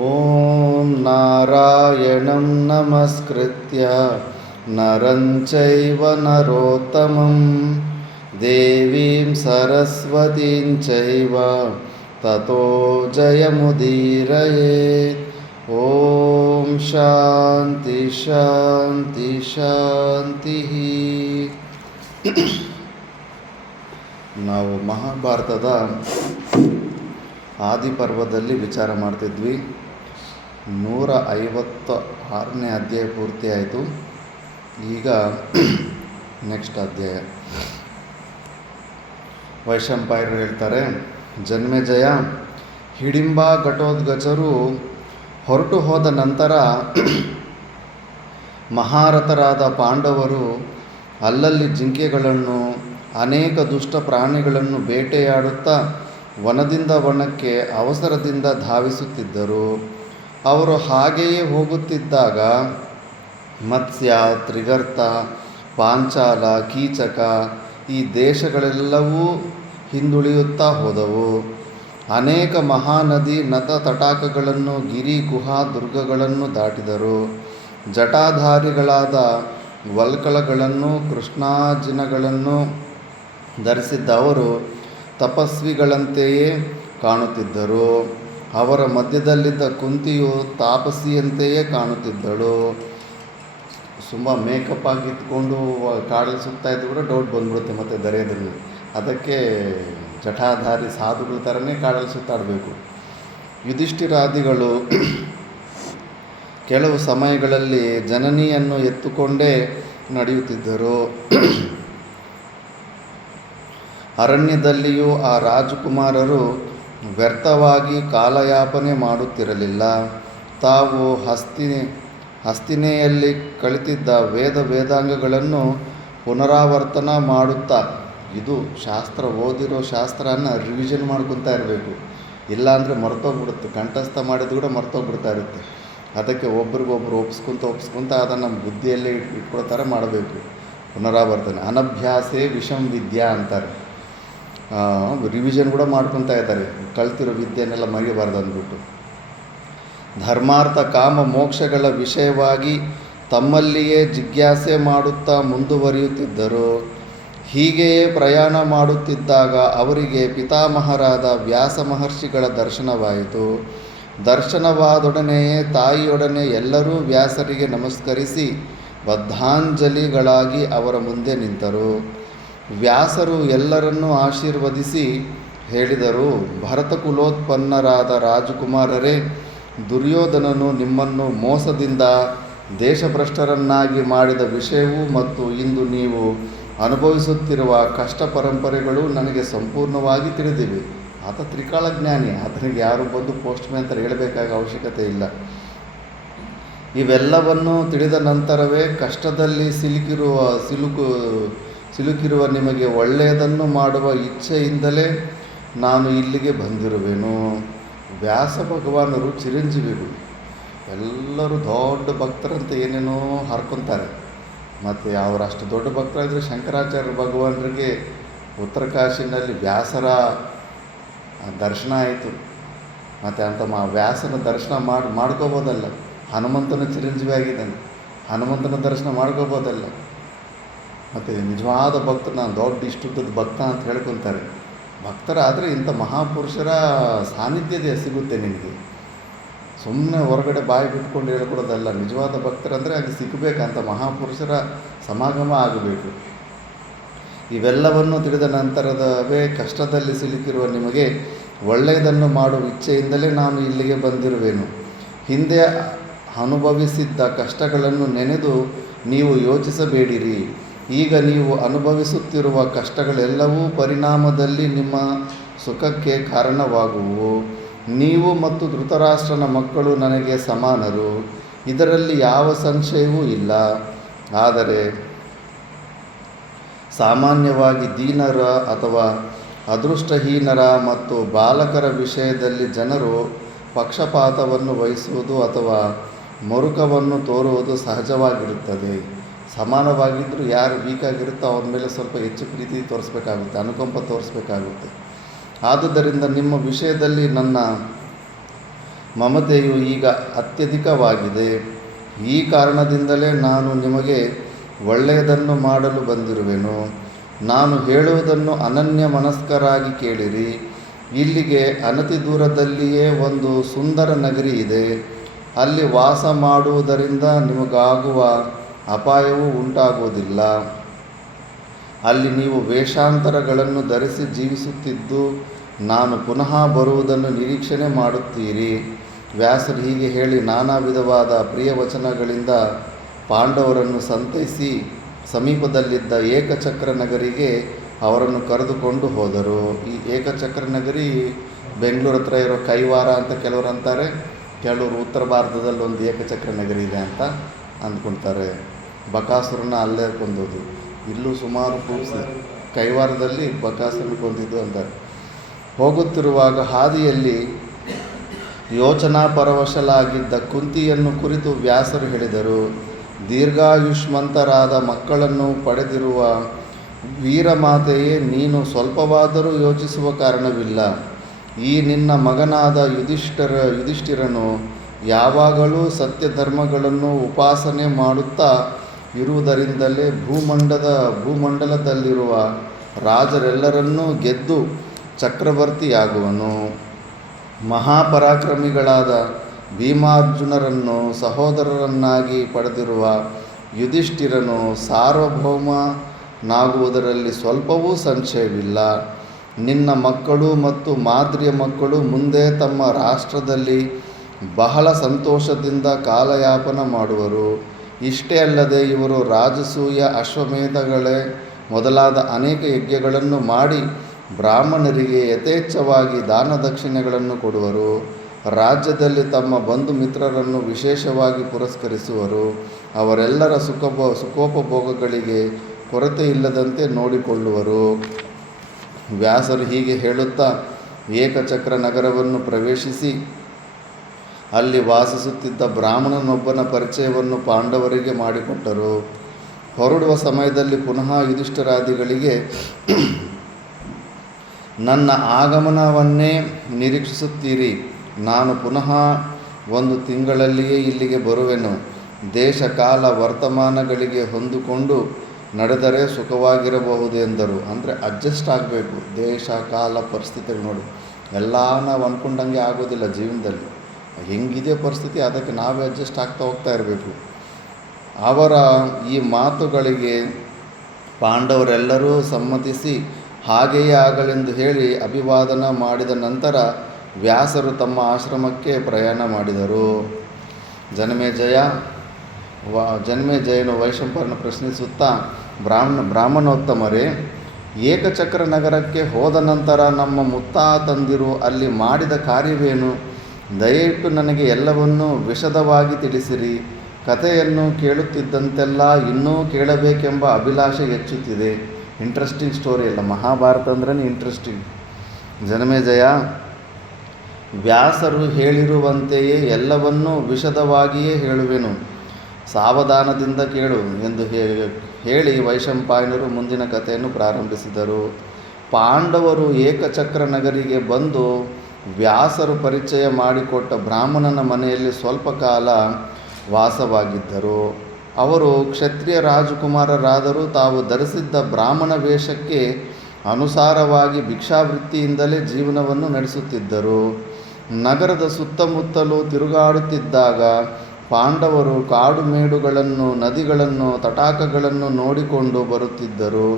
ಓಂ ನಾರಾಯಣಂ ನಮಸ್ಕೃತ್ಯ ನರಂ ಚೈವ ನರೋತ್ತಮಂ ದೇವೀಂ ಸರಸ್ವತೀಂ ಚೈವ ತತೋ ಜಯಮುದೀರಯೇತ್. ಓಂ ಶಾಂತಿ ಶಾಂತಿ ಶಾಂತಿ. ನಾವು ಮಹಾಭಾರತದ ಆದಿಪರ್ವದಲ್ಲಿ ವಿಚಾರ ಮಾಡ್ತಿದ್ವಿ. 156ನೇ ಅಧ್ಯಾಯ ಪೂರ್ತಿ ಆಯಿತು. ಈಗ ನೆಕ್ಸ್ಟ್ ಅಧ್ಯಾಯ. ವೈಶಂಪಾಯನರು ಹೇಳ್ತಾರೆ, ಜನ್ಮೇಜಯ, ಹಿಡಿಂಬ ಘಟೋತ್ಕಚರು ಹೊರಟು ಹೋದ ನಂತರ ಮಹಾರಥರಾದ ಪಾಂಡವರು ಅಲ್ಲಲ್ಲಿ ಜಿಂಕೆಗಳನ್ನು ಅನೇಕ ದುಷ್ಟ ಪ್ರಾಣಿಗಳನ್ನು ಬೇಟೆಯಾಡುತ್ತಾ ವನದಿಂದ ವನಕ್ಕೆ ಅವಸರದಿಂದ ಧಾವಿಸುತ್ತಿದ್ದರು. ಅವರು ಹಾಗೆಯೇ ಹೋಗುತ್ತಿದ್ದಾಗ ಮತ್ಸ್ಯ, ತ್ರಿಗರ್ತ, ಪಾಂಚಾಲ, ಕೀಚಕ ಈ ದೇಶಗಳೆಲ್ಲವೂ ಹಿಂದುಳಿಯುತ್ತಾ ಹೋದವು. ಅನೇಕ ಮಹಾನದಿ ನದ ತಟಾಕಗಳನ್ನು, ಗಿರಿ ಗುಹಾ ದುರ್ಗಗಳನ್ನು ದಾಟಿದರು. ಜಟಾಧಾರಿಗಳಾದ ವಲ್ಕಲಗಳನ್ನು, ಕೃಷ್ಣಾಜಿನಗಳನ್ನು ಧರಿಸಿದ್ದ ಅವರು ತಪಸ್ವಿಗಳಂತೆಯೇ ಕಾಣುತ್ತಿದ್ದರು. ಅವರ ಮಧ್ಯದಲ್ಲಿದ್ದ ಕುಂತಿಯು ತಾಪಸಿಯಂತೆಯೇ ಕಾಣುತ್ತಿದ್ದಳು. ತುಂಬ ಮೇಕಪ್ ಆಗಿ ಇಟ್ಕೊಂಡು ಕಾಡಲ್ಲಿ ಸುತ್ತಾ ಇದ್ದು ಕೂಡ ಡೌಟ್ ಬಂದ್ಬಿಡುತ್ತೆ ಮತ್ತು ದರೆಯೋದ್ರಲ್ಲಿ. ಅದಕ್ಕೆ ಜಟಾಧಾರಿ ಸಾಧುಗಳ ಥರನೇ ಕಾಡಲ್ಲಿ ಸುತ್ತಾಡಬೇಕು. ಯುಧಿಷ್ಠಿರಾದಿಗಳು ಕೆಲವು ಸಮಯಗಳಲ್ಲಿ ಜನನಿಯನ್ನು ಎತ್ತುಕೊಂಡೇ ನಡೆಯುತ್ತಿದ್ದರು. ಅರಣ್ಯದಲ್ಲಿಯೂ ಆ ರಾಜಕುಮಾರರು ವ್ಯರ್ಥವಾಗಿ ಕಾಲಯಾಪನೆ ಮಾಡುತ್ತಿರಲಿಲ್ಲ. ತಾವು ಹಸ್ತಿನೆಯಲ್ಲಿ ಕಲಿತಿದ್ದ ವೇದಾಂಗಗಳನ್ನು ಪುನರಾವರ್ತನ ಮಾಡುತ್ತಾ, ಇದು ಶಾಸ್ತ್ರ, ಓದಿರೋ ಶಾಸ್ತ್ರನ ರಿವಿಷನ್ ಮಾಡ್ಕೊತಾ ಇರಬೇಕು. ಇಲ್ಲಾಂದರೆ ಮರ್ತೋಗ್ಬಿಡುತ್ತೆ. ಕಂಠಸ್ಥ ಮಾಡಿದ್ದು ಕೂಡ ಮರ್ತೋಗ್ಬಿಡ್ತಾ ಇರುತ್ತೆ. ಅದಕ್ಕೆ ಒಬ್ರಿಗೊಬ್ರು ಒಪ್ಸ್ಕೊತ ಅದನ್ನು ನಮ್ಮ ಬುದ್ಧಿಯಲ್ಲೇ ಇಟ್ಕೊಳ್ಳೋ ಥರ ಮಾಡಬೇಕು. ಪುನರಾವರ್ತನೆ ಅನಭ್ಯಾಸೇ ವಿಷಂ ವಿದ್ಯಾ ಅಂತಾರೆ. ರಿವಿಷನ್ ಕೂಡ ಮಾಡ್ಕೊತಾ ಇದ್ದಾರೆ, ಕಲ್ತಿರೋ ವಿದ್ಯೆಯನ್ನೆಲ್ಲ ಮರಿಬಾರ್ದು ಅಂದ್ಬಿಟ್ಟು. ಧರ್ಮಾರ್ಥ ಕಾಮ ಮೋಕ್ಷಗಳ ವಿಷಯವಾಗಿ ತಮ್ಮಲ್ಲಿಯೇ ಜಿಜ್ಞಾಸೆ ಮಾಡುತ್ತಾ ಮುಂದುವರಿಯುತ್ತಿದ್ದರು. ಹೀಗೆಯೇ ಪ್ರಯಾಣ ಮಾಡುತ್ತಿದ್ದಾಗ ಅವರಿಗೆ ಪಿತಾಮಹರಾದ ವ್ಯಾಸ ಮಹರ್ಷಿಗಳ ದರ್ಶನವಾಯಿತು. ದರ್ಶನವಾದೊಡನೆಯೇ ತಾಯಿಯೊಡನೆ ಎಲ್ಲರೂ ವ್ಯಾಸರಿಗೆ ನಮಸ್ಕರಿಸಿ ಬದ್ಧಾಂಜಲಿಗಳಾಗಿ ಅವರ ಮುಂದೆ ನಿಂತರು. ವ್ಯಾಸರು ಎಲ್ಲರನ್ನೂ ಆಶೀರ್ವದಿಸಿ ಹೇಳಿದರು, ಭರತಕುಲೋತ್ಪನ್ನರಾದ ರಾಜಕುಮಾರರೇ, ದುರ್ಯೋಧನನು ನಿಮ್ಮನ್ನು ಮೋಸದಿಂದ ದೇಶಭ್ರಷ್ಟರನ್ನಾಗಿ ಮಾಡಿದ ವಿಷಯವೂ ಮತ್ತು ಇಂದು ನೀವು ಅನುಭವಿಸುತ್ತಿರುವ ಕಷ್ಟ ಪರಂಪರೆಗಳು ನನಗೆ ಸಂಪೂರ್ಣವಾಗಿ ತಿಳಿದಿವೆ. ಆತ ತ್ರಿಕಾಲಜ್ಞಾನಿ, ಆತನಿಗೆ ಯಾರು ಬಂದು ಪೋಸ್ಟ್ಮನ್ ಅಂತ ಹೇಳಬೇಕಾದ ಅವಶ್ಯಕತೆ ಇಲ್ಲ. ಇವೆಲ್ಲವನ್ನು ತಿಳಿದ ನಂತರವೇ ಕಷ್ಟದಲ್ಲಿ ಸಿಲುಕಿರುವ ನಿಮಗೆ ಒಳ್ಳೆಯದನ್ನು ಮಾಡುವ ಇಚ್ಛೆಯಿಂದಲೇ ನಾನು ಇಲ್ಲಿಗೆ ಬಂದಿರುವೆನು. ವ್ಯಾಸ ಭಗವಾನರು ಚಿರಂಜೀವಿಗಳು. ಎಲ್ಲರೂ ದೊಡ್ಡ ಭಕ್ತರಂತೆ ಏನೇನೋ ಹರ್ಕೊತಾರೆ. ಮತ್ತು ಅವರು ಅಷ್ಟು ದೊಡ್ಡ ಭಕ್ತರಾದರೆ ಶಂಕರಾಚಾರ್ಯ ಭಗವಾನರಿಗೆ ಉತ್ತರ ಕಾಶಿನಲ್ಲಿ ವ್ಯಾಸರ ದರ್ಶನ ಆಯಿತು. ಮತ್ತು ಅಂತ ವ್ಯಾಸನ ದರ್ಶನ ಮಾಡ್ಕೋಬೋದಲ್ಲ. ಹನುಮಂತನ ಚಿರಂಜೀವಿ ಆಗಿದ್ದಾನೆ, ಹನುಮಂತನ ದರ್ಶನ ಮಾಡ್ಕೋಬೋದಲ್ಲ. ಮತ್ತು ನಿಜವಾದ ಭಕ್ತ, ನಾನು ದೊಡ್ಡ ಇಷ್ಟುದ್ದದ ಭಕ್ತ ಅಂತ ಹೇಳ್ಕೊತಾರೆ. ಭಕ್ತರಾದರೆ ಇಂಥ ಮಹಾಪುರುಷರ ಸಾನ್ನಿಧ್ಯದೇ ಸಿಗುತ್ತೆ ನಿನಗೆ. ಸುಮ್ಮನೆ ಹೊರಗಡೆ ಬಾಯಿ ಬಿಟ್ಕೊಂಡು ಹೇಳ್ಕೊಡೋದಲ್ಲ. ನಿಜವಾದ ಭಕ್ತರಂದರೆ ಅದು ಸಿಗಬೇಕಂತ ಮಹಾಪುರುಷರ ಸಮಾಗಮ ಆಗಬೇಕು. ಇವೆಲ್ಲವನ್ನು ತಿಳಿದ ನಂತರವೇ ಕಷ್ಟದಲ್ಲಿ ಸಿಲುಕಿರುವ ನಿಮಗೆ ಒಳ್ಳೆಯದನ್ನು ಮಾಡುವ ಇಚ್ಛೆಯಿಂದಲೇ ನಾನು ಇಲ್ಲಿಗೆ ಬಂದಿರುವೆನು. ಹಿಂದೆ ಅನುಭವಿಸಿದ್ದ ಕಷ್ಟಗಳನ್ನು ನೆನೆದು ನೀವು ಯೋಚಿಸಬೇಡಿರಿ. ಈಗ ನೀವು ಅನುಭವಿಸುತ್ತಿರುವ ಕಷ್ಟಗಳೆಲ್ಲವೂ ಪರಿಣಾಮದಲ್ಲಿ ನಿಮ್ಮ ಸುಖಕ್ಕೆ ಕಾರಣವಾಗುವು. ನೀವು ಮತ್ತು ಧೃತರಾಷ್ಟ್ರನ ಮಕ್ಕಳು ನನಗೆ ಸಮಾನರು, ಇದರಲ್ಲಿ ಯಾವ ಸಂಶಯವೂ ಇಲ್ಲ. ಆದರೆ ಸಾಮಾನ್ಯವಾಗಿ ದೀನರ ಅಥವಾ ಅದೃಷ್ಟಹೀನರ ಮತ್ತು ಬಾಲಕರ ವಿಷಯದಲ್ಲಿ ಜನರು ಪಕ್ಷಪಾತವನ್ನು ವಹಿಸುವುದು ಅಥವಾ ಮರುಕವನ್ನು ತೋರುವುದು ಸಹಜವಾಗಿರುತ್ತದೆ. ಸಮಾನವಾಗಿದ್ದರೂ ಯಾರು ವೀಕಾಗಿರುತ್ತೋ ಅವ್ರ ಮೇಲೆ ಸ್ವಲ್ಪ ಹೆಚ್ಚು ಪ್ರೀತಿ ತೋರಿಸ್ಬೇಕಾಗುತ್ತೆ, ಅನುಕಂಪ ತೋರಿಸ್ಬೇಕಾಗುತ್ತೆ. ಆದುದರಿಂದ ನಿಮ್ಮ ವಿಷಯದಲ್ಲಿ ನನ್ನ ಮಮತೆಯು ಈಗ ಅತ್ಯಧಿಕವಾಗಿದೆ. ಈ ಕಾರಣದಿಂದಲೇ ನಾನು ನಿಮಗೆ ಒಳ್ಳೆಯದನ್ನು ಮಾಡಲು ಬಂದಿರುವೆನು. ನಾನು ಹೇಳುವುದನ್ನು ಅನನ್ಯ ಮನಸ್ಕರಾಗಿ ಕೇಳಿರಿ. ಇಲ್ಲಿಗೆ ಅನತಿ ದೂರದಲ್ಲಿಯೇ ಒಂದು ಸುಂದರ ನಗರಿ ಇದೆ. ಅಲ್ಲಿ ವಾಸ ಮಾಡುವುದರಿಂದ ನಿಮಗಾಗುವ ಅಪಾಯವೂ ಉಂಟಾಗುವುದಿಲ್ಲ. ಅಲ್ಲಿ ನೀವು ವೇಷಾಂತರಗಳನ್ನು ಧರಿಸಿ ಜೀವಿಸುತ್ತಿದ್ದು ನಾನು ಪುನಃ ಬರುವುದನ್ನು ನಿರೀಕ್ಷಣೆ ಮಾಡುತ್ತೀರಿ. ವ್ಯಾಸರು ಹೀಗೆ ಹೇಳಿ ನಾನಾ ವಿಧವಾದ ಪ್ರಿಯವಚನಗಳಿಂದ ಪಾಂಡವರನ್ನು ಸಂತೈಸಿ ಸಮೀಪದಲ್ಲಿದ್ದ ಏಕಚಕ್ರ ನಗರಿಗೆ ಅವರನ್ನು ಕರೆದುಕೊಂಡು ಹೋದರು. ಈ ಏಕಚಕ್ರ ನಗರಿ ಬೆಂಗಳೂರು ಹತ್ರ ಇರೋ ಕೈವಾರ ಅಂತ ಕೆಲವರು ಅಂತಾರೆ, ಕೆಲವರು ಉತ್ತರ ಭಾರತದಲ್ಲಿ ಒಂದು ಏಕಚಕ್ರ ನಗರಿ ಇದೆ ಅಂತ ಅಂದ್ಕೊಳ್ತಾರೆ. ಬಕಾಸುರನ ಅಲ್ಲೇ ಕೊಂದೋದು. ಇಲ್ಲೂ ಸುಮಾರು ಕೂಸಿ ಕೈವಾರದಲ್ಲಿ ಬಕಾಸುರನ ಕೊಂದಿದ್ದು ಅಂತಾರೆ. ಹೋಗುತ್ತಿರುವಾಗ ಹಾದಿಯಲ್ಲಿ ಯೋಚನಾ ಪರವಶಲಾಗಿದ್ದ ಕುಂತಿಯನ್ನು ಕುರಿತು ವ್ಯಾಸರು ಹೇಳಿದರು. ದೀರ್ಘಾಯುಷ್ಮಂತರಾದ ಮಕ್ಕಳನ್ನು ಪಡೆದಿರುವ ವೀರಮಾತೆಯೇ, ನೀನು ಸ್ವಲ್ಪವಾದರೂ ಯೋಚಿಸುವ ಕಾರಣವಿಲ್ಲ. ಈ ನಿನ್ನ ಮಗನಾದ ಯುಧಿಷ್ಠಿರನು ಯಾವಾಗಲೂ ಸತ್ಯಧರ್ಮಗಳನ್ನು ಉಪಾಸನೆ ಮಾಡುತ್ತಾ ಇರುವುದರಿಂದಲೇ ಭೂಮಂಡಲದಲ್ಲಿರುವ ರಾಜರೆಲ್ಲರನ್ನೂ ಗೆದ್ದು ಚಕ್ರವರ್ತಿಯಾಗುವನು. ಮಹಾಪರಾಕ್ರಮಿಗಳಾದ ಭೀಮಾರ್ಜುನರನ್ನು ಸಹೋದರರನ್ನಾಗಿ ಪಡೆದಿರುವ ಯುಧಿಷ್ಠಿರನು ಸಾರ್ವಭೌಮನಾಗುವುದರಲ್ಲಿ ಸ್ವಲ್ಪವೂ ಸಂಶಯವಿಲ್ಲ. ನಿನ್ನ ಮಕ್ಕಳು ಮತ್ತು ಮಾದ್ರಿಯ ಮಕ್ಕಳು ಮುಂದೆ ತಮ್ಮ ರಾಷ್ಟ್ರದಲ್ಲಿ ಬಹಳ ಸಂತೋಷದಿಂದ ಕಾಲಯಾಪನ ಮಾಡುವರು. ಇಷ್ಟೇ ಅಲ್ಲದೆ ಇವರು ರಾಜಸೂಯ, ಅಶ್ವಮೇಧಗಳೇ ಮೊದಲಾದ ಅನೇಕ ಯಜ್ಞಗಳನ್ನು ಮಾಡಿ ಬ್ರಾಹ್ಮಣರಿಗೆ ಯಥೇಚ್ಛವಾಗಿ ದಾನ ದಕ್ಷಿಣೆಗಳನ್ನು ಕೊಡುವರು. ರಾಜ್ಯದಲ್ಲಿ ತಮ್ಮ ಬಂಧು ಮಿತ್ರರನ್ನು ವಿಶೇಷವಾಗಿ ಪುರಸ್ಕರಿಸುವರು. ಅವರೆಲ್ಲರ ಸುಖೋಪಭೋಗಗಳಿಗೆ ಕೊರತೆ ಇಲ್ಲದಂತೆ ನೋಡಿಕೊಳ್ಳುವರು. ವ್ಯಾಸರು ಹೀಗೆ ಹೇಳುತ್ತಾ ಏಕಚಕ್ರ ನಗರವನ್ನು ಪ್ರವೇಶಿಸಿ ಅಲ್ಲಿ ವಾಸಿಸುತ್ತಿದ್ದ ಬ್ರಾಹ್ಮಣನೊಬ್ಬನ ಪರಿಚಯವನ್ನು ಪಾಂಡವರಿಗೆ ಮಾಡಿಕೊಟ್ಟರು. ಹೊರಡುವ ಸಮಯದಲ್ಲಿ ಪುನಃ ಯುಧಿಷ್ಠಿರಾದಿಗಳಿಗೆ ನನ್ನ ಆಗಮನವನ್ನೇ ನಿರೀಕ್ಷಿಸುತ್ತೀರಿ. ನಾನು ಪುನಃ 1 ತಿಂಗಳಲ್ಲಿಯೇ ಇಲ್ಲಿಗೆ ಬರುವೆನು. ದೇಶ ಕಾಲ ವರ್ತಮಾನಗಳಿಗೆ ಹೊಂದಿಕೊಂಡು ನಡೆದರೆ ಸುಖವಾಗಿರಬಹುದು ಎಂದರು. ಅಂದರೆ ಅಡ್ಜಸ್ಟ್ ಆಗಬೇಕು. ದೇಶ ಕಾಲ ಪರಿಸ್ಥಿತಿಗಳು ನೋಡಿ, ಎಲ್ಲ ನಾವು ಅಂದ್ಕೊಂಡಂಗೆ ಆಗೋದಿಲ್ಲ ಜೀವನದಲ್ಲಿ. ಹೆಂಗಿದೆ ಪರಿಸ್ಥಿತಿ ಅದಕ್ಕೆ ನಾವೇ ಅಡ್ಜಸ್ಟ್ ಆಗ್ತಾ ಹೋಗ್ತಾ ಇರಬೇಕು. ಅವರ ಈ ಮಾತುಗಳಿಗೆ ಪಾಂಡವರೆಲ್ಲರೂ ಸಮ್ಮತಿಸಿ ಹಾಗೆಯೇ ಆಗಲೆಂದು ಹೇಳಿ ಅಭಿವಾದನ ಮಾಡಿದ ನಂತರ ವ್ಯಾಸರು ತಮ್ಮ ಆಶ್ರಮಕ್ಕೆ ಪ್ರಯಾಣ ಮಾಡಿದರು. ಜನಮೇಜಯನು ವೈಶಂಪಾಯನ ಪ್ರಶ್ನಿಸುತ್ತಾ, ಬ್ರಾಹ್ಮಣೋತ್ತಮರೇ, ಏಕಚಕ್ರ ನಗರಕ್ಕೆ ಹೋದ ನಂತರ ನಮ್ಮ ಮುತ್ತಾತಂದಿರು ಅಲ್ಲಿ ಮಾಡಿದ ಕಾರ್ಯವೇನು? ದಯವಿಟ್ಟು ನನಗೆ ಎಲ್ಲವನ್ನೂ ವಿಶದವಾಗಿ ತಿಳಿಸಿರಿ. ಕಥೆಯನ್ನು ಕೇಳುತ್ತಿದ್ದಂತೆಲ್ಲ ಇನ್ನೂ ಕೇಳಬೇಕೆಂಬ ಅಭಿಲಾಷೆ ಹೆಚ್ಚುತ್ತಿದೆ. ಇಂಟ್ರೆಸ್ಟಿಂಗ್ ಸ್ಟೋರಿ ಅಲ್ಲ, ಮಹಾಭಾರತ ಅಂದ್ರೇ ಇಂಟ್ರೆಸ್ಟಿಂಗ್. ಜನಮೇಜಯ, ವ್ಯಾಸರು ಹೇಳಿರುವಂತೆಯೇ ಎಲ್ಲವನ್ನೂ ವಿಶದವಾಗಿಯೇ ಹೇಳುವೆನು, ಸಾವಧಾನದಿಂದ ಕೇಳು ಎಂದು ಹೇಳಿ ವೈಶಂಪಾಯನರು ಮುಂದಿನ ಕಥೆಯನ್ನು ಪ್ರಾರಂಭಿಸಿದರು. ಪಾಂಡವರು ಏಕಚಕ್ರ ನಗರಿಗೆ ಬಂದು ವ್ಯಾಸರು ಪರಿಚಯ ಮಾಡಿಕೊಟ್ಟ ಬ್ರಾಹ್ಮಣನ ಮನೆಯಲ್ಲಿ ಸ್ವಲ್ಪ ಕಾಲ ವಾಸವಾಗಿದ್ದರು. ಅವರು ಕ್ಷತ್ರಿಯ ರಾಜಕುಮಾರರಾದರೂ ತಾವು ಧರಿಸಿದ್ದ ಬ್ರಾಹ್ಮಣ ವೇಷಕ್ಕೆ ಅನುಸಾರವಾಗಿ ಭಿಕ್ಷಾವೃತ್ತಿಯಿಂದಲೇ ಜೀವನವನ್ನು ನಡೆಸುತ್ತಿದ್ದರು. ನಗರದ ಸುತ್ತಮುತ್ತಲೂ ತಿರುಗಾಡುತ್ತಿದ್ದಾಗ ಪಾಂಡವರು ಕಾಡು ಮೇಡುಗಳನ್ನು, ನದಿಗಳನ್ನು, ತಟಾಕಗಳನ್ನು ನೋಡಿಕೊಂಡು ಬರುತ್ತಿದ್ದರು.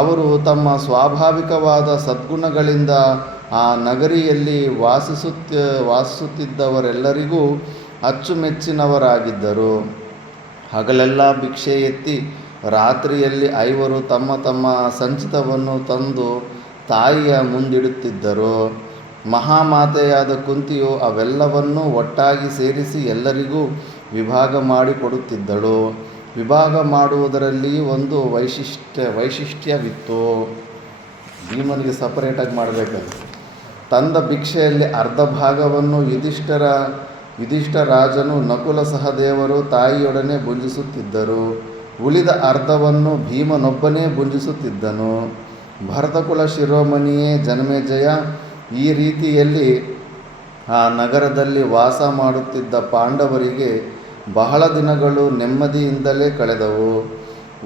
ಅವರು ತಮ್ಮ ಸ್ವಾಭಾವಿಕವಾದ ಸದ್ಗುಣಗಳಿಂದ ಆ ನಗರಿಯಲ್ಲಿ ವಾಸಿಸುತ್ತಿದ್ದವರೆಲ್ಲರಿಗೂ ಅಚ್ಚುಮೆಚ್ಚಿನವರಾಗಿದ್ದರು. ಹಗಲೆಲ್ಲ ಭಿಕ್ಷೆ ಎತ್ತಿ ರಾತ್ರಿಯಲ್ಲಿ ಐವರು ತಮ್ಮ ತಮ್ಮ ಸಂಚಿತವನ್ನು ತಂದು ತಾಯಿಯ ಮುಂದಿಡುತ್ತಿದ್ದರು. ಮಹಾಮಾತೆಯಾದ ಕುಂತಿಯು ಅವೆಲ್ಲವನ್ನೂ ಒಟ್ಟಾಗಿ ಸೇರಿಸಿ ಎಲ್ಲರಿಗೂ ವಿಭಾಗ ಮಾಡಿಕೊಡುತ್ತಿದ್ದಳು. ವಿಭಾಗ ಮಾಡುವುದರಲ್ಲಿ ಒಂದು ವೈಶಿಷ್ಟ್ಯವಿತ್ತು. ಭೀಮನಿಗೆ ಸಪರೇಟಾಗಿ ಮಾಡಬೇಕಂತ ತಂದ ಭಿಕ್ಷೆಯಲ್ಲಿ ಅರ್ಧ ಭಾಗವನ್ನು ಯುಧಿಷ್ಠಿರಾಜನು, ನಕುಲ ಸಹದೇವರು ತಾಯಿಯೊಡನೆ ಭುಂಜಿಸುತ್ತಿದ್ದರು. ಉಳಿದ ಅರ್ಧವನ್ನು ಭೀಮನೊಬ್ಬನೇ ಆ ನಗರದಲ್ಲಿ ವಾಸ ಮಾಡುತ್ತಿದ್ದ ಪಾಂಡವರಿಗೆ ಬಹಳ ದಿನಗಳು ನೆಮ್ಮದಿಯಿಂದಲೇ ಕಳೆದವು.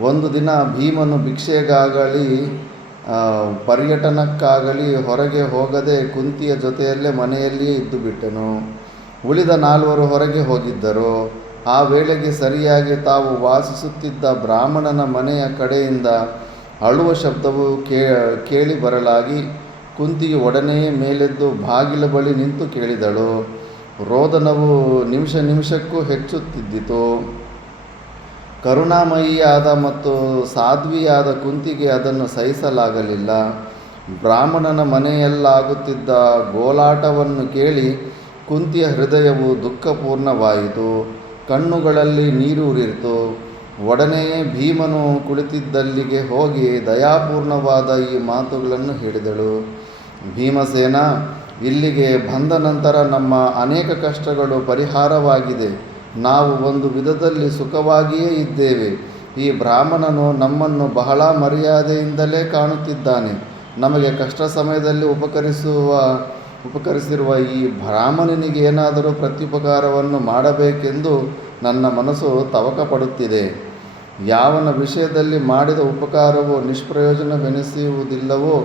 ಒಂದು ದಿನ ಭೀಮನು ಭಿಕ್ಷೆಗಾಗಲಿ ಪರ್ಯಟನಕ್ಕಾಗಲಿ ಹೊರಗೆ ಹೋಗದೆ ಕುಂತಿಯ ಜೊತೆಯಲ್ಲೇ ಮನೆಯಲ್ಲಿಯೇ ಇದ್ದು ಬಿಟ್ಟನು. ಉಳಿದ 4 ಹೊರಗೆ ಹೋಗಿದ್ದರು. ಆ ವೇಳೆಗೆ ಸರಿಯಾಗಿ ತಾವು ವಾಸಿಸುತ್ತಿದ್ದ ಬ್ರಾಹ್ಮಣನ ಮನೆಯ ಕಡೆಯಿಂದ ಅಳುವ ಶಬ್ದವು ಕೇಳಿ ಬರಲಾಗಿ ಕುಂತಿಯು ಒಡನೆಯೇ ಮೇಲೆದ್ದು ಬಾಗಿಲ ಬಳಿ ನಿಂತು ಕೇಳಿದಳು. ರೋದನವು ನಿಮಿಷಕ್ಕೂ ಹೆಚ್ಚುತ್ತಿದ್ದಿತು. ಕರುಣಾಮಯಿಯಾದ ಮತ್ತು ಸಾಧ್ವಿಯಾದ ಕುಂತಿಗೆ ಅದನ್ನು ಸಹಿಸಲಾಗಲಿಲ್ಲ. ಬ್ರಾಹ್ಮಣನ ಮನೆಯಲ್ಲಾಗುತ್ತಿದ್ದ ಗೋಳಾಟವನ್ನು ಕೇಳಿ ಕುಂತಿಯ ಹೃದಯವು ದುಃಖಪೂರ್ಣವಾಯಿತು, ಕಣ್ಣುಗಳಲ್ಲಿ ನೀರೂರಿತು. ಒಡನೆಯೇ ಭೀಮನು ಕುಳಿತಿದ್ದಲ್ಲಿಗೆ ಹೋಗಿ ದಯಾಪೂರ್ಣವಾದ ಈ ಮಾತುಗಳನ್ನು ಹೇಳಿದಳು. ಭೀಮಸೇನ, ಇಲ್ಲಿಗೆ ಬಂದ ನಂತರ ನಮ್ಮ ಅನೇಕ ಕಷ್ಟಗಳು ಪರಿಹಾರವಾಗಿದೆ. ನಾವು ಒಂದು ವಿಧದಲ್ಲಿ ಸುಖವಾಗಿಯೇ ಇದ್ದೇವೆ. ಈ ಬ್ರಾಹ್ಮಣನು ನಮ್ಮನ್ನು ಬಹಳ ಮರ್ಯಾದೆಯಿಂದಲೇ ಕಾಣುತ್ತಿದ್ದಾನೆ. ನಮಗೆ ಕಷ್ಟ ಸಮಯದಲ್ಲಿ ಉಪಕರಿಸಿರುವ ಈ ಬ್ರಾಹ್ಮಣನಿಗೆ ಏನಾದರೂ ಪ್ರತ್ಯುಪಕಾರವನ್ನು ಮಾಡಬೇಕೆಂದು ನನ್ನ ಮನಸ್ಸು ತವಕಪಡುತ್ತಿದೆ. ಯಾವನ ವಿಷಯದಲ್ಲಿ ಮಾಡಿದ ಉಪಕಾರವು ನಿಷ್ಪ್ರಯೋಜನವೆನಿಸುವುದಿಲ್ಲವೋ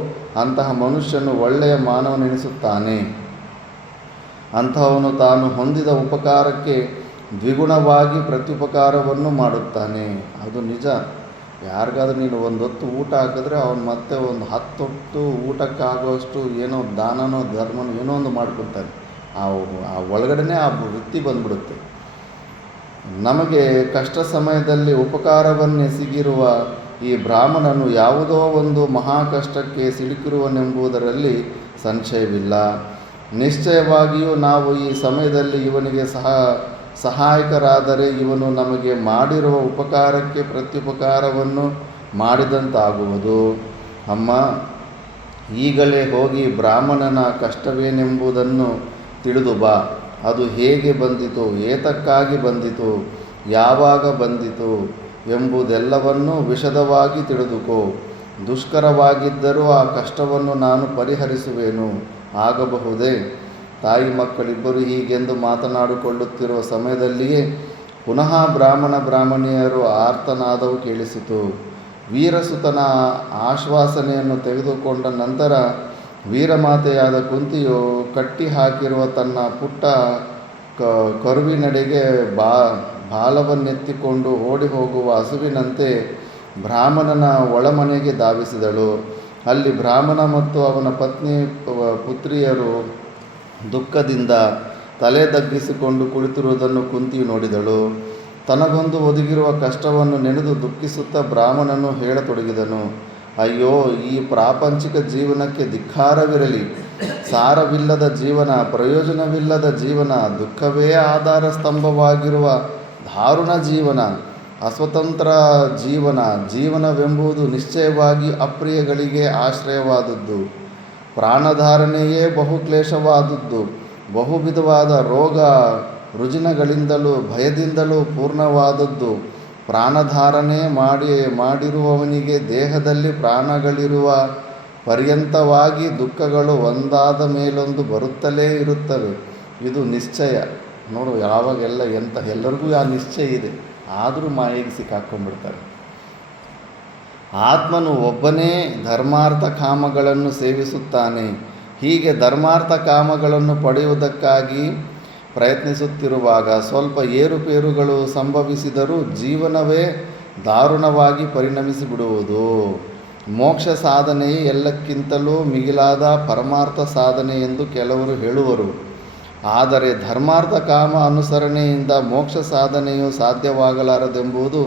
ಅಂತಹ ಮನುಷ್ಯನು ಒಳ್ಳೆಯ ಮಾನವನೆನಿಸುತ್ತಾನೆ. ಅಂತಹವನು ತಾನು ಹೊಂದಿದ ಉಪಕಾರಕ್ಕೆ ದ್ವಿಗುಣವಾಗಿ ಪ್ರತ್ಯುಪಕಾರವನ್ನು ಮಾಡುತ್ತಾನೆ. ಅದು ನಿಜ. ಯಾರಿಗಾದ್ರೂ ನೀನು ಒಂದು ಹೊತ್ತು ಊಟ ಹಾಕಿದ್ರೆ ಅವನು ಮತ್ತೆ ಒಂದು 10 ಹೊತ್ತು ಊಟಕ್ಕಾಗುವಷ್ಟು ಏನೋ ದಾನನೋ ಧರ್ಮನೋ ಏನೋ ಒಂದು ಮಾಡ್ಕೊತಾನೆ. ಆ ಒಳಗಡೆನೇ ಆ ವೃತ್ತಿ ಬಂದ್ಬಿಡುತ್ತೆ. ನಮಗೆ ಕಷ್ಟ ಸಮಯದಲ್ಲಿ ಉಪಕಾರವನ್ನೆಸಗಿರುವ ಈ ಬ್ರಾಹ್ಮಣನು ಯಾವುದೋ ಒಂದು ಮಹಾ ಕಷ್ಟಕ್ಕೆ ಸಿಲುಕಿರುವನೆಂಬುದರಲ್ಲಿ ಸಂಶಯವಿಲ್ಲ. ನಿಶ್ಚಯವಾಗಿಯೂ ನಾವು ಈ ಸಮಯದಲ್ಲಿ ಇವನಿಗೆ ಸಹಾಯಕರಾದರೆ ಇವನು ನಮಗೆ ಮಾಡಿರುವ ಉಪಕಾರಕ್ಕೆ ಪ್ರತ್ಯುಪಕಾರವನ್ನು ಮಾಡಿದಂತಾಗುವುದು. ಅಮ್ಮ, ಈಗಲೇ ಹೋಗಿ ಬ್ರಾಹ್ಮಣನ ಕಷ್ಟವೇನೆಂಬುದನ್ನು ತಿಳಿದು ಬಾ. ಅದು ಹೇಗೆ ಬಂದಿತು, ಏತಕ್ಕಾಗಿ ಬಂದಿತು, ಯಾವಾಗ ಬಂದಿತು ಎಂಬುದೆಲ್ಲವನ್ನೂ ವಿಶದವಾಗಿ ತಿಳಿದುಕೋ. ದುಷ್ಕರವಾಗಿದ್ದರೂ ಆ ಕಷ್ಟವನ್ನು ನಾನು ಪರಿಹರಿಸುವೆನು. ಆಗಬಹುದೇ? ತಾಯಿ ಮಕ್ಕಳಿಬ್ಬರು ಹೀಗೆಂದು ಮಾತನಾಡಿಕೊಳ್ಳುತ್ತಿರುವ ಸಮಯದಲ್ಲಿಯೇ ಪುನಃ ಬ್ರಾಹ್ಮಣಿಯರು ಆರ್ತನಾದವು ಕೇಳಿಸಿತು. ವೀರಸುತನ ಆಶ್ವಾಸನೆಯನ್ನು ತೆಗೆದುಕೊಂಡ ನಂತರ ವೀರಮಾತೆಯಾದ ಕುಂತಿಯು ಕಟ್ಟಿ ಹಾಕಿರುವ ತನ್ನ ಪುಟ್ಟ ಕರುವಿನೆಡೆಗೆ ಬಾಲವನ್ನೆತ್ತಿಕೊಂಡು ಓಡಿ ಹೋಗುವ ಹಸುವಿನಂತೆ ಬ್ರಾಹ್ಮಣನ ಒಳಮನೆಗೆ ಧಾವಿಸಿದಳು. ಅಲ್ಲಿ ಬ್ರಾಹ್ಮಣ ಮತ್ತು ಅವನ ಪುತ್ರಿಯರು ದುಃಖದಿಂದ ತಲೆ ತಗ್ಗಿಸಿಕೊಂಡು ಕುಳಿತಿರುವುದನ್ನು ಕುಂತಿಯು ನೋಡಿದಳು. ತನಗೊಂದು ಒದಗಿರುವ ಕಷ್ಟವನ್ನು ನೆನೆದು ದುಃಖಿಸುತ್ತಾ ಬ್ರಾಹ್ಮಣನು ಹೇಳತೊಡಗಿದನು. ಅಯ್ಯೋ, ಈ ಪ್ರಾಪಂಚಿಕ ಜೀವನಕ್ಕೆ ಧಿಕ್ಕಾರವಿರಲಿ. ಸಾರವಿಲ್ಲದ ಜೀವನ, ಪ್ರಯೋಜನವಿಲ್ಲದ ಜೀವನ, ದುಃಖವೇ ಆಧಾರ ಸ್ತಂಭವಾಗಿರುವ ದಾರುಣ ಜೀವನ, ಅಸ್ವತಂತ್ರ ಜೀವನವೆಂಬುದು ನಿಶ್ಚಯವಾಗಿ ಅಪ್ರಿಯಗಳಿಗೆ ಆಶ್ರಯವಾದದ್ದು. ಪ್ರಾಣಧಾರಣೆಯೇ ಬಹುಕ್ಲೇಶವಾದದ್ದು. ಬಹುವಿಧವಾದ ರೋಗ ರುಜಿನಗಳಿಂದಲೂ ಭಯದಿಂದಲೂ ಪೂರ್ಣವಾದದ್ದು. ಪ್ರಾಣಧಾರಣೆ ಮಾಡಿರುವವನಿಗೆ ದೇಹದಲ್ಲಿ ಪ್ರಾಣಗಳಿರುವ ಪರ್ಯಂತವಾಗಿ ದುಃಖಗಳು ಒಂದಾದ ಮೇಲೊಂದು ಬರುತ್ತಲೇ ಇರುತ್ತವೆ. ಇದು ನಿಶ್ಚಯ. ನೋಡು, ಯಾವಾಗೆಲ್ಲ ಎಲ್ಲರಿಗೂ ಆ ನಿಶ್ಚಯ ಇದೆ, ಆದರೂ ಮಾಯೆಗೆ ಸಿಕ್ಕಾಕೊಂಡ್ಬಿಡ್ತಾರೆ. ಆತ್ಮನು ಒಬ್ಬನೇ ಧರ್ಮಾರ್ಥ ಕಾಮಗಳನ್ನು ಸೇವಿಸುತ್ತಾನೆ. ಹೀಗೆ ಧರ್ಮಾರ್ಥ ಕಾಮಗಳನ್ನು ಪಡೆಯುವುದಕ್ಕಾಗಿ ಪ್ರಯತ್ನಿಸುತ್ತಿರುವಾಗ ಸ್ವಲ್ಪ ಏರುಪೇರುಗಳು ಸಂಭವಿಸಿದರೂ ಜೀವನವೇ ದಾರುಣವಾಗಿ ಪರಿಣಮಿಸಿಬಿಡುವುದು. ಮೋಕ್ಷ ಸಾಧನೆಯೇ ಎಲ್ಲಕ್ಕಿಂತಲೂ ಮಿಗಿಲಾದ ಪರಮಾರ್ಥ ಸಾಧನೆ ಎಂದು ಕೆಲವರು ಹೇಳುವರು. ಆದರೆ ಧರ್ಮಾರ್ಥ ಕಾಮ ಅನುಸರಣೆಯಿಂದ ಮೋಕ್ಷ ಸಾಧನೆಯು ಸಾಧ್ಯವಾಗಲಾರದೆಂಬುದು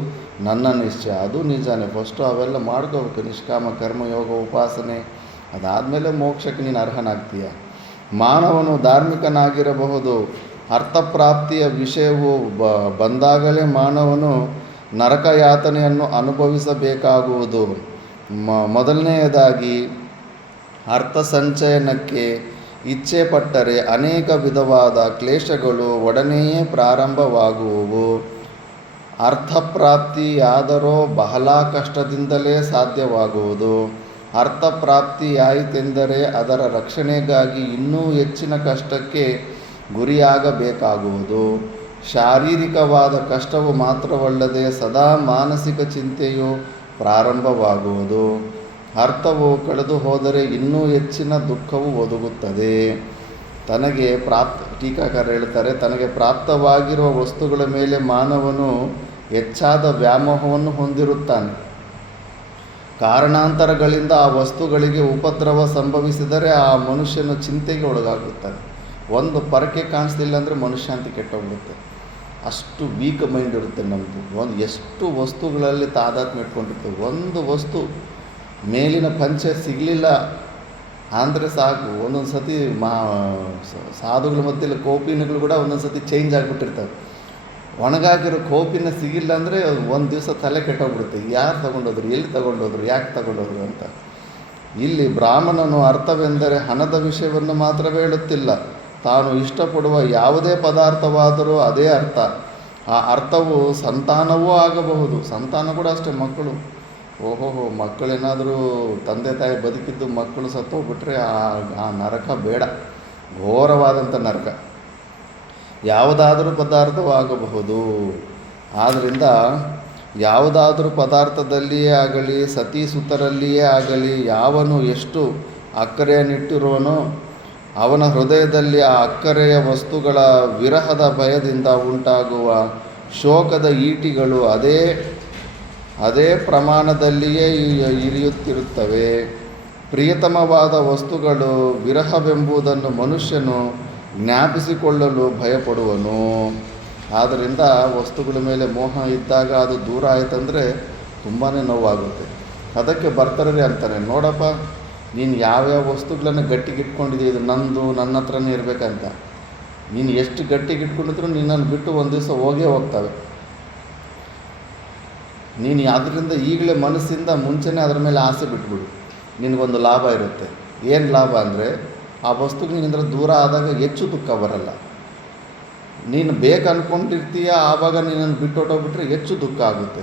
ನನ್ನ ನಿಶ್ಚಯ. ಅದು ನಿಜಾನೇ. ಫಸ್ಟು ಅವೆಲ್ಲ ಮಾಡ್ಕೋಬೇಕು, ನಿಷ್ಕಾಮ ಕರ್ಮಯೋಗ, ಉಪಾಸನೆ. ಅದಾದಮೇಲೆ ಮೋಕ್ಷಕ್ಕೆ ನೀನು ಅರ್ಹನಾಗ್ತೀಯ. ಮಾನವನು ಧಾರ್ಮಿಕನಾಗಿರಬಹುದು. ಅರ್ಥಪ್ರಾಪ್ತಿಯ ವಿಷಯವು ಬಂದಾಗಲೇ ಮಾನವನು ನರಕಯಾತನೆಯನ್ನು ಅನುಭವಿಸಬೇಕಾಗುವುದು. ಮೊದಲನೆಯದಾಗಿ ಅರ್ಥ ಸಂಚಯನಕ್ಕೆ ಇಚ್ಛೆ ಪಟ್ಟರೆ ಅನೇಕ ವಿಧವಾದ ಕ್ಲೇಶಗಳು ಒಡನೆಯೇ ಪ್ರಾರಂಭವಾಗುವುವು. ಅರ್ಥಪ್ರಾಪ್ತಿಯಾದರೋ ಬಹಳ ಕಷ್ಟದಿಂದಲೇ ಸಾಧ್ಯವಾಗುವುದು. ಅರ್ಥಪ್ರಾಪ್ತಿಯಾಯಿತೆಂದರೆ ಅದರ ರಕ್ಷಣೆಗಾಗಿ ಇನ್ನೂ ಹೆಚ್ಚಿನ ಕಷ್ಟಕ್ಕೆ ಗುರಿಯಾಗಬೇಕಾಗುವುದು. ಶಾರೀರಿಕವಾದ ಕಷ್ಟವು ಮಾತ್ರವಲ್ಲದೆ ಸದಾ ಮಾನಸಿಕ ಚಿಂತೆಯು ಪ್ರಾರಂಭವಾಗುವುದು. ಅರ್ಥವು ಕಳೆದು ಹೋದರೆ ಇನ್ನೂ ಹೆಚ್ಚಿನ ದುಃಖವು ಒದಗುತ್ತದೆ. ಟೀಕಾಕಾರ ಹೇಳ್ತಾರೆ, ತನಗೆ ಪ್ರಾಪ್ತವಾಗಿರುವ ವಸ್ತುಗಳ ಮೇಲೆ ಮಾನವನು ಹೆಚ್ಚಾದ ವ್ಯಾಮೋಹವನ್ನು ಹೊಂದಿರುತ್ತಾನೆ. ಕಾರಣಾಂತರಗಳಿಂದ ಆ ವಸ್ತುಗಳಿಗೆ ಉಪದ್ರವ ಸಂಭವಿಸಿದರೆ ಆ ಮನುಷ್ಯನು ಚಿಂತೆಗೆ ಒಳಗಾಗುತ್ತಾನೆ. ಒಂದು ಪರಕೆ ಕಾಣಿಸ್ಲಿಲ್ಲ ಅಂದರೆ ಮನುಷ್ಯಾಂತಿ ಕೆಟ್ಟೋಗ್ಬಿಡುತ್ತೆ. ಅಷ್ಟು ವೀಕ್ ಮೈಂಡ್ ಇರುತ್ತೆ ನಮ್ಮದು. ಎಷ್ಟು ವಸ್ತುಗಳಲ್ಲಿ ತಾದಾತ್ಮ್ಯ ಇಟ್ಕೊಂಡಿರ್ತೇವೆ. ಒಂದು ವಸ್ತು ಮೇಲಿನ ಪಂಚೆ ಸಿಗಲಿಲ್ಲ ಅಂದರೆ ಸಾಕು, ಒಂದೊಂದು ಸತಿ ಸಾಧುಗಳ ಮಧ್ಯೆ ಕೋಪಿನಗಳು ಕೂಡ ಒಂದೊಂದು ಸತಿ ಚೇಂಜ್ ಆಗಿಬಿಟ್ಟಿರ್ತವೆ. ಒಣಗಾಗಿರೋ ಕೋಪಿನ ಸಿಗಿಲ್ಲ ಅಂದರೆ ಒಂದು ದಿವಸ ತಲೆ ಕೆಟ್ಟೋಗ್ಬಿಡುತ್ತೆ. ಯಾರು ತಗೊಂಡೋದ್ರು, ಎಲ್ಲಿ ತಗೊಂಡೋದ್ರು, ಯಾಕೆ ತಗೊಂಡೋದ್ರು ಅಂತ. ಇಲ್ಲಿ ಬ್ರಾಹ್ಮಣನು ಅರ್ಥವೆಂದರೆ ಹಣದ ವಿಷಯವನ್ನು ಮಾತ್ರವೇ ಹೇಳುತ್ತಿಲ್ಲ. ತಾನು ಇಷ್ಟಪಡುವ ಯಾವುದೇ ಪದಾರ್ಥವಾದರೂ ಅದೇ ಅರ್ಥ. ಆ ಅರ್ಥವು ಸಂತಾನವೂ ಆಗಬಹುದು. ಸಂತಾನ ಕೂಡ ಅಷ್ಟೇ, ಮಕ್ಕಳು. ಮಕ್ಕಳೇನಾದರೂ ತಂದೆ ತಾಯಿ ಬದುಕಿದ್ದು ಮಕ್ಕಳು ಸತ್ತೋಗ್ಬಿಟ್ರೆ ಆ ನರಕ ಬೇಡ, ಘೋರವಾದಂಥ ನರಕ. ಯಾವುದಾದರೂ ಪದಾರ್ಥವಾಗಬಹುದು. ಆದ್ದರಿಂದ ಯಾವುದಾದರೂ ಪದಾರ್ಥದಲ್ಲಿಯೇ ಆಗಲಿ, ಸತೀಸುತರಲ್ಲಿಯೇ ಆಗಲಿ, ಯಾವನು ಎಷ್ಟು ಅಕ್ಕರೆಯನ್ನಿಟ್ಟಿರೋನೋ ಅವನ ಹೃದಯದಲ್ಲಿ ಆ ಅಕ್ಕರೆಯ ವಸ್ತುಗಳ ವಿರಹದ ಭಯದಿಂದ ಉಂಟಾಗುವ ಶೋಕದ ಈಟಿಗಳು ಅದೇ ಪ್ರಮಾಣದಲ್ಲಿಯೇ ಇರಿಯುತ್ತಿರುತ್ತವೆ. ಪ್ರಿಯತಮವಾದ ವಸ್ತುಗಳು ವಿರಹವೆಂಬುದನ್ನು ಮನುಷ್ಯನು ಜ್ಞಾಪಿಸಿಕೊಳ್ಳಲು ಭಯಪಡುವನು. ಆದ್ದರಿಂದ ವಸ್ತುಗಳ ಮೇಲೆ ಮೋಹ ಇದ್ದಾಗ ಅದು ದೂರ ಆಯ್ತಂದರೆ ತುಂಬಾ ನೋವಾಗುತ್ತೆ. ಅದಕ್ಕೆ ಬರ್ತಾರೇ ಅಂತಾರೆ, ನೋಡಪ್ಪ ನೀನು ಯಾವ್ಯಾವ ವಸ್ತುಗಳನ್ನು ಗಟ್ಟಿಗಿಟ್ಕೊಂಡಿದ್ದೀಯ, ಇದು ನಂದು, ನನ್ನ ಹತ್ರನೇ ಇರಬೇಕಂತ. ನೀನು ಎಷ್ಟು ಗಟ್ಟಿಗಿಟ್ಕೊಂಡಿದ್ರು ನಿನ್ನನ್ನು ಬಿಟ್ಟು ಒಂದು ದಿವಸ ಹೋಗೇ ಹೋಗ್ತವೆ. ನೀನು ಅದರಿಂದ ಈಗಲೇ ಮನಸ್ಸಿಂದ ಮುಂಚೆನೇ ಅದರ ಮೇಲೆ ಆಸೆ ಬಿಟ್ಬಿಡು, ನಿನಗೊಂದು ಲಾಭ ಇರುತ್ತೆ. ಏನು ಲಾಭ ಅಂದರೆ ಆ ವಸ್ತುಗೆ ನಿನ್ನಿಂದ ದೂರ ಆದಾಗ ಹೆಚ್ಚು ದುಃಖ ಬರಲ್ಲ. ನೀನು ಬೇಕು ಅಂದ್ಕೊಂಡಿರ್ತೀಯ, ಆವಾಗ ನಿನ್ನನ್ನು ಬಿಟ್ಟು ಹೊಟ್ಟೋಗ್ಬಿಟ್ರೆ ಹೆಚ್ಚು ದುಃಖ ಆಗುತ್ತೆ.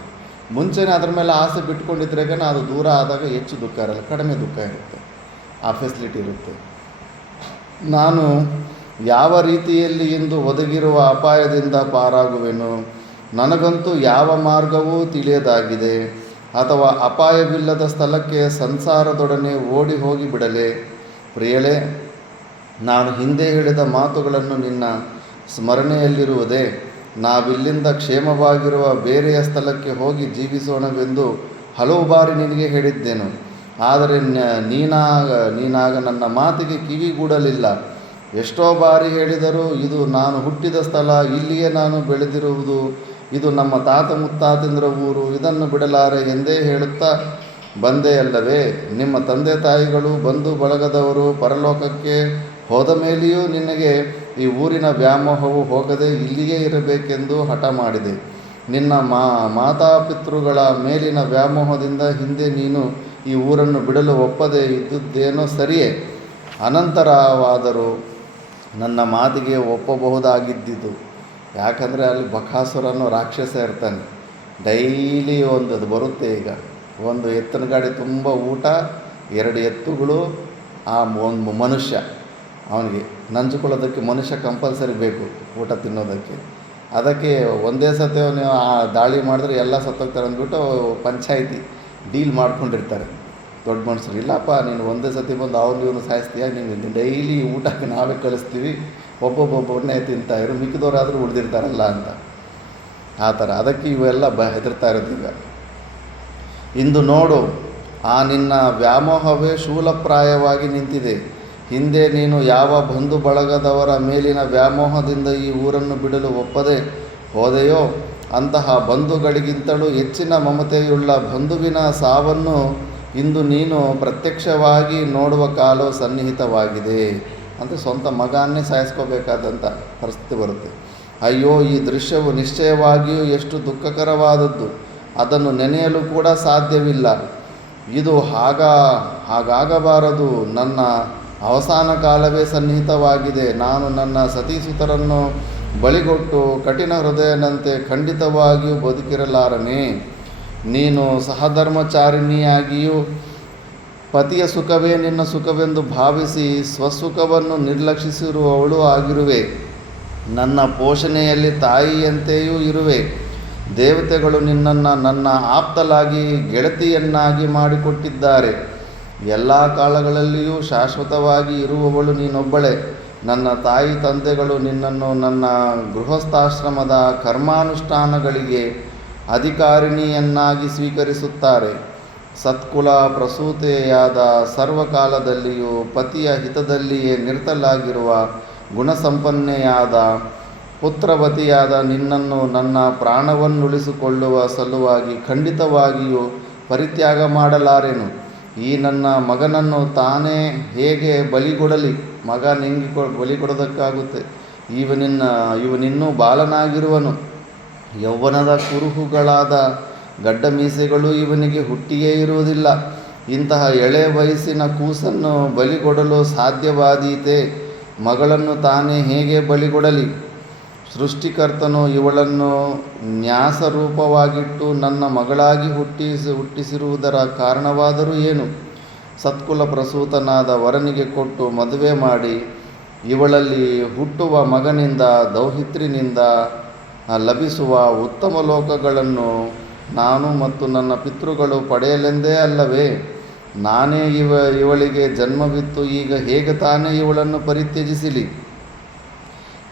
ಮುಂಚೆನೇ ಅದರ ಮೇಲೆ ಆಸೆ ಬಿಟ್ಕೊಂಡಿದ್ರೇಗ ಅದು ದೂರ ಆದಾಗ ಹೆಚ್ಚು ದುಃಖ ಇರಲ್ಲ, ಕಡಿಮೆ ದುಃಖ ಇರುತ್ತೆ, ಆ ಫೆಸಿಲಿಟಿ ಇರುತ್ತೆ. ನಾನು ಯಾವ ರೀತಿಯಲ್ಲಿ ಇಂದು ಒದಗಿರುವ ಅಪಾಯದಿಂದ ಪಾರಾಗುವೆನು? ನನಗಂತೂ ಯಾವ ಮಾರ್ಗವೂ ತಿಳಿಯದಾಗಿದೆ. ಅಥವಾ ಅಪಾಯವಿಲ್ಲದ ಸ್ಥಳಕ್ಕೆ ಸಂಸಾರದೊಡನೆ ಓಡಿ ಹೋಗಿ ಬಿಡಲೆ? ಪ್ರಿಯಳೇ, ನಾನು ಹಿಂದೆ ಹೇಳಿದ ಮಾತುಗಳನ್ನು ನಿನ್ನ ಸ್ಮರಣೆಯಲ್ಲಿರುವುದೇ? ನಾವಿಲ್ಲಿಂದ ಕ್ಷೇಮವಾಗಿರುವ ಬೇರೆಯ ಸ್ಥಳಕ್ಕೆ ಹೋಗಿ ಜೀವಿಸೋಣವೆಂದು ಹಲವು ಬಾರಿ ನಿನಗೆ ಹೇಳಿದ್ದೇನು. ಆದರೆ ನೀನಾಗ ನನ್ನ ಮಾತಿಗೆ ಕಿವಿಗೂಡಲಿಲ್ಲ. ಎಷ್ಟೋ ಬಾರಿ ಹೇಳಿದರೂ ಇದು ನಾನು ಹುಟ್ಟಿದ ಸ್ಥಳ, ಇಲ್ಲಿಯೇ ನಾನು ಬೆಳೆದಿರುವುದು, ಇದು ನಮ್ಮ ತಾತ ಮುತ್ತಾತೆಂದರ ಊರು, ಇದನ್ನು ಬಿಡಲಾರೆ ಎಂದೇ ಹೇಳುತ್ತಾ ಬಂದೇ ಅಲ್ಲವೇ? ನಿಮ್ಮ ತಂದೆ ತಾಯಿಗಳು, ಬಂಧು ಬಳಗದವರು ಪರಲೋಕಕ್ಕೆ ಹೋದ ಮೇಲೆಯೂ ನಿನಗೆ ಈ ಊರಿನ ವ್ಯಾಮೋಹವು ಹೋಗದೆ ಇಲ್ಲಿಯೇ ಇರಬೇಕೆಂದು ಹಠ ಮಾಡಿದೆ. ನಿನ್ನ ಮಾತಾಪಿತೃಗಳ ಮೇಲಿನ ವ್ಯಾಮೋಹದಿಂದ ಹಿಂದೆ ನೀನು ಈ ಊರನ್ನು ಬಿಡಲು ಒಪ್ಪದೆ ಇದ್ದುದೇನೋ ಸರಿಯೇ. ಅನಂತರವಾದರೂ ನನ್ನ ಮಾತಿಗೆ ಒಪ್ಪಬಹುದಾಗಿದ್ದಿತು. ಯಾಕಂದರೆ ಅಲ್ಲಿ ಬಕಾಸುರನೋ ರಾಕ್ಷಸ ಇರ್ತಾನೆ. ಡೈಲಿ ಅದು ಬರುತ್ತೆ. ಈಗ ಒಂದು ಎತ್ತಿನ ಗಾಡಿ ತುಂಬ ಊಟ, 2 ಎತ್ತುಗಳು, ಆ ಒಂದು ಮನುಷ್ಯ. ಅವನಿಗೆ ನಂಚಿಕೊಳ್ಳೋದಕ್ಕೆ ಮನುಷ್ಯ ಕಂಪಲ್ಸರಿ ಬೇಕು ಊಟ ತಿನ್ನೋದಕ್ಕೆ. ಅದಕ್ಕೆ ಒಂದೇ ಸತಿ ಅವನು ಆ ದಾಳಿ ಮಾಡಿದ್ರೆ ಎಲ್ಲ ಸತ್ತೋಗ್ತಾರೆ ಅಂದ್ಬಿಟ್ಟು ಪಂಚಾಯಿತಿ ಡೀಲ್ ಮಾಡ್ಕೊಂಡಿರ್ತಾರೆ ದೊಡ್ಡ ಮನುಷ್ಯರು. ಇಲ್ಲಪ್ಪ, ನೀನು ಒಂದೇ ಸತಿ ಬಂದು ಇವನು ಸಾಯಿಸ್ತೀಯ, ನೀನು ಡೈಲಿ ಊಟಕ್ಕೆ ನಾವೇ ಕಳಿಸ್ತೀವಿ, ಒಬ್ಬೊಬ್ಬೊಬ್ಬರನ್ನೇ ತಿಂತಾಯಿರು, ಮಿಕ್ಕಿದವರಾದರೂ ಉಳಿದಿರ್ತಾರಲ್ಲ ಅಂತ. ಆ ಥರ ಅದಕ್ಕೆ ಇವೆಲ್ಲ ಹೆದರ್ತಾ ಇರೋದು. ಈಗ ಇಂದು ನೋಡು, ಆ ನಿನ್ನ ವ್ಯಾಮೋಹವೇ ಶೂಲಪ್ರಾಯವಾಗಿ ನಿಂತಿದೆ. ಹಿಂದೆ ನೀನು ಯಾವ ಬಂಧು ಬಳಗದವರ ಮೇಲಿನ ವ್ಯಾಮೋಹದಿಂದ ಈ ಊರನ್ನು ಬಿಡಲು ಒಪ್ಪದೆ ಹೋದೆಯೋ, ಅಂತಹ ಬಂಧುಗಳಿಗಿಂತಲೂ ಹೆಚ್ಚಿನ ಮಮತೆಯುಳ್ಳ ಬಂಧುವಿನ ಸಾವನ್ನು ಇಂದು ನೀನು ಪ್ರತ್ಯಕ್ಷವಾಗಿ ನೋಡುವ ಕಾಲವು ಸನ್ನಿಹಿತವಾಗಿದೆ. ಅಂತ ಸ್ವಂತ ಮಗನ್ನೇ ಸಾಯಿಸ್ಕೋಬೇಕಾದಂಥ ಪರಿಸ್ಥಿತಿ ಬರುತ್ತೆ. ಅಯ್ಯೋ, ಈ ದೃಶ್ಯವು ನಿಶ್ಚಯವಾಗಿಯೂ ಎಷ್ಟು ದುಃಖಕರವಾದದ್ದು, ಅದನ್ನು ನೆನೆಯಲು ಕೂಡ ಸಾಧ್ಯವಿಲ್ಲ. ಇದು ಹಾಗಾಗಬಾರದು. ನನ್ನ ಅವಸಾನ ಕಾಲವೇ ಸನ್ನಿಹಿತವಾಗಿದೆ. ನಾನು ನನ್ನ ಸತೀಸುತರನ್ನು ಬಳಿಗೊಟ್ಟು ಕಠಿಣ ಹೃದಯನಂತೆ ಖಂಡಿತವಾಗಿಯೂ ಬದುಕಿರಲಾರನೆ. ನೀನು ಸಹಧರ್ಮಚಾರಿಣಿಯಾಗಿಯೂ ಪತಿಯ ಸುಖವೇ ನಿನ್ನ ಸುಖವೆಂದು ಭಾವಿಸಿ ಸ್ವಸುಖವನ್ನು ನಿರ್ಲಕ್ಷಿಸಿರುವವಳು ಆಗಿರುವೆ. ನನ್ನ ಪೋಷಣೆಯಲ್ಲಿ ತಾಯಿಯಂತೆಯೂ ಇರುವೆ. ದೇವತೆಗಳು ನಿನ್ನನ್ನು ನನ್ನ ಆಪ್ತಲಾಗಿ ಗೆಳತಿಯನ್ನಾಗಿ ಮಾಡಿಕೊಟ್ಟಿದ್ದಾರೆ. ಎಲ್ಲ ಕಾಲಗಳಲ್ಲಿಯೂ ಶಾಶ್ವತವಾಗಿ ಇರುವವಳು ನೀನೊಬ್ಬಳೇ. ನನ್ನ ತಾಯಿ ತಂದೆಗಳು ನಿನ್ನನ್ನು ನನ್ನ ಗೃಹಸ್ಥಾಶ್ರಮದ ಕರ್ಮಾನುಷ್ಠಾನಗಳಿಗೆ ಅಧಿಕಾರಿಣಿಯನ್ನಾಗಿ ಸ್ವೀಕರಿಸುತ್ತಾರೆ. ಸತ್ಕುಲ ಪ್ರಸೂತೆಯಾದ ಸರ್ವಕಾಲದಲ್ಲಿಯೂ ಪತಿಯ ಹಿತದಲ್ಲಿಯೇ ನಿರತಲಾಗಿರುವ ಗುಣಸಂಪನ್ನೆಯಾದ ಪುತ್ರವತಿಯಾದ ನಿನ್ನನ್ನು ನನ್ನ ಪ್ರಾಣವನ್ನುಳಿಸಿಕೊಳ್ಳುವ ಸಲುವಾಗಿ ಖಂಡಿತವಾಗಿಯೂ ಪರಿತ್ಯಾಗ ಮಾಡಲಾರೆನು. ಈ ನನ್ನ ಮಗನನ್ನು ತಾನೇ ಹೇಗೆ ಬಲಿಗೊಡಲಿ? ಮಗ ನಿಂಗೆ ಬಲಿ ಕೊಡೋದಕ್ಕಾಗುತ್ತೆ? ಇವನಿನ್ನೂ ಬಾಲನಾಗಿರುವನು. ಯೌವನದ ಕುರುಹುಗಳಾದ ಗಡ್ಡ ಮೀಸೆಗಳು ಇವನಿಗೆ ಹುಟ್ಟಿಯೇ ಇರುವುದಿಲ್ಲ. ಇಂತಹ ಎಳೆ ವಯಸ್ಸಿನ ಕೂಸನ್ನು ಬಲಿಗೊಡಲು ಸಾಧ್ಯವಾದೀತೆ? ಮಗಳನ್ನು ತಾನೇ ಹೇಗೆ ಬಲಿಗೊಡಲಿ? ಸೃಷ್ಟಿಕರ್ತನು ಇವಳನ್ನು ನ್ಯಾಸರೂಪವಾಗಿಟ್ಟು ನನ್ನ ಮಗಳಾಗಿ ಹುಟ್ಟಿಸಿರುವುದರ ಕಾರಣವಾದರೂ ಏನು? ಸತ್ಕುಲ ಪ್ರಸೂತನಾದ ವರನಿಗೆ ಕೊಟ್ಟು ಮದುವೆ ಮಾಡಿ ಇವಳಲ್ಲಿ ಹುಟ್ಟುವ ಮಗನಿಂದ ದೌಹಿತ್ರಿನಿಂದ ಲಭಿಸುವ ಉತ್ತಮ ಲೋಕಗಳನ್ನು ನಾನು ಮತ್ತು ನನ್ನ ಪಿತೃಗಳು ಪಡೆಯಲೆಂದೇ ಅಲ್ಲವೇ? ನಾನೇ ಇವಳಿಗೆ ಜನ್ಮವಿತ್ತು. ಈಗ ಹೇಗೆ ತಾನೇ ಇವಳನ್ನು ಪರಿತ್ಯಜಿಸಲಿ?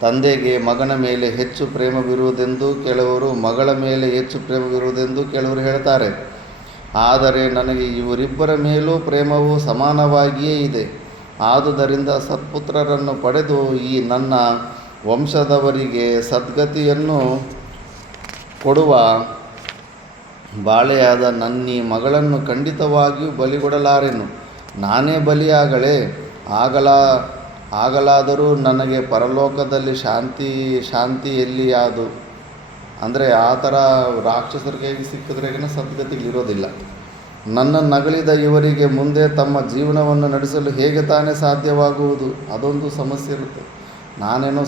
ತಂದೆಗೆ ಮಗನ ಮೇಲೆ ಹೆಚ್ಚು ಪ್ರೇಮವಿರುವುದೆಂದು ಕೆಲವರು, ಮಗಳ ಮೇಲೆ ಹೆಚ್ಚು ಪ್ರೇಮವಿರುವುದೆಂದು ಕೆಲವರು ಹೇಳ್ತಾರೆ. ಆದರೆ ನನಗೆ ಇವರಿಬ್ಬರ ಮೇಲೂ ಪ್ರೇಮವು ಸಮಾನವಾಗಿಯೇ ಇದೆ. ಆದುದರಿಂದ ಸತ್ಪುತ್ರರನ್ನು ಪಡೆದು ಈ ನನ್ನ ವಂಶದವರಿಗೆ ಸದ್ಗತಿಯನ್ನು ಕೊಡುವ ಬಾಳೆಯಾದ ನನ್ನೀ ಮಗಳನ್ನು ಖಂಡಿತವಾಗಿಯೂ ಬಲಿಗೊಡಲಾರೆನು. ನಾನೇ ಬಲಿಯಾಗಲೇ ಆಗಲಾದರೂ ನನಗೆ ಪರಲೋಕದಲ್ಲಿ ಶಾಂತಿ ಎಲ್ಲಿಯಾದು? ಅಂದರೆ ಆ ಥರ ರಾಕ್ಷಸರಿಗೆ ಸಿಕ್ಕಿದ್ರೇಗಿನ ಸದ್ಗತಿಗಳಿರೋದಿಲ್ಲ. ನನ್ನನ್ನು ನಗಳಿದ ಇವರಿಗೆ ಮುಂದೆ ತಮ್ಮ ಜೀವನವನ್ನು ನಡೆಸಲು ಹೇಗೆ ತಾನೇ ಸಾಧ್ಯವಾಗುವುದು? ಅದೊಂದು ಸಮಸ್ಯೆ ಇರುತ್ತೆ. ನಾನೇನೋ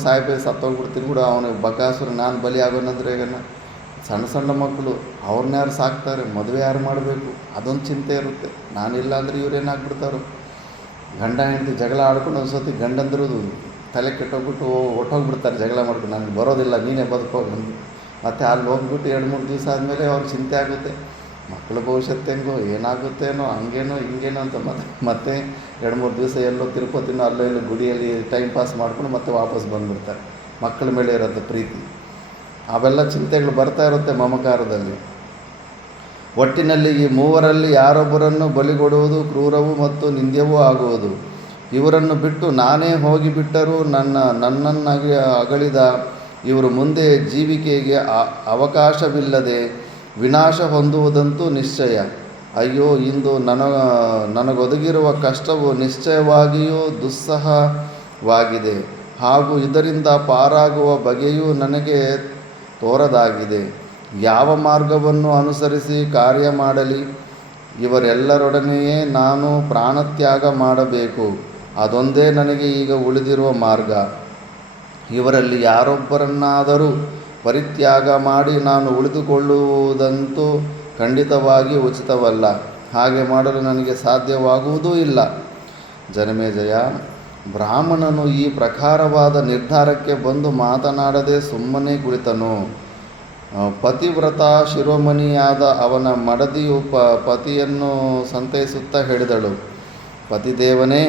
ಸತ್ತೋಗ್ಬಿಡ್ತೀನಿ ಕೂಡ, ಅವನಿಗೆ ಬಕಾಸುರ ನಾನು ಬಲಿ ಆಗೋನಂದ್ರೆ ಈಗನ ಸಣ್ಣ ಸಣ್ಣ ಮಕ್ಕಳು ಅವ್ರನ್ನ ಯಾರು ಸಾಕ್ತಾರೆ? ಮದುವೆ ಯಾರು ಮಾಡಬೇಕು? ಅದೊಂದು ಚಿಂತೆ ಇರುತ್ತೆ. ನಾನಿಲ್ಲ ಅಂದರೆ ಇವ್ರೇನಾಗ್ಬಿಡ್ತಾರೋ? ಗಂಡ ಹೆಂಡತಿ ಜಗಳ ಆಡ್ಕೊಂಡು ಒಂದು ಸತಿ ಗಂಡಂದ್ರದು ತಲೆ ಕೆಟ್ಟೋಗ್ಬಿಟ್ಟು ಹೊಟ್ಟೋಗ್ಬಿಡ್ತಾರೆ ಜಗಳ ಮಾಡ್ಕೊಂಡು. ನನಗೆ ಬರೋದಿಲ್ಲ, ನೀನೇ ಬದುಕೋಗಂದು. ಮತ್ತು ಅಲ್ಲಿ ಹೋಗ್ಬಿಟ್ಟು 2-3 ದಿವಸ ಆದಮೇಲೆ ಅವ್ರಿಗೆ ಚಿಂತೆ ಆಗುತ್ತೆ. ಮಕ್ಕಳ ಭವಿಷ್ಯತ್ತು ಹೆಂಗೋ ಏನಾಗುತ್ತೇನೋ, ಹಂಗೇನೋ ಹಿಂಗೇನೋ ಅಂತ ಮತ್ತೆ 2-3 ದಿವಸ ಎಲ್ಲೋ ತಿರುಪತಿನೋ ಅಲ್ಲೋ ಎಲ್ಲೋ ಗುಡಿಯಲ್ಲಿ ಟೈಮ್ ಪಾಸ್ ಮಾಡ್ಕೊಂಡು ಮತ್ತೆ ವಾಪಸ್ ಬಂದುಬಿಡ್ತಾರೆ. ಮಕ್ಕಳ ಮೇಲೆ ಇರುತ್ತೆ ಪ್ರೀತಿ. ಅವೆಲ್ಲ ಚಿಂತೆಗಳು ಬರ್ತಾ ಇರುತ್ತೆ ಮಮಕಾರದಲ್ಲಿ. ಒಟ್ಟಿನಲ್ಲಿ ಈ ಮೂವರಲ್ಲಿ ಯಾರೊಬ್ಬರನ್ನು ಬಲಿಗೊಡುವುದು ಕ್ರೂರವೂ ಮತ್ತು ನಿಂದ್ಯವೂ ಆಗುವುದು. ಇವರನ್ನು ಬಿಟ್ಟು ನಾನೇ ಹೋಗಿಬಿಟ್ಟರೂ ನನ್ನನ್ನು ಅಗಲಿದ ಇವರು ಮುಂದೆ ಜೀವಿಕೆಗೆ ಅವಕಾಶವಿಲ್ಲದೆ ವಿನಾಶ ಹೊಂದುವುದಂತೂ ನಿಶ್ಚಯ. ಅಯ್ಯೋ, ಇಂದು ನನಗೊದಗಿರುವ ಕಷ್ಟವು ನಿಶ್ಚಯವಾಗಿಯೂ ದುಸ್ಸಹವಾಗಿದೆ. ಹಾಗೂ ಇದರಿಂದ ಪಾರಾಗುವ ಬಗೆಯೂ ನನಗೆ ತೋರದಾಗಿದೆ. ಯಾವ ಮಾರ್ಗವನ್ನು ಅನುಸರಿಸಿ ಕಾರ್ಯ ಮಾಡಲಿ? ಇವರೆಲ್ಲರೊಡನೆಯೇ ನಾನು ಪ್ರಾಣತ್ಯಾಗ ಮಾಡಬೇಕು. ಅದೊಂದೇ ನನಗೆ ಈಗ ಉಳಿದಿರುವ ಮಾರ್ಗ. ಇವರಲ್ಲಿ ಯಾರೊಬ್ಬರನ್ನಾದರೂ ಪರಿತ್ಯಾಗ ಮಾಡಿ ನಾನು ಉಳಿದುಕೊಳ್ಳುವುದಂತೂ ಖಂಡಿತವಾಗಿ ಉಚಿತವಲ್ಲ. ಹಾಗೆ ಮಾಡಲು ನನಗೆ ಸಾಧ್ಯವಾಗುವುದೂ ಇಲ್ಲ. ಜನಮೇಜಯ, ಬ್ರಾಹ್ಮಣನು ಈ ಪ್ರಕಾರವಾದ ನಿರ್ಧಾರಕ್ಕೆ ಬಂದು ಮಾತನಾಡದೆ ಸುಮ್ಮನೆ ಕುಳಿತನು. ಪತಿವ್ರತ ಶಿರೋಮಣಿಯಾದ ಅವನ ಮಡದಿಯು ಪತಿಯನ್ನು ಸಂತೈಸುತ್ತಾ ಹೇಳಿದಳು, ಪತಿದೇವನೇ,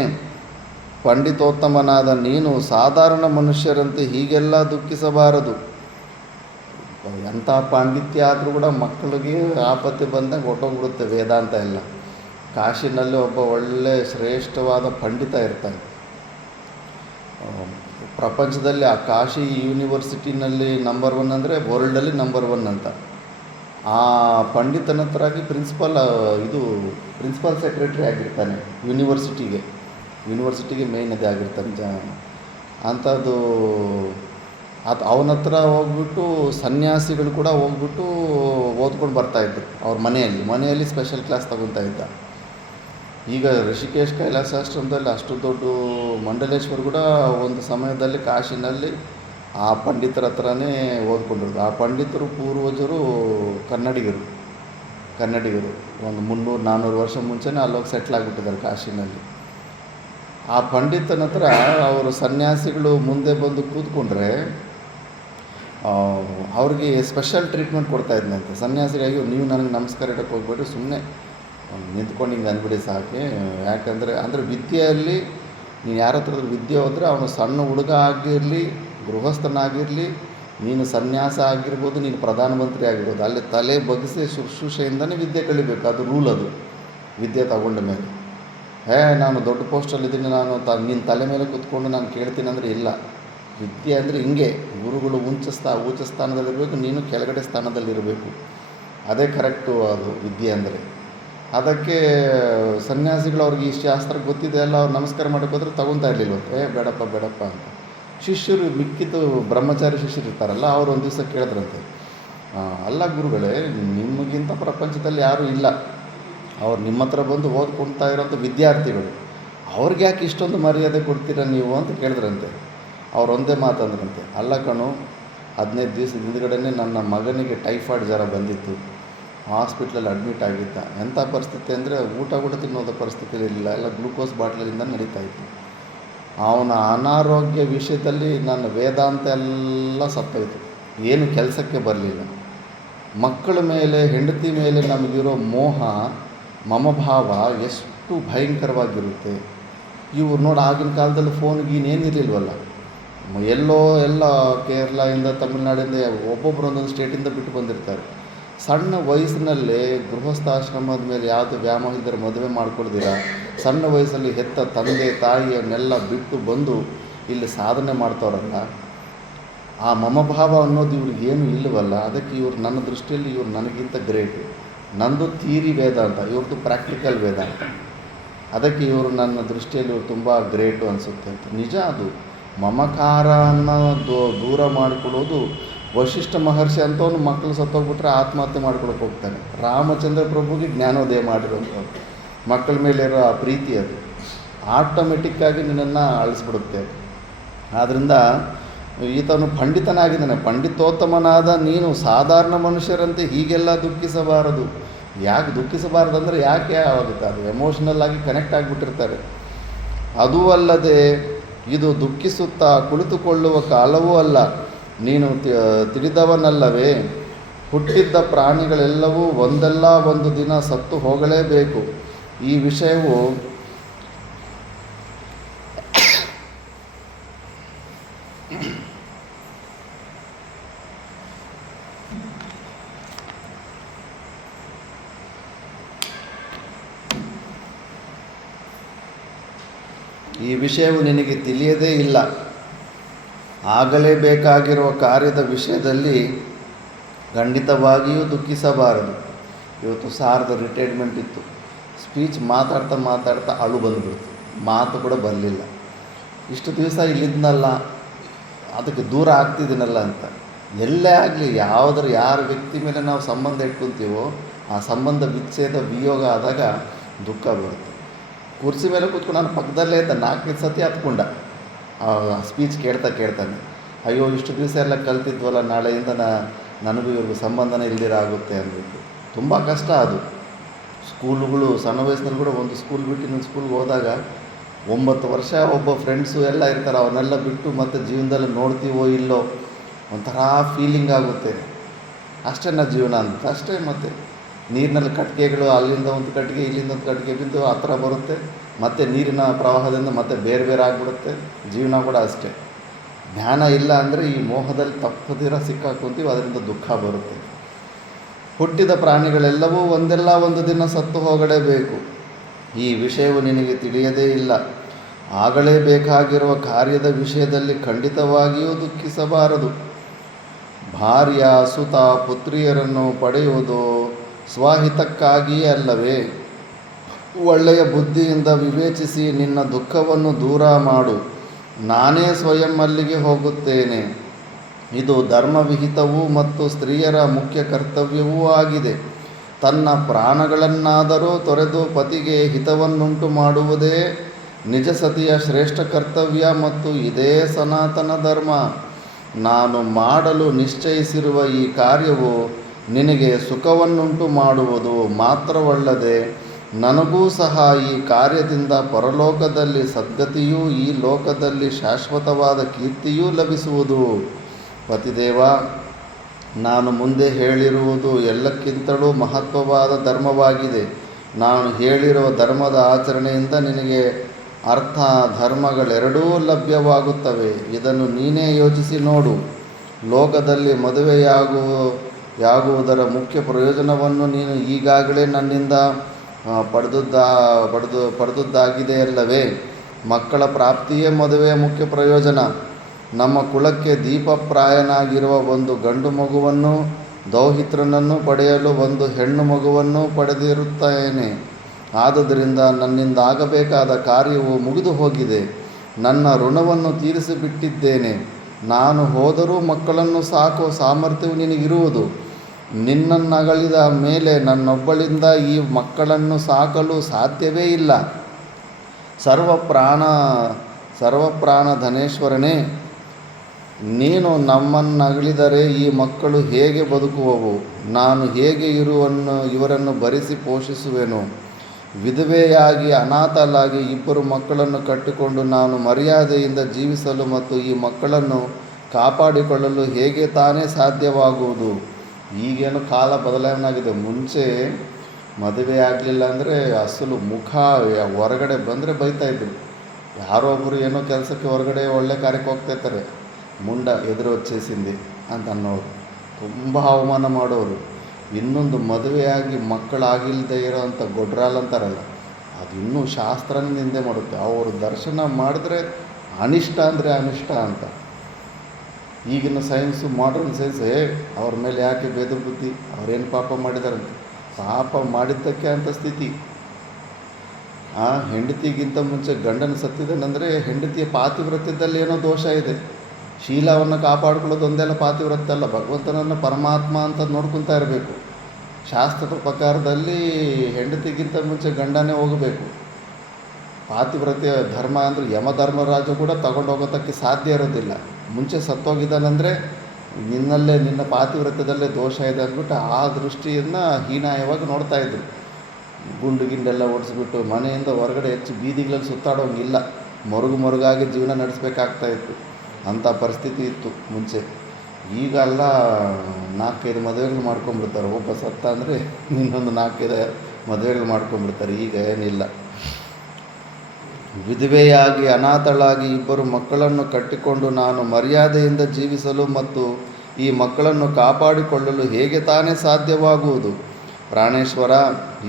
ಪಂಡಿತೋತ್ತಮನಾದ ನೀನು ಸಾಧಾರಣ ಮನುಷ್ಯರಂತೆ ಹೀಗೆಲ್ಲ ದುಃಖಿಸಬಾರದು. ಎಂಥ ಪಾಂಡಿತ್ಯ ಆದರೂ ಕೂಡ ಮಕ್ಕಳಿಗೆ ಆಪತ್ತಿ ಬಂದಾಗ ಹೊಟ್ಟೋಗ್ಬಿಡುತ್ತೆ ವೇದಾಂತ ಎಲ್ಲ. ಕಾಶಿನಲ್ಲಿ ಒಬ್ಬ ಒಳ್ಳೆ ಶ್ರೇಷ್ಠವಾದ ಪಂಡಿತ ಇರ್ತಾನೆ. ಪ್ರಪಂಚದಲ್ಲಿ ಆ ಕಾಶಿ ಯೂನಿವರ್ಸಿಟಿನಲ್ಲಿ ನಂಬರ್ 1 ಅಂದರೆ ವರ್ಲ್ಡಲ್ಲಿ ನಂಬರ್ 1 ಅಂತ. ಆ ಪಂಡಿತನ ಹತ್ರಾಗಿ ಪ್ರಿನ್ಸಿಪಾಲ್ ಸೆಕ್ರೆಟ್ರಿ ಆಗಿರ್ತಾನೆ ಯೂನಿವರ್ಸಿಟಿಗೆ ಮೇಯ್ನ್ ಅದೇ ಆಗಿರ್ತಾನೆ ಅಂಥದ್ದು. ಅವನ ಹತ್ರ ಹೋಗ್ಬಿಟ್ಟು ಸನ್ಯಾಸಿಗಳು ಕೂಡ ಹೋಗ್ಬಿಟ್ಟು ಓದ್ಕೊಂಡು ಬರ್ತಾಯಿದ್ರು. ಅವ್ರ ಮನೆಯಲ್ಲಿ ಸ್ಪೆಷಲ್ ಕ್ಲಾಸ್ ತಗೊತಾ ಇದ್ದ. ಈಗ ಋಷಿಕೇಶ್ ಕೈಲಾಸಾಶ್ರಮದಲ್ಲಿ ಅಷ್ಟು ದೊಡ್ಡ ಮಂಡಲೇಶ್ವರ್ ಕೂಡ ಒಂದು ಸಮಯದಲ್ಲಿ ಕಾಶಿನಲ್ಲಿ ಆ ಪಂಡಿತರ ಹತ್ರನೇ ಓದ್ಕೊಂಡಿರೋದು. ಆ ಪಂಡಿತರು ಪೂರ್ವಜರು ಕನ್ನಡಿಗರು. ಒಂದು 300-400 ವರ್ಷ ಮುಂಚೆನೇ ಅಲ್ಲೋಗಿ ಸೆಟ್ಲ್ ಆಗಿಬಿಟ್ಟಿದ್ದಾರೆ ಕಾಶಿನಲ್ಲಿ. ಆ ಪಂಡಿತನ ಹತ್ರ ಅವರು ಸನ್ಯಾಸಿಗಳು ಮುಂದೆ ಬಂದು ಕೂತ್ಕೊಂಡ್ರೆ ಅವ್ರಿಗೆ ಸ್ಪೆಷಲ್ ಟ್ರೀಟ್ಮೆಂಟ್ ಕೊಡ್ತಾ ಇದ್ನಂತೆ. ಸನ್ಯಾಸಿಗಾಗಿ ನೀವು ನನಗೆ ನಮಸ್ಕಾರ ಇಡೋಕ್ಕೆ ಹೋಗ್ಬೇಡಿ, ಸುಮ್ಮನೆ ನಿಂತ್ಕೊಂಡು ಹಿಂಗೆ ಅಂದ್ಬಿಡಿ ಸಾಕೆ. ಯಾಕಂದರೆ ವಿದ್ಯೆಯಲ್ಲಿ ನೀನು ಯಾರ ಹತ್ರ ವಿದ್ಯೆ ಹೋದರೆ ಅವನು ಸಣ್ಣ ಹುಡುಗ ಆಗಿರಲಿ, ಗೃಹಸ್ಥನಾಗಿರಲಿ, ನೀನು ಸನ್ಯಾಸ ಆಗಿರ್ಬೋದು, ನೀನು ಪ್ರಧಾನಮಂತ್ರಿ ಆಗಿರ್ಬೋದು, ಅಲ್ಲಿ ತಲೆ ಬಗ್ಗಿಸಿ ಶುಶ್ರೂಷೆಯಿಂದನೇ ವಿದ್ಯೆ ಕಲಿಬೇಕು. ಅದು ರೂಲ್. ಅದು ವಿದ್ಯೆ ತಗೊಂಡ ಮೇಲೆ ನಾನು ದೊಡ್ಡ ಪೋಸ್ಟಲ್ಲಿದ್ದೀನಿ, ನಾನು ನಿನ್ನ ತಲೆ ಮೇಲೆ ಕೂತ್ಕೊಂಡು ನಾನು ಕೇಳ್ತೀನಿ ಅಂದರೆ ಇಲ್ಲ. ವಿದ್ಯೆ ಅಂದರೆ ಹಿಂಗೆ, ಗುರುಗಳು ಉಚ್ಚ ಸ್ಥಾನದಲ್ಲಿರಬೇಕು, ನೀನು ಕೆಳಗಡೆ ಸ್ಥಾನದಲ್ಲಿರಬೇಕು. ಅದೇ ಕರೆಕ್ಟು ಅದು ವಿದ್ಯೆ ಅಂದರೆ. ಅದಕ್ಕೆ ಸನ್ಯಾಸಿಗಳು ಅವ್ರಿಗೆ ಈ ಶಾಸ್ತ್ರ ಗೊತ್ತಿದೆ ಅಲ್ಲ, ಅವ್ರು ನಮಸ್ಕಾರ ಮಾಡೋಕ್ಕೆ ಹೋದ್ರೆ ತಗೊತಾ ಇರಲಿಲ್ವಂತೆ. ಬೇಡಪ್ಪ ಅಂತ. ಶಿಷ್ಯರು ಮಿಕ್ಕಿದ್ದು ಬ್ರಹ್ಮಚಾರಿ ಶಿಷ್ಯರು ಇರ್ತಾರಲ್ಲ, ಅವರು ಒಂದು ದಿವಸ ಕೇಳಿದ್ರಂತೆ, ಅಲ್ಲ ಗುರುಗಳೇ, ನಿಮಗಿಂತ ಪ್ರಪಂಚದಲ್ಲಿ ಯಾರೂ ಇಲ್ಲ, ಅವ್ರು ನಿಮ್ಮ ಹತ್ರ ಬಂದು ಓದ್ಕೊಳ್ತಾ ಇರೋಂಥ ವಿದ್ಯಾರ್ಥಿಗಳು, ಅವ್ರಿಗೆ ಯಾಕೆ ಇಷ್ಟೊಂದು ಮರ್ಯಾದೆ ಕೊಡ್ತೀರಾ ನೀವು ಅಂತ ಕೇಳಿದ್ರಂತೆ. ಅವ್ರು ಒಂದೇ ಮಾತಂದ್ರಂತೆ, ಅಲ್ಲ ಕಣು, 15 ದಿವಸದ ಹಿಂದ್ಗಡೆನೇ ನನ್ನ ಮಗನಿಗೆ ಟೈಫಾಯ್ಡ್ ಜ್ವರ ಬಂದಿತ್ತು, ಹಾಸ್ಪಿಟ್ಲಲ್ಲಿ ಅಡ್ಮಿಟ್ ಆಗಿದ್ದ. ಎಂಥ ಪರಿಸ್ಥಿತಿ ಅಂದರೆ ಊಟ ಕೂಡ ತಿನ್ನೋದ ಪರಿಸ್ಥಿತಿಯಲ್ಲಿ ಇರಲಿಲ್ಲ, ಎಲ್ಲ ಗ್ಲೂಕೋಸ್ ಬಾಟ್ಲಿಂದ ನಡೀತಾಯಿತ್ತು. ಅವನ ಅನಾರೋಗ್ಯ ವಿಷಯದಲ್ಲಿ ನನ್ನ ವೇದಾಂತ ಎಲ್ಲ ಸತ್ತೋಯ್ತು, ಏನು ಕೆಲಸಕ್ಕೆ ಬರಲಿಲ್ಲ. ಮಕ್ಕಳ ಮೇಲೆ, ಹೆಂಡತಿ ಮೇಲೆ ನಮಗಿರೋ ಮೋಹ, ಮಮಭಾವ ಎಷ್ಟು ಭಯಂಕರವಾಗಿರುತ್ತೆ. ಇವ್ರು ನೋಡಿ, ಆಗಿನ ಕಾಲದಲ್ಲಿ ಫೋನ್ಗೀನೇನಿರಲಿಲ್ವಲ್ಲ, ಎಲ್ಲ ಕೇರಳದಿಂದ, ತಮಿಳ್ನಾಡಿಂದ ಒಬ್ಬೊಬ್ಬರು ಒಂದೊಂದು ಸ್ಟೇಟಿಂದ ಬಿಟ್ಟು ಬಂದಿರ್ತಾರೆ. ಸಣ್ಣ ವಯಸ್ಸಿನಲ್ಲೇ ಗೃಹಸ್ಥಾಶ್ರಮದ ಮೇಲೆ ಯಾವುದು ವ್ಯಾಮೋಹ ಇದ್ದರೆ ಮದುವೆ ಮಾಡ್ಕೊಳ್ದಿರ, ಸಣ್ಣ ವಯಸ್ಸಲ್ಲಿ ಹೆತ್ತ ತಂದೆ ತಾಯಿಯನ್ನೆಲ್ಲ ಬಿಟ್ಟು ಬಂದು ಇಲ್ಲಿ ಸಾಧನೆ ಮಾಡ್ತಾರಲ್ಲ, ಆ ಮಮಭಾವ ಅನ್ನೋದು ಇವ್ರಿಗೆ ಏನೂ ಇಲ್ಲವಲ್ಲ. ಅದಕ್ಕೆ ಇವ್ರು, ನನ್ನ ದೃಷ್ಟಿಯಲ್ಲಿ ಇವ್ರು ನನಗಿಂತ ಗ್ರೇಟು. ನಂದು ಥಿಯರಿ ವೇದಾಂತ, ಇವ್ರದ್ದು ಪ್ರಾಕ್ಟಿಕಲ್ ವೇದಾಂತ. ಅದಕ್ಕೆ ಇವರು ನನ್ನ ದೃಷ್ಟಿಯಲ್ಲಿ ಇವರು ತುಂಬ ಗ್ರೇಟು ಅನಿಸುತ್ತೆ ಅಂತ. ನಿಜ ಅದು. ಮಮಕಾರನ್ನು ದೂರ ಮಾಡಿಕೊಡೋದು. ವಶಿಷ್ಠ ಮಹರ್ಷಿ ಅಂತವನು ಮಕ್ಕಳು ಸತ್ತೋಗ್ಬಿಟ್ರೆ ಆತ್ಮಹತ್ಯೆ ಮಾಡ್ಕೊಳಕ್ಕೆ ಹೋಗ್ತಾನೆ. ರಾಮಚಂದ್ರ ಪ್ರಭುಗೆ ಜ್ಞಾನೋದಯ ಮಾಡಿರೋಂಥವ್ರು. ಮಕ್ಕಳ ಮೇಲೆ ಇರೋ ಆ ಪ್ರೀತಿ ಅದು ಆಟೋಮೆಟಿಕ್ಕಾಗಿ ನಿನ್ನನ್ನು ಅಳಿಸ್ಬಿಡುತ್ತೆ. ಆದ್ದರಿಂದ ಈತನು ಪಂಡಿತನಾಗಿದ್ದಾನೆ. ಪಂಡಿತೋತ್ತಮನಾದ ನೀನು ಸಾಧಾರಣ ಮನುಷ್ಯರಂತೆ ಹೀಗೆಲ್ಲ ದುಃಖಿಸಬಾರದು. ಯಾಕೆ ದುಃಖಿಸಬಾರ್ದಂದರೆ ಯಾಕೆ ಆಗುತ್ತೆ, ಅದು ಎಮೋಷ್ನಲ್ ಆಗಿ ಕನೆಕ್ಟ್ ಆಗಿಬಿಟ್ಟಿರ್ತಾರೆ. ಅದೂ ಅಲ್ಲದೆ ಇದು ದುಃಖಿಸುತ್ತಾ ಕುಳಿತುಕೊಳ್ಳುವ ಕಾಲವೂ ಅಲ್ಲ. ನೀನು ತಿಳಿದವನಲ್ಲವೇ, ಹುಟ್ಟಿದ್ದ ಪ್ರಾಣಿಗಳೆಲ್ಲವೂ ಒಂದಲ್ಲ ಒಂದು ದಿನ ಸತ್ತು ಹೋಗಲೇಬೇಕು. ಈ ವಿಷಯವು ನಿನಗೆ ತಿಳಿಯದೇ ಇಲ್ಲ. ಆಗಲೇಬೇಕಾಗಿರುವ ಕಾರ್ಯದ ವಿಷಯದಲ್ಲಿ ಖಂಡಿತವಾಗಿಯೂ ದುಃಖಿಸಬಾರದು. ಇವತ್ತು ಸಾರ್ದ ರಿಟೈರ್ಮೆಂಟ್ ಇತ್ತು. ಸ್ಪೀಚ್ ಮಾತಾಡ್ತಾ ಅಳು ಬಂದುಬಿಡ್ತು. ಮಾತು ಕೂಡ ಬರಲಿಲ್ಲ. ಇಷ್ಟು ದಿವಸ ಇಲ್ಲಿದ್ನಲ್ಲ, ಅದಕ್ಕೆ ದೂರ ಆಗ್ತಿದ್ದೀನಲ್ಲ ಅಂತ. ಎಲ್ಲೇ ಆಗಲಿ, ಯಾರ ವ್ಯಕ್ತಿ ಮೇಲೆ ನಾವು ಸಂಬಂಧ ಇಟ್ಕೊತೀವೋ ಆ ಸಂಬಂಧ ವಿಚ್ಛೇದ ವಿಯೋಗ ಆದಾಗ ದುಃಖ ಬರುತ್ತೆ. ಕುರ್ಚಿ ಮೇಲೆ ಕೂತ್ಕೊಂಡು ನಾನು ಪಕ್ಕದಲ್ಲೇ ಇದ್ದ 4 ಸತಿ ಹತ್ಕೊಂಡ ಸ್ಪೀಚ್ ಕೇಳ್ತಾನೆ. ಅಯ್ಯೋ, ಇಷ್ಟು ದಿವಸ ಎಲ್ಲ ಕಲ್ತಿದ್ವಲ್ಲ, ನಾಳೆಯಿಂದ ನನಗೂ ಇವ್ರಿಗೂ ಸಂಬಂಧನೇ ಇಲ್ದಿರ ಆಗುತ್ತೆ ಅಂದ್ಬಿಟ್ಟು. ತುಂಬ ಕಷ್ಟ ಅದು. ಸ್ಕೂಲುಗಳು ಸಣ್ಣ ವಯಸ್ಸಿನಲ್ಲಿ ಕೂಡ ಒಂದು ಸ್ಕೂಲ್ ಬಿಟ್ಟು ಇನ್ನೊಂದು ಸ್ಕೂಲ್ಗೆ ಹೋದಾಗ 9 ವರ್ಷ ಒಬ್ಬ ಫ್ರೆಂಡ್ಸು ಎಲ್ಲ ಇರ್ತಾರೆ. ಅವನ್ನೆಲ್ಲ ಬಿಟ್ಟು ಮತ್ತೆ ಜೀವನದಲ್ಲಿ ನೋಡ್ತೀವೋ ಇಲ್ಲೋ ಒಂಥರ ಫೀಲಿಂಗ್ ಆಗುತ್ತೆ. ಅಷ್ಟೇ ಜೀವನ ಅಂತ. ಅಷ್ಟೇ. ಮತ್ತು ನೀರಿನಲ್ಲಿ ಕಟ್ಟಿಗೆಗಳು, ಅಲ್ಲಿಂದ ಒಂದು ಕಟ್ಟಿಗೆ ಇಲ್ಲಿಂದ ಒಂದು ಕಟ್ಟಿಗೆ ಬಿದ್ದು ಆ ಥರ ಬರುತ್ತೆ. ಮತ್ತು ನೀರಿನ ಪ್ರವಾಹದಿಂದ ಮತ್ತೆ ಬೇರೆ ಆಗಿಬಿಡುತ್ತೆ. ಜೀವನ ಕೂಡ ಅಷ್ಟೇ. ಜ್ಞಾನ ಇಲ್ಲ ಅಂದರೆ ಈ ಮೋಹದಲ್ಲಿ ತಪ್ಪದಿರ ಸಿಕ್ಕಾಕೊಂತೀವಿ, ಅದರಿಂದ ದುಃಖ ಬರುತ್ತೆ. ಹುಟ್ಟಿದ ಪ್ರಾಣಿಗಳೆಲ್ಲವೂ ಒಂದಲ್ಲ ಒಂದು ದಿನ ಸತ್ತು ಹೋಗಲೇಬೇಕು. ಈ ವಿಷಯವು ನಿನಗೆ ತಿಳಿಯದೇ ಇಲ್ಲ. ಆಗಲೇಬೇಕಾಗಿರುವ ಕಾರ್ಯದ ವಿಷಯದಲ್ಲಿ ಖಂಡಿತವಾಗಿಯೂ ದುಃಖಿಸಬಾರದು. ಭಾರ್ಯ, ಸುತ, ಪುತ್ರಿಯರನ್ನು ಪಡೆಯುವುದು ಸ್ವಹಿತಕ್ಕಾಗಿಯೇ ಅಲ್ಲವೇ? ಒಳ್ಳೆಯ ಬುದ್ಧಿಯಿಂದ ವಿವೇಚಿಸಿ ನಿನ್ನ ದುಃಖವನ್ನು ದೂರ ಮಾಡು. ನಾನೇ ಸ್ವಯಂ ಅಲ್ಲಿಗೆ ಹೋಗುತ್ತೇನೆ. ಇದು ಧರ್ಮವಿಹಿತವೂ ಮತ್ತು ಸ್ತ್ರೀಯರ ಮುಖ್ಯ ಕರ್ತವ್ಯವೂ ಆಗಿದೆ. ತನ್ನ ಪ್ರಾಣಗಳನ್ನಾದರೂ ತೊರೆದು ಪತಿಗೆ ಹಿತವನ್ನುಂಟು ಮಾಡುವುದೇ ನಿಜ ಸತಿಯ ಶ್ರೇಷ್ಠ ಕರ್ತವ್ಯ ಮತ್ತು ಇದೇ ಸನಾತನ ಧರ್ಮ. ನಾನು ಮಾಡಲು ನಿಶ್ಚಯಿಸಿರುವ ಈ ಕಾರ್ಯವು ನಿನಗೆ ಸುಖವನ್ನುಂಟು ಮಾಡುವುದು ಮಾತ್ರವಲ್ಲದೆ ನನಗೂ ಸಹ ಈ ಕಾರ್ಯದಿಂದ ಪರಲೋಕದಲ್ಲಿ ಸದ್ಗತಿಯೂ ಈ ಲೋಕದಲ್ಲಿ ಶಾಶ್ವತವಾದ ಕೀರ್ತಿಯೂ ಲಭಿಸುವುದು. ಪತಿದೇವ, ನಾನು ಮುಂದೆ ಹೇಳಿರುವುದು ಎಲ್ಲಕ್ಕಿಂತಲೂ ಮಹತ್ವವಾದ ಧರ್ಮವಾಗಿದೆ. ನಾನು ಹೇಳಿರುವ ಧರ್ಮದ ಆಚರಣೆಯಿಂದ ನಿನಗೆ ಅರ್ಥ ಧರ್ಮಗಳೆರಡೂ ಲಭ್ಯವಾಗುತ್ತವೆ. ಇದನ್ನು ನೀನೇ ಯೋಚಿಸಿ ನೋಡು. ಲೋಕದಲ್ಲಿ ಮದುವೆಯಾಗುವುದರ ಮುಖ್ಯ ಪ್ರಯೋಜನವನ್ನು ನೀನು ಈಗಾಗಲೇ ನನ್ನಿಂದ ಪಡೆದದ್ದಾಗಿದೆಯಲ್ಲವೇ? ಮಕ್ಕಳ ಪ್ರಾಪ್ತಿಯೇ ಮದುವೆಯ ಮುಖ್ಯ ಪ್ರಯೋಜನ. ನಮ್ಮ ಕುಲಕ್ಕೆ ದೀಪಪ್ರಾಯನಾಗಿರುವ ಒಂದು ಗಂಡು ಮಗುವನ್ನು, ದೌಹಿತ್ರನನ್ನು ಪಡೆಯಲು ಒಂದು ಹೆಣ್ಣು ಮಗುವನ್ನು ಪಡೆದಿರುತ್ತೇನೆ. ಆದುದರಿಂದ ನನ್ನಿಂದಾಗಬೇಕಾದ ಕಾರ್ಯವು ಮುಗಿದು ಹೋಗಿದೆ. ನನ್ನ ಋಣವನ್ನು ತೀರಿಸಿಬಿಟ್ಟಿದ್ದೇನೆ. ನಾನು ಹೋದರೂ ಮಕ್ಕಳನ್ನು ಸಾಕುವ ಸಾಮರ್ಥ್ಯವು ನಿನಗಿರುವುದು. ನಿನ್ನನ್ನಗಳಿದ ಮೇಲೆ ನನ್ನೊಬ್ಬಳಿಂದ ಈ ಮಕ್ಕಳನ್ನು ಸಾಕಲು ಸಾಧ್ಯವೇ ಇಲ್ಲ. ಸರ್ವಪ್ರಾಣಧನೇಶ್ವರನೇ, ನೀನು ನಮ್ಮನ್ನಗಳಿದರೆ ಈ ಮಕ್ಕಳು ಹೇಗೆ ಬದುಕುವವು? ನಾನು ಹೇಗೆ ಇವರನ್ನು ಭರಿಸಿ ಪೋಷಿಸುವೆನು? ವಿಧವೆಯಾಗಿ ಅನಾಥಳಾಗಿ ಇಬ್ಬರು ಮಕ್ಕಳನ್ನು ಕಟ್ಟಿಕೊಂಡು ನಾನು ಮರ್ಯಾದೆಯಿಂದ ಜೀವಿಸಲು ಮತ್ತು ಈ ಮಕ್ಕಳನ್ನು ಕಾಪಾಡಿಕೊಳ್ಳಲು ಹೇಗೆ ತಾನೇ ಸಾಧ್ಯವಾಗುವುದು? ಈಗೇನು ಕಾಲ ಬದಲಾವಣೆಯಾಗಿದೆ. ಮುಂಚೆ ಮದುವೆ ಆಗಲಿಲ್ಲ ಅಂದರೆ ಅಸಲು ಮುಖ ಹೊರಗಡೆ ಬಂದರೆ ಬೈತಾಯಿದ್ರು. ಯಾರೋ ಒಬ್ಬರು ಏನೋ ಕೆಲಸಕ್ಕೆ ಹೊರಗಡೆ ಒಳ್ಳೆ ಕಾರ್ಯಕ್ಕೆ ಹೋಗ್ತಾಯಿರ್ತಾರೆ, ಮುಂಡ ಎದುರು వచ్చేసింది ಅಂತ ಅನ್ನೋರು, ತುಂಬ ಅವಮಾನ ಮಾಡೋರು. ಇನ್ನೊಂದು ಮದುವೆಯಾಗಿ ಮಕ್ಕಳಾಗಿಲ್ಲದೆ ಇರೋವಂಥ ಗೊಡ್ರಾಲಂತಾರಲ್ಲ, ಅದು ಇನ್ನೂ ಶಾಸ್ತ್ರನ ನಿಂದೆ ಮಾಡುತ್ತೆ. ಅವರು ದರ್ಶನ ಮಾಡಿದ್ರೆ ಅನಿಷ್ಟ ಅಂದರೆ ಅನಿಷ್ಟ ಅಂತ. ಈಗಿನ ಸೈನ್ಸು, ಮಾಡ್ರನ್ ಸೈನ್ಸ್, ಅವ್ರ ಮೇಲೆ ಯಾಕೆ ಬೇದ ಬುದ್ಧಿ, ಅವ್ರೇನು ಪಾಪ ಮಾಡಿದಾರಂತ. ಪಾಪ ಮಾಡಿದ್ದಕ್ಕೆ ಅಂಥ ಸ್ಥಿತಿ. ಹೆಂಡತಿಗಿಂತ ಮುಂಚೆ ಗಂಡನ ಸತ್ತಿದ್ದಾನಂದರೆ ಹೆಂಡತಿಯ ಪಾತಿವ್ರತ್ಯದಲ್ಲಿ ಏನೋ ದೋಷ ಇದೆ. ಶೀಲವನ್ನು ಕಾಪಾಡ್ಕೊಳ್ಳೋದು ಒಂದೆಲ್ಲ ಪಾತಿವ್ರತ್ಯ ಅಲ್ಲ, ಭಗವಂತನನ್ನು ಪರಮಾತ್ಮ ಅಂತ ನೋಡ್ಕೊತಾ ಇರಬೇಕು. ಶಾಸ್ತ್ರದ ಪ್ರಕಾರದಲ್ಲಿ ಹೆಂಡತಿಗಿಂತ ಮುಂಚೆ ಗಂಡನೇ ಹೋಗಬೇಕು. ಪಾತಿವ್ರತ್ಯ ಧರ್ಮ ಅಂದರೆ ಯಮಧರ್ಮರಾಜ ಕೂಡ ತಗೊಂಡೋಗೋದಕ್ಕೆ ಸಾಧ್ಯ ಇರೋದಿಲ್ಲ. ಮುಂಚೆ ಸತ್ತೋಗಿದ್ದಾನಂದರೆ ನಿನ್ನ ಪಾತಿವ್ರತ್ಯದಲ್ಲೇ ದೋಷ ಇದೆ ಅಂದ್ಬಿಟ್ಟು ಆ ದೃಷ್ಟಿಯನ್ನು ಹೀನಾಯವಾಗಿ ನೋಡ್ತಾಯಿದ್ರು. ಗುಂಡು ಗಿಂಡೆಲ್ಲ ಓಡಿಸ್ಬಿಟ್ಟು ಮನೆಯಿಂದ ಹೊರಗಡೆ ಹೆಚ್ಚು ಬೀದಿಗಳಲ್ಲಿ ಸುತ್ತಾಡೋಂಗಿಲ್ಲ, ಮರುಗಾಗಿ ಜೀವನ ನಡೆಸಬೇಕಾಗ್ತಾಯಿತ್ತು. ಅಂಥ ಪರಿಸ್ಥಿತಿ ಇತ್ತು ಮುಂಚೆ. ಈಗೆಲ್ಲ 4-5 ಮದುವೆಗಳು ಮಾಡ್ಕೊಂಬಿಡ್ತಾರೆ. ಒಬ್ಬ ಸತ್ತ ಅಂದರೆ ಇನ್ನೊಂದು 4-5 ಮದುವೆಗಳು ಮಾಡ್ಕೊಂಬಿಡ್ತಾರೆ. ಈಗ ಏನಿಲ್ಲ. ವಿಧವೆಯಾಗಿ ಅನಾಥಳಾಗಿ ಇಬ್ಬರು ಮಕ್ಕಳನ್ನು ಕಟ್ಟಿಕೊಂಡು ನಾನು ಮರ್ಯಾದೆಯಿಂದ ಜೀವಿಸಲು ಮತ್ತು ಈ ಮಕ್ಕಳನ್ನು ಕಾಪಾಡಿಕೊಳ್ಳಲು ಹೇಗೆ ತಾನೇ ಸಾಧ್ಯವಾಗುವುದು? ಪ್ರಾಣೇಶ್ವರ,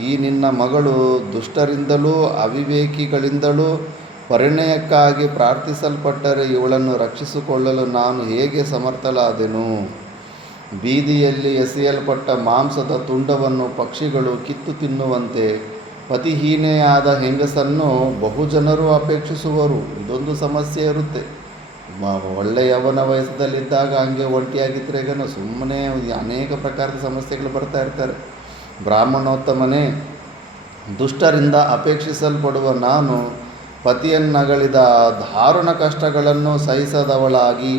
ಈ ನಿನ್ನ ಮಗಳು ದುಷ್ಟರಿಂದಲೂ ಅವಿವೇಕಿಗಳಿಂದಲೂ ಪರಿಣಯಕ್ಕಾಗಿ ಪ್ರಾರ್ಥಿಸಲ್ಪಟ್ಟರೆ ಇವಳನ್ನು ರಕ್ಷಿಸಿಕೊಳ್ಳಲು ನಾನು ಹೇಗೆ ಸಮರ್ಥಳಾದೆನು? ಬೀದಿಯಲ್ಲಿ ಎಸೆಯಲ್ಪಟ್ಟ ಮಾಂಸದ ತುಂಡವನ್ನು ಪಕ್ಷಿಗಳು ಕಿತ್ತು ತಿನ್ನುವಂತೆ ಪತಿಹೀನೆಯಾದ ಹೆಂಗಸನ್ನು ಬಹುಜನರು ಅಪೇಕ್ಷಿಸುವರು. ಇದೊಂದು ಸಮಸ್ಯೆ ಇರುತ್ತೆ. ಒಳ್ಳೆಯ ಯವನ ವಯಸ್ಸದಲ್ಲಿದ್ದಾಗ ಹಂಗೆ ಒಂಟಿಯಾಗಿದ್ದರೆ ಸುಮ್ಮನೆ ಅನೇಕ ಪ್ರಕಾರದ ಸಮಸ್ಯೆಗಳು ಬರ್ತಾ ಇರ್ತಾರೆ. ಬ್ರಾಹ್ಮಣೋತ್ತಮನೇ, ದುಷ್ಟರಿಂದ ಅಪೇಕ್ಷಿಸಲ್ಪಡುವ ನಾನು ಪತಿಯನ್ನಗಳಿದ ದಾರುಣ ಕಷ್ಟಗಳನ್ನು ಸಹಿಸದವಳಾಗಿ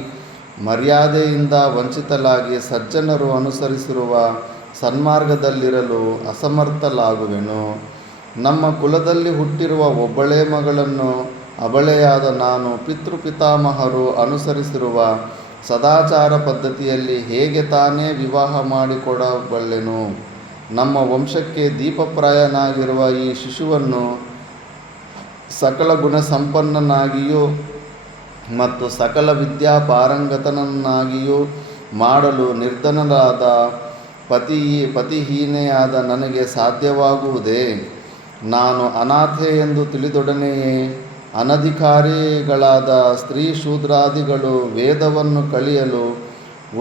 ಮರ್ಯಾದೆಯಿಂದ ವಂಚಿತಳಾಗಿ ಸಜ್ಜನರು ಅನುಸರಿಸಿರುವ ಸನ್ಮಾರ್ಗದಲ್ಲಿರಲು ಅಸಮರ್ಥಳಾಗುವೆನು. ನಮ್ಮ ಕುಲದಲ್ಲಿ ಹುಟ್ಟಿರುವ ಒಬ್ಬಳೇ ಮಗಳನ್ನು ಅಬಳೆಯಾದ ನಾನು ಪಿತೃಪಿತಾಮಹರು ಅನುಸರಿಸಿರುವ ಸದಾಚಾರ ಪದ್ಧತಿಯಲ್ಲಿ ಹೇಗೆ ತಾನೇ ವಿವಾಹ ಮಾಡಿಕೊಡಬಲ್ಲೆನು? ನಮ್ಮ ವಂಶಕ್ಕೆ ದೀಪಪ್ರಾಯನಾಗಿರುವ ಈ ಶಿಶುವನ್ನು ಸಕಲ ಗುಣ ಸಂಪನ್ನನಾಗಿಯೂ ಮತ್ತು ಸಕಲ ವಿದ್ಯಾಪಾರಂಗತನನ್ನಾಗಿಯೂ ಮಾಡಲು ನಿರ್ಧನರಾದ ಪತಿಹೀನೆಯಾದ ನನಗೆ ಸಾಧ್ಯವಾಗುವುದೇ? ನಾನು ಅನಾಥೆ ಎಂದು ತಿಳಿದೊಡನೆಯೇ ಅನಧಿಕಾರಿಗಳಾದ ಸ್ತ್ರೀ ಶೂದ್ರಾದಿಗಳು ವೇದವನ್ನು ಕಲಿಯಲು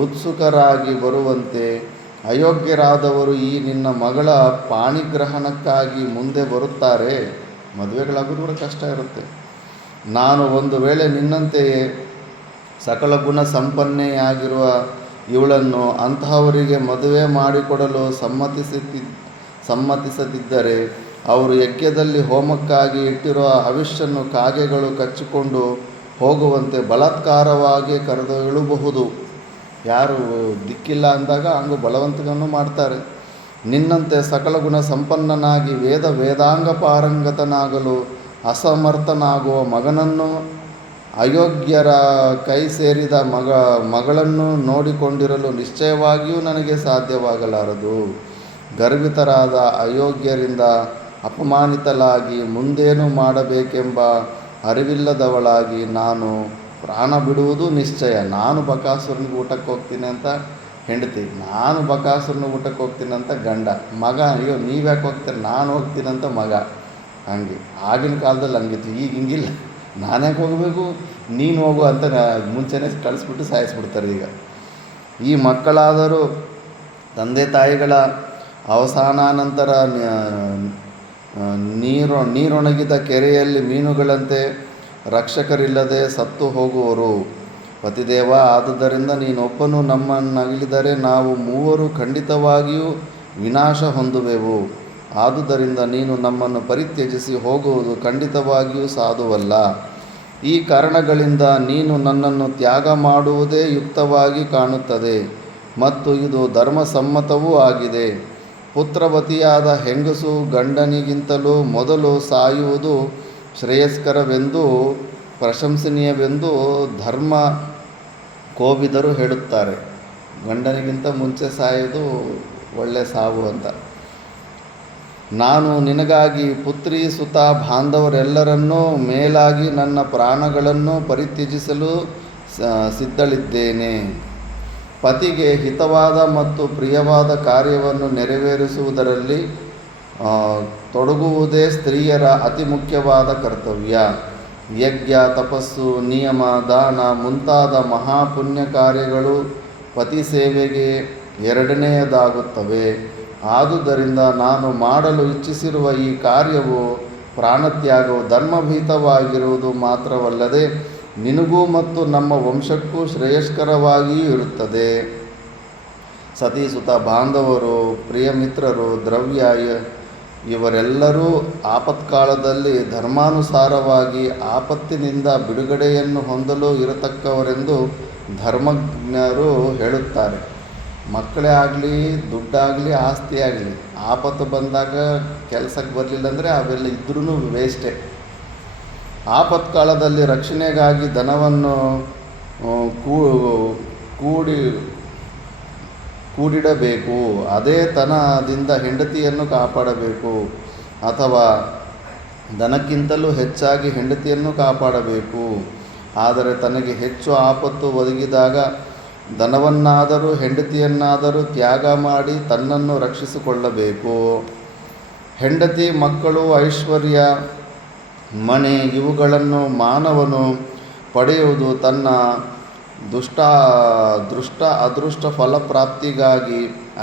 ಉತ್ಸುಕರಾಗಿ ಬರುವಂತೆ ಅಯೋಗ್ಯರಾದವರು ಈ ನಿನ್ನ ಮಗಳ ಪಾಣಿಗ್ರಹಣಕ್ಕಾಗಿ ಮುಂದೆ ಬರುತ್ತಾರೆ. ಮದುವೆಗಳಾಗೋದು ಕೂಡ ಕಷ್ಟ ಇರುತ್ತೆ. ನಾನು ಒಂದು ವೇಳೆ ನಿನ್ನಂತೆಯೇ ಸಕಲ ಗುಣ ಸಂಪನ್ನೆಯಾಗಿರುವ ಇವಳನ್ನು ಅಂತಹವರಿಗೆ ಮದುವೆ ಮಾಡಿಕೊಡಲು ಸಮ್ಮತಿಸದಿದ್ದರೆ ಅವರು ಯಜ್ಞದಲ್ಲಿ ಹೋಮಕ್ಕಾಗಿ ಇಟ್ಟಿರುವ ಹವಿಷ್ಯನ್ನು ಕಾಗೆಗಳು ಕಚ್ಚಿಕೊಂಡು ಹೋಗುವಂತೆ ಬಲಾತ್ಕಾರವಾಗಿ ಕರೆದೊಯ್ಯಲೂಬಹುದು. ಯಾರು ದಿಕ್ಕಿಲ್ಲ ಅಂದಾಗ ಹಂಗೂ ಬಲವಂತವನ್ನು ಮಾಡ್ತಾರೆ. ನಿನ್ನಂತೆ ಸಕಲ ಗುಣ ಸಂಪನ್ನನಾಗಿ ವೇದಾಂಗ ಪಾರಂಗತನಾಗಲು ಅಸಮರ್ಥನಾಗುವ ಮಗನನ್ನು ಅಯೋಗ್ಯರ ಕೈ ಸೇರಿದ ಮಗಳನ್ನು ನೋಡಿಕೊಂಡಿರಲು ನಿಶ್ಚಯವಾಗಿಯೂ ನನಗೆ ಸಾಧ್ಯವಾಗಲಾರದು. ಗರ್ವಿತರಾದ ಅಯೋಗ್ಯರಿಂದ ಅಪಮಾನಿತಳಾಗಿ ಮುಂದೇನು ಮಾಡಬೇಕೆಂಬ ಅರಿವಿಲ್ಲದವಳಾಗಿ ನಾನು ಪ್ರಾಣ ಬಿಡುವುದು ನಿಶ್ಚಯ. ನಾನು ಬಕಾಸುರನಿಗೆ ಊಟಕ್ಕೆ ಹೋಗ್ತೀನಿ ಅಂತ ಹೆಂಡತಿ, ನಾನು ಬಕಾಸುರನಿಗೆ ಊಟಕ್ಕೆ ಹೋಗ್ತೀನಿ ಅಂತ ಗಂಡ, ಮಗ ಅಯ್ಯೋ ನೀವ್ಯಾಕೆ ಹೋಗ್ತೀರ, ನಾನು ಹೋಗ್ತೀನಂತ ಮಗ. ಹಂಗೆ ಆಗಿನ ಕಾಲದಲ್ಲಿ ಹಂಗಿತ್ತು. ಈಗ ಹಿಂಗಿಲ್ಲ, ನಾನ್ಯಾಕೆ ಹೋಗಬೇಕು, ನೀನು ಹೋಗು ಅಂತ ಮುಂಚೆನೇ ಕಳಿಸ್ಬಿಟ್ಟು ಸಾಯಿಸ್ಬಿಡ್ತಾರೆ. ಈಗ ಈ ಮಕ್ಕಳಾದರೂ ತಂದೆ ತಾಯಿಗಳ ಅವಸಾನಾನಂತರ ನೀರೊಣಗಿದ ಕೆರೆಯಲ್ಲಿ ಮೀನುಗಳಂತೆ ರಕ್ಷಕರಿಲ್ಲದೆ ಸತ್ತು ಹೋಗುವರು. ಪತಿದೇವ, ಆದುದರಿಂದ ನೀನೊಬ್ಬನು ನಮ್ಮನ್ನಗಲಿದರೆ ನಾವು ಮೂವರು ಖಂಡಿತವಾಗಿಯೂ ವಿನಾಶ ಹೊಂದುವೆವು. ಆದುದರಿಂದ ನೀನು ನಮ್ಮನ್ನು ಪರಿತ್ಯಜಿಸಿ ಹೋಗುವುದು ಖಂಡಿತವಾಗಿಯೂ ಸಾಧುವಲ್ಲ. ಈ ಕಾರಣಗಳಿಂದ ನೀನು ನನ್ನನ್ನು ತ್ಯಾಗ ಮಾಡುವುದೇ ಯುಕ್ತವಾಗಿ ಕಾಣುತ್ತದೆ ಮತ್ತು ಇದು ಧರ್ಮಸಮ್ಮತವೂ ಆಗಿದೆ. ಪುತ್ರವತಿಯಾದ ಹೆಂಗಸು ಗಂಡನಿಗಿಂತಲೂ ಮೊದಲು ಸಾಯುವುದು ಶ್ರೇಯಸ್ಕರವೆಂದು ಪ್ರಶಂಸನೀಯವೆಂದು ಧರ್ಮ ಕೋವಿದರು ಹೇಳುತ್ತಾರೆ. ಗಂಡನಿಗಿಂತ ಮುಂಚೆ ಸಾಯೋದು ಒಳ್ಳೆ ಸಾವು ಅಂತ. ನಾನು ನಿನಗಾಗಿ ಪುತ್ರಿ ಸುತ ಬಾಂಧವರೆಲ್ಲರನ್ನೂ ಮೇಲಾಗಿ ನನ್ನ ಪ್ರಾಣಗಳನ್ನು ಪರಿತ್ಯಜಿಸಲು ಸಿದ್ಧಳಿದ್ದೇನೆ. ಪತಿಗೆ ಹಿತವಾದ ಮತ್ತು ಪ್ರಿಯವಾದ ಕಾರ್ಯವನ್ನು ನೆರವೇರಿಸುವುದರಲ್ಲಿ ತೊಡಗುವುದೇ ಸ್ತ್ರೀಯರ ಅತಿ ಮುಖ್ಯವಾದ ಕರ್ತವ್ಯ. ಯಜ್ಞ, ತಪಸ್ಸು, ನಿಯಮ, ದಾನ ಮುಂತಾದ ಮಹಾಪುಣ್ಯ ಕಾರ್ಯಗಳು ಪತಿ ಸೇವೆಗೆ ಎರಡನೆಯದಾಗುತ್ತವೆ. ಆದುದರಿಂದ ನಾನು ಮಾಡಲು ಇಚ್ಛಿಸಿರುವ ಈ ಕಾರ್ಯವು ಪ್ರಾಣತ್ಯಾಗವು ಧರ್ಮಭೀತವಾಗಿರುವುದು ಮಾತ್ರವಲ್ಲದೆ ನಿನಗೂ ಮತ್ತು ನಮ್ಮ ವಂಶಕ್ಕೂ ಶ್ರೇಯಸ್ಕರವಾಗಿಯೂ ಇರುತ್ತದೆ. ಸತೀಸುತ ಬಾಂಧವರು, ಪ್ರಿಯ ಮಿತ್ರರು, ದ್ರವ್ಯ ಇವರೆಲ್ಲರೂ ಆಪತ್ಕಾಲದಲ್ಲಿ ಧರ್ಮಾನುಸಾರವಾಗಿ ಆಪತ್ತಿನಿಂದ ಬಿಡುಗಡೆಯನ್ನು ಹೊಂದಲು ಇರತಕ್ಕವರೆಂದು ಧರ್ಮಜ್ಞರು ಹೇಳುತ್ತಾರೆ. ಮಕ್ಕಳೇ ಆಗಲಿ, ದುಡ್ಡಾಗಲಿ, ಆಸ್ತಿ ಆಗಲಿ, ಆಪತ್ತು ಬಂದಾಗ ಕೆಲಸಕ್ಕೆ ಬರಲಿಲ್ಲ ಅಂದರೆ ಅವೆಲ್ಲ ಇದ್ರೂ ವೇಸ್ಟೇ. ಆಪತ್ಕಾಲದಲ್ಲಿ ರಕ್ಷಣೆಗಾಗಿ ಧನವನ್ನು ಕೂಡಿಡಬೇಕು. ಅದೇ ತನದಿಂದ ಹೆಂಡತಿಯನ್ನು ಕಾಪಾಡಬೇಕು, ಅಥವಾ ಧನಕ್ಕಿಂತಲೂ ಹೆಚ್ಚಾಗಿ ಹೆಂಡತಿಯನ್ನು ಕಾಪಾಡಬೇಕು. ಆದರೆ ತನಗೆ ಹೆಚ್ಚು ಆಪತ್ತು ಒದಗಿದಾಗ ಧನವನ್ನಾದರೂ ಹೆಂಡತಿಯನ್ನಾದರೂ ತ್ಯಾಗ ಮಾಡಿ ತನ್ನನ್ನು ರಕ್ಷಿಸಿಕೊಳ್ಳಬೇಕು. ಹೆಂಡತಿ, ಮಕ್ಕಳು, ಐಶ್ವರ್ಯ, ಮನೆ ಇವುಗಳನ್ನು ಮಾನವನು ಪಡೆಯುವುದು ತನ್ನ ದೃಷ್ಟ ಅದೃಷ್ಟ ಫಲಪ್ರಾಪ್ತಿಗಾಗಿ,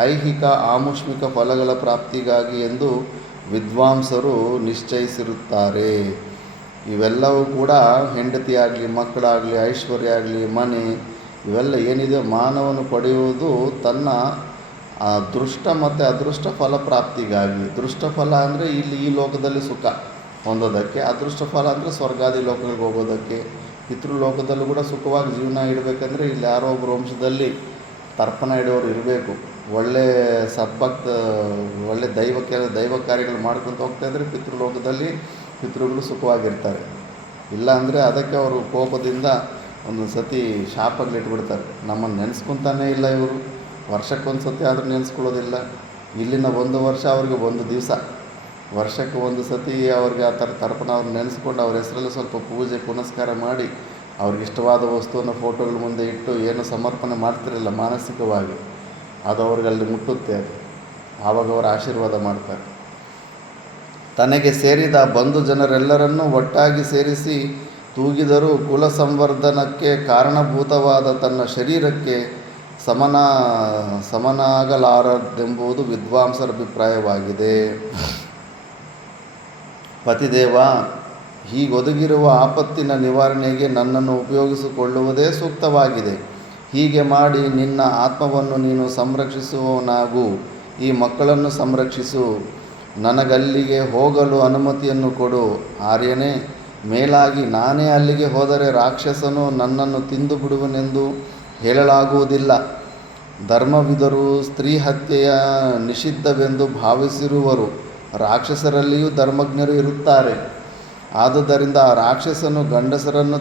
ಐಹಿಕ ಆಮುಷ್ಮಿಕ ಫಲಗಳ ಪ್ರಾಪ್ತಿಗಾಗಿ ಎಂದು ವಿದ್ವಾಂಸರು ನಿಶ್ಚಯಿಸಿರುತ್ತಾರೆ. ಇವೆಲ್ಲವೂ ಕೂಡ ಹೆಂಡತಿಯಾಗಲಿ, ಮಕ್ಕಳಾಗಲಿ, ಐಶ್ವರ್ಯ ಆಗಲಿ, ಮನೆ ಇವೆಲ್ಲ ಏನಿದೆ ಮಾನವನು ಪಡೆಯುವುದು ತನ್ನ ದೃಷ್ಟ ಮತ್ತು ಅದೃಷ್ಟ ಫಲಪ್ರಾಪ್ತಿಗಾಗಿ. ದೃಷ್ಟ ಫಲ ಅಂದರೆ ಇಲ್ಲಿ ಈ ಲೋಕದಲ್ಲಿ ಸುಖ ಹೊಂದೋದಕ್ಕೆ, ಅದೃಷ್ಟ ಫಲ ಅಂದರೆ ಸ್ವರ್ಗಾದಿ ಲೋಕಗಳಿಗೆ ಹೋಗೋದಕ್ಕೆ. ಪಿತೃಲೋಕದಲ್ಲೂ ಕೂಡ ಸುಖವಾಗಿ ಜೀವನ ಇಡಬೇಕಂದ್ರೆ ಇಲ್ಲಿ ಯಾರೋ ಒಬ್ಬರು ವಂಶದಲ್ಲಿ ತರ್ಪಣ ಇಡೋರು ಇರಬೇಕು. ಒಳ್ಳೆ ಸದ್ಭಕ್ತ, ಒಳ್ಳೆ ದೈವ ಕಾರ್ಯಗಳು ಮಾಡ್ಕೊತ ಹೋಗ್ತಾಯಿದ್ರೆ ಪಿತೃಲೋಕದಲ್ಲಿ ಪಿತೃಗಳು ಸುಖವಾಗಿರ್ತಾರೆ. ಇಲ್ಲ ಅಂದರೆ ಅದಕ್ಕೆ ಅವರು ಕೋಪದಿಂದ ಒಂದೊಂದು ಸತಿ ಶಾಪಗಳಿಟ್ಬಿಡ್ತಾರೆ. ನಮ್ಮನ್ನು ನೆನೆಸ್ಕೊತಾನೇ ಇಲ್ಲ ಇವರು, ವರ್ಷಕ್ಕೊಂದು ಸತಿ ಆದರೂ ನೆನೆಸ್ಕೊಳ್ಳೋದಿಲ್ಲ. ಇಲ್ಲಿನ ಒಂದು ವರ್ಷ ಅವ್ರಿಗೆ ಒಂದು ದಿವಸ, ವರ್ಷಕ್ಕೆ ಒಂದು ಸತಿ ಅವ್ರಿಗೆ ಆ ಥರ ತರ್ಪಣ ಅವ್ರು ನೆನೆಸ್ಕೊಂಡು ಅವ್ರ ಹೆಸರಲ್ಲಿ ಸ್ವಲ್ಪ ಪೂಜೆ ಪುನಸ್ಕಾರ ಮಾಡಿ ಅವ್ರಿಗೆ ಇಷ್ಟವಾದ ವಸ್ತುವನ್ನು ಫೋಟೋಗಳ ಮುಂದೆ ಇಟ್ಟು ಏನು ಸಮರ್ಪಣೆ ಮಾಡ್ತಿರಲಿಲ್ಲ ಮಾನಸಿಕವಾಗಿ, ಅದು ಅವ್ರಿಗೆ ಅಲ್ಲಿ ಮುಟ್ಟುತ್ತೆ. ಅದು ಆವಾಗ ಅವರು ಆಶೀರ್ವಾದ ಮಾಡ್ತಾರೆ. ತನಗೆ ಸೇರಿದ ಬಂಧು ಜನರೆಲ್ಲರನ್ನೂ ಒಟ್ಟಾಗಿ ಸೇರಿಸಿ ತೂಗಿದರೂ ಕುಲ ಸಂವರ್ಧನಕ್ಕೆ ಕಾರಣಭೂತವಾದ ತನ್ನ ಶರೀರಕ್ಕೆ ಸಮನಾಗಲಾರದೆಂಬುದು ವಿದ್ವಾಂಸರ ಅಭಿಪ್ರಾಯವಾಗಿದೆ. ಪತಿದೇವ, ಹೀಗೊದಗಿರುವ ಆಪತ್ತಿನ ನಿವಾರಣೆಗೆ ನನ್ನನ್ನು ಉಪಯೋಗಿಸಿಕೊಳ್ಳುವುದೇ ಸೂಕ್ತವಾಗಿದೆ. ಹೀಗೆ ಮಾಡಿ ನಿನ್ನ ಆತ್ಮವನ್ನು ನೀನು ಸಂರಕ್ಷಿಸುವವನಾಗು. ಈ ಮಕ್ಕಳನ್ನು ಸಂರಕ್ಷಿಸು. ನನಗಲ್ಲಿಗೆ ಹೋಗಲು ಅನುಮತಿಯನ್ನು ಕೊಡು. ಆರ್ಯನೇ, ಮೇಲಾಗಿ ನಾನೇ ಅಲ್ಲಿಗೆ ಹೋದರೆ ರಾಕ್ಷಸನು ನನ್ನನ್ನು ತಿಂದು ಬಿಡುವನೆಂದು ಹೇಳಲಾಗುವುದಿಲ್ಲ. ಧರ್ಮವಿದರು ಸ್ತ್ರೀ ಹತ್ಯೆಯ ನಿಷಿದ್ಧವೆಂದು ಭಾವಿಸಿರುವರು. ರಾಕ್ಷಸರಲ್ಲಿಯೂ ಧರ್ಮಜ್ಞರು ಇರುತ್ತಾರೆ. ಆದುದರಿಂದ ಆ ರಾಕ್ಷಸನು ಗಂಡಸರನ್ನು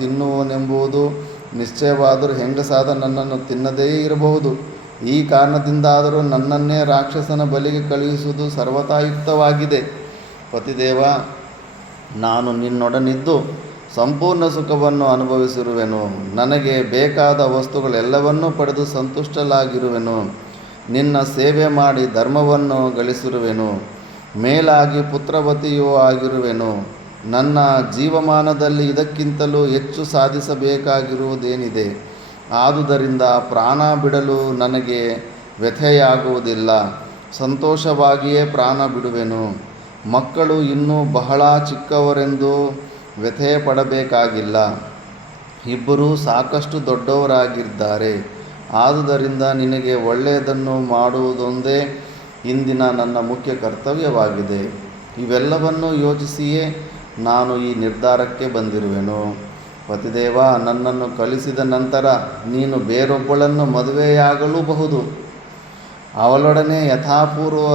ತಿನ್ನುವನೆಂಬುದು ನಿಶ್ಚಯವಾದರೂ ಹೆಂಗಸಾದ ನನ್ನನ್ನು ತಿನ್ನದೇ ಇರಬಹುದು. ಈ ಕಾರಣದಿಂದಾದರೂ ನನ್ನನ್ನೇ ರಾಕ್ಷಸನ ಬಲಿಗೆ ಕಳುಹಿಸುವುದು ಸರ್ವತಾಯುಕ್ತವಾಗಿದೆ. ಪತಿದೇವ, ನಾನು ನಿನ್ನೊಡನಿದ್ದು ಸಂಪೂರ್ಣ ಸುಖವನ್ನು ಅನುಭವಿಸಿರುವೆನು. ನನಗೆ ಬೇಕಾದ ವಸ್ತುಗಳೆಲ್ಲವನ್ನೂ ಪಡೆದು ಸಂತುಷ್ಟಲಾಗಿರುವೆನು. ನಿನ್ನ ಸೇವೆ ಮಾಡಿ ಧರ್ಮವನ್ನು ಗಳಿಸಿರುವೆನು. ಮೇಲಾಗಿ ಪುತ್ರವತಿಯೂ ಆಗಿರುವೆನು. ನನ್ನ ಜೀವಮಾನದಲ್ಲಿ ಇದಕ್ಕಿಂತಲೂ ಹೆಚ್ಚು ಸಾಧಿಸಬೇಕಾಗಿರುವುದೇನಿದೆ? ಆದುದರಿಂದ ಪ್ರಾಣ ಬಿಡಲು ನನಗೆ ವ್ಯಥೆಯಾಗುವುದಿಲ್ಲ. ಸಂತೋಷವಾಗಿಯೇ ಪ್ರಾಣ ಬಿಡುವೆನು. ಮಕ್ಕಳು ಇನ್ನೂ ಬಹಳ ಚಿಕ್ಕವರೆಂದು ವ್ಯಥೆ ಪಡಬೇಕಾಗಿಲ್ಲ. ಇಬ್ಬರೂ ಸಾಕಷ್ಟು ದೊಡ್ಡವರಾಗಿದ್ದಾರೆ. ಆದುದರಿಂದ ನಿನಗೆ ಒಳ್ಳೆಯದನ್ನು ಮಾಡುವುದೊಂದೇ ಇಂದಿನ ನನ್ನ ಮುಖ್ಯ ಕರ್ತವ್ಯವಾಗಿದೆ. ಇವೆಲ್ಲವನ್ನೂ ಯೋಚಿಸಿಯೇ ನಾನು ಈ ನಿರ್ಧಾರಕ್ಕೆ ಬಂದಿರುವೆನು. ಪತಿದೇವ, ನನ್ನನ್ನು ಕಳಿಸಿದ ನಂತರ ನೀನು ಬೇರೊಬ್ಬಳನ್ನು ಮದುವೆಯಾಗಲೂಬಹುದು. ಅವಳೊಡನೆ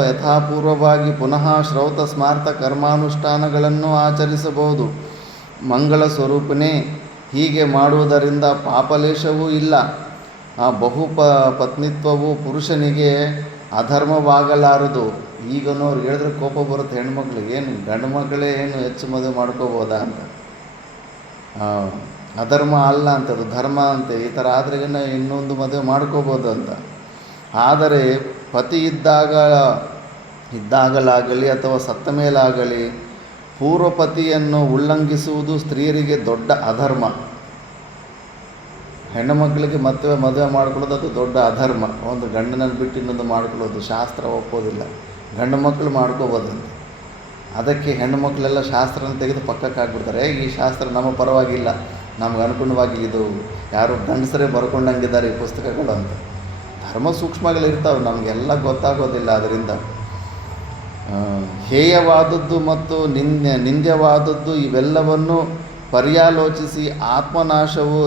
ಯಥಾಪೂರ್ವವಾಗಿ ಪುನಃ ಶ್ರೌತ ಸ್ಮಾರ್ತ ಕರ್ಮಾನುಷ್ಠಾನಗಳನ್ನು ಆಚರಿಸಬಹುದು. ಮಂಗಳ ಸ್ವರೂಪನೇ, ಹೀಗೆ ಮಾಡುವುದರಿಂದ ಪಾಪಲೇಶವೂ ಇಲ್ಲ. ಆ ಪತ್ನಿತ್ವವು ಪುರುಷನಿಗೆ ಅಧರ್ಮವಾಗಲಾರದು. ಈಗನೂ ಅವ್ರು ಹೇಳಿದ್ರೆ ಕೋಪ ಬರುತ್ತೆ ಹೆಣ್ಮಕ್ಳಿಗೆ. ಏನು ಗಂಡು ಮಕ್ಕಳೇ ಏನು ಹೆಚ್ಚು ಮದುವೆ ಮಾಡ್ಕೋಬೋದಾ ಅಂತ. ಅಧರ್ಮ ಅಲ್ಲ ಅಂತದು, ಧರ್ಮ ಅಂತೆ. ಈ ಥರ ಆದ್ರೆ ಇನ್ನೊಂದು ಮದುವೆ ಮಾಡ್ಕೋಬೋದು ಅಂತ. ಆದರೆ ಪತಿ ಇದ್ದಾಗಲಾಗಲಿ ಅಥವಾ ಸತ್ತ ಮೇಲಾಗಲಿ ಪೂರ್ವಪತಿಯನ್ನು ಉಲ್ಲಂಘಿಸುವುದು ಸ್ತ್ರೀಯರಿಗೆ ದೊಡ್ಡ ಅಧರ್ಮ. ಹೆಣ್ಣು ಮಕ್ಕಳಿಗೆ ಮದುವೆ ಮಾಡ್ಕೊಳ್ಳೋದು ಅದು ದೊಡ್ಡ ಅಧರ್ಮ. ಒಂದು ಗಂಡನನ್ನು ಬಿಟ್ಟು ಇನ್ನೊಂದು ಮಾಡ್ಕೊಳ್ಳೋದು ಶಾಸ್ತ್ರ ಒಪ್ಪೋದಿಲ್ಲ. ಗಂಡು ಮಕ್ಕಳು ಮಾಡ್ಕೋಬೋದಂತೆ. ಅದಕ್ಕೆ ಹೆಣ್ಣು ಮಕ್ಕಳೆಲ್ಲ ಶಾಸ್ತ್ರನ ತೆಗೆದು ಪಕ್ಕಕ್ಕೆ ಹಾಕ್ಬಿಡ್ತಾರೆ. ಈ ಶಾಸ್ತ್ರ ನಮ್ಮ ಪರವಾಗಿಲ್ಲ, ನಮ್ಗೆ ಅನುಗುಣವಾಗಿ ಇದು ಯಾರು ಗಂಡಸರೇ ಬರ್ಕೊಂಡಂಗಿದ್ದಾರೆ ಈ ಪುಸ್ತಕಗಳು ಅಂತ. ಧರ್ಮ ಸೂಕ್ಷ್ಮಗಳಿರ್ತಾವೆ, ನಮಗೆಲ್ಲ ಗೊತ್ತಾಗೋದಿಲ್ಲ. ಅದರಿಂದ ಹೇಯವಾದದ್ದು ಮತ್ತು ನಿಂದ್ಯವಾದದ್ದು ಇವೆಲ್ಲವನ್ನು ಪರ್ಯಾಲೋಚಿಸಿ ಆತ್ಮನಾಶವು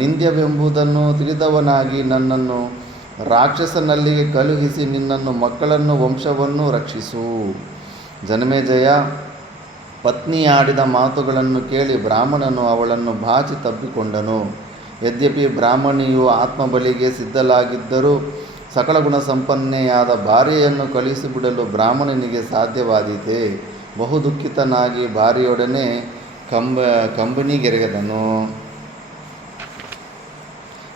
ನಿಂದ್ಯವೆಂಬುದನ್ನು ತಿಳಿದವನಾಗಿ ನನ್ನನ್ನು ರಾಕ್ಷಸನಲ್ಲಿಗೆ ಕಳುಹಿಸಿ ನಿನ್ನನ್ನು ಮಕ್ಕಳನ್ನು ವಂಶವನ್ನು ರಕ್ಷಿಸು. ಜನಮೇಜಯ, ಪತ್ನಿ ಆಡಿದ ಮಾತುಗಳನ್ನು ಕೇಳಿ ಬ್ರಾಹ್ಮಣನು ಅವಳನ್ನು ಬಾಚಿ ತಬ್ಬಿಕೊಂಡನು. ಯದ್ಯಪಿ ಬ್ರಾಹ್ಮಣಿಯು ಆತ್ಮಬಲಿಗೆ ಸಿದ್ಧಲಾಗಿದ್ದರೂ ಸಕಲ ಗುಣ ಸಂಪನ್ನೆಯಾದ ಭಾರ್ಯೆಯನ್ನು ಕಳುಹಿಸಿಬಿಡಲು ಬ್ರಾಹ್ಮಣನಿಗೆ ಸಾಧ್ಯವಾದೀತೆ. ಬಹು ದುಃಖಿತನಾಗಿ ಭಾರ್ಯೆಯೊಡನೆ ಕಂಬನಿಗೆರೆದನು.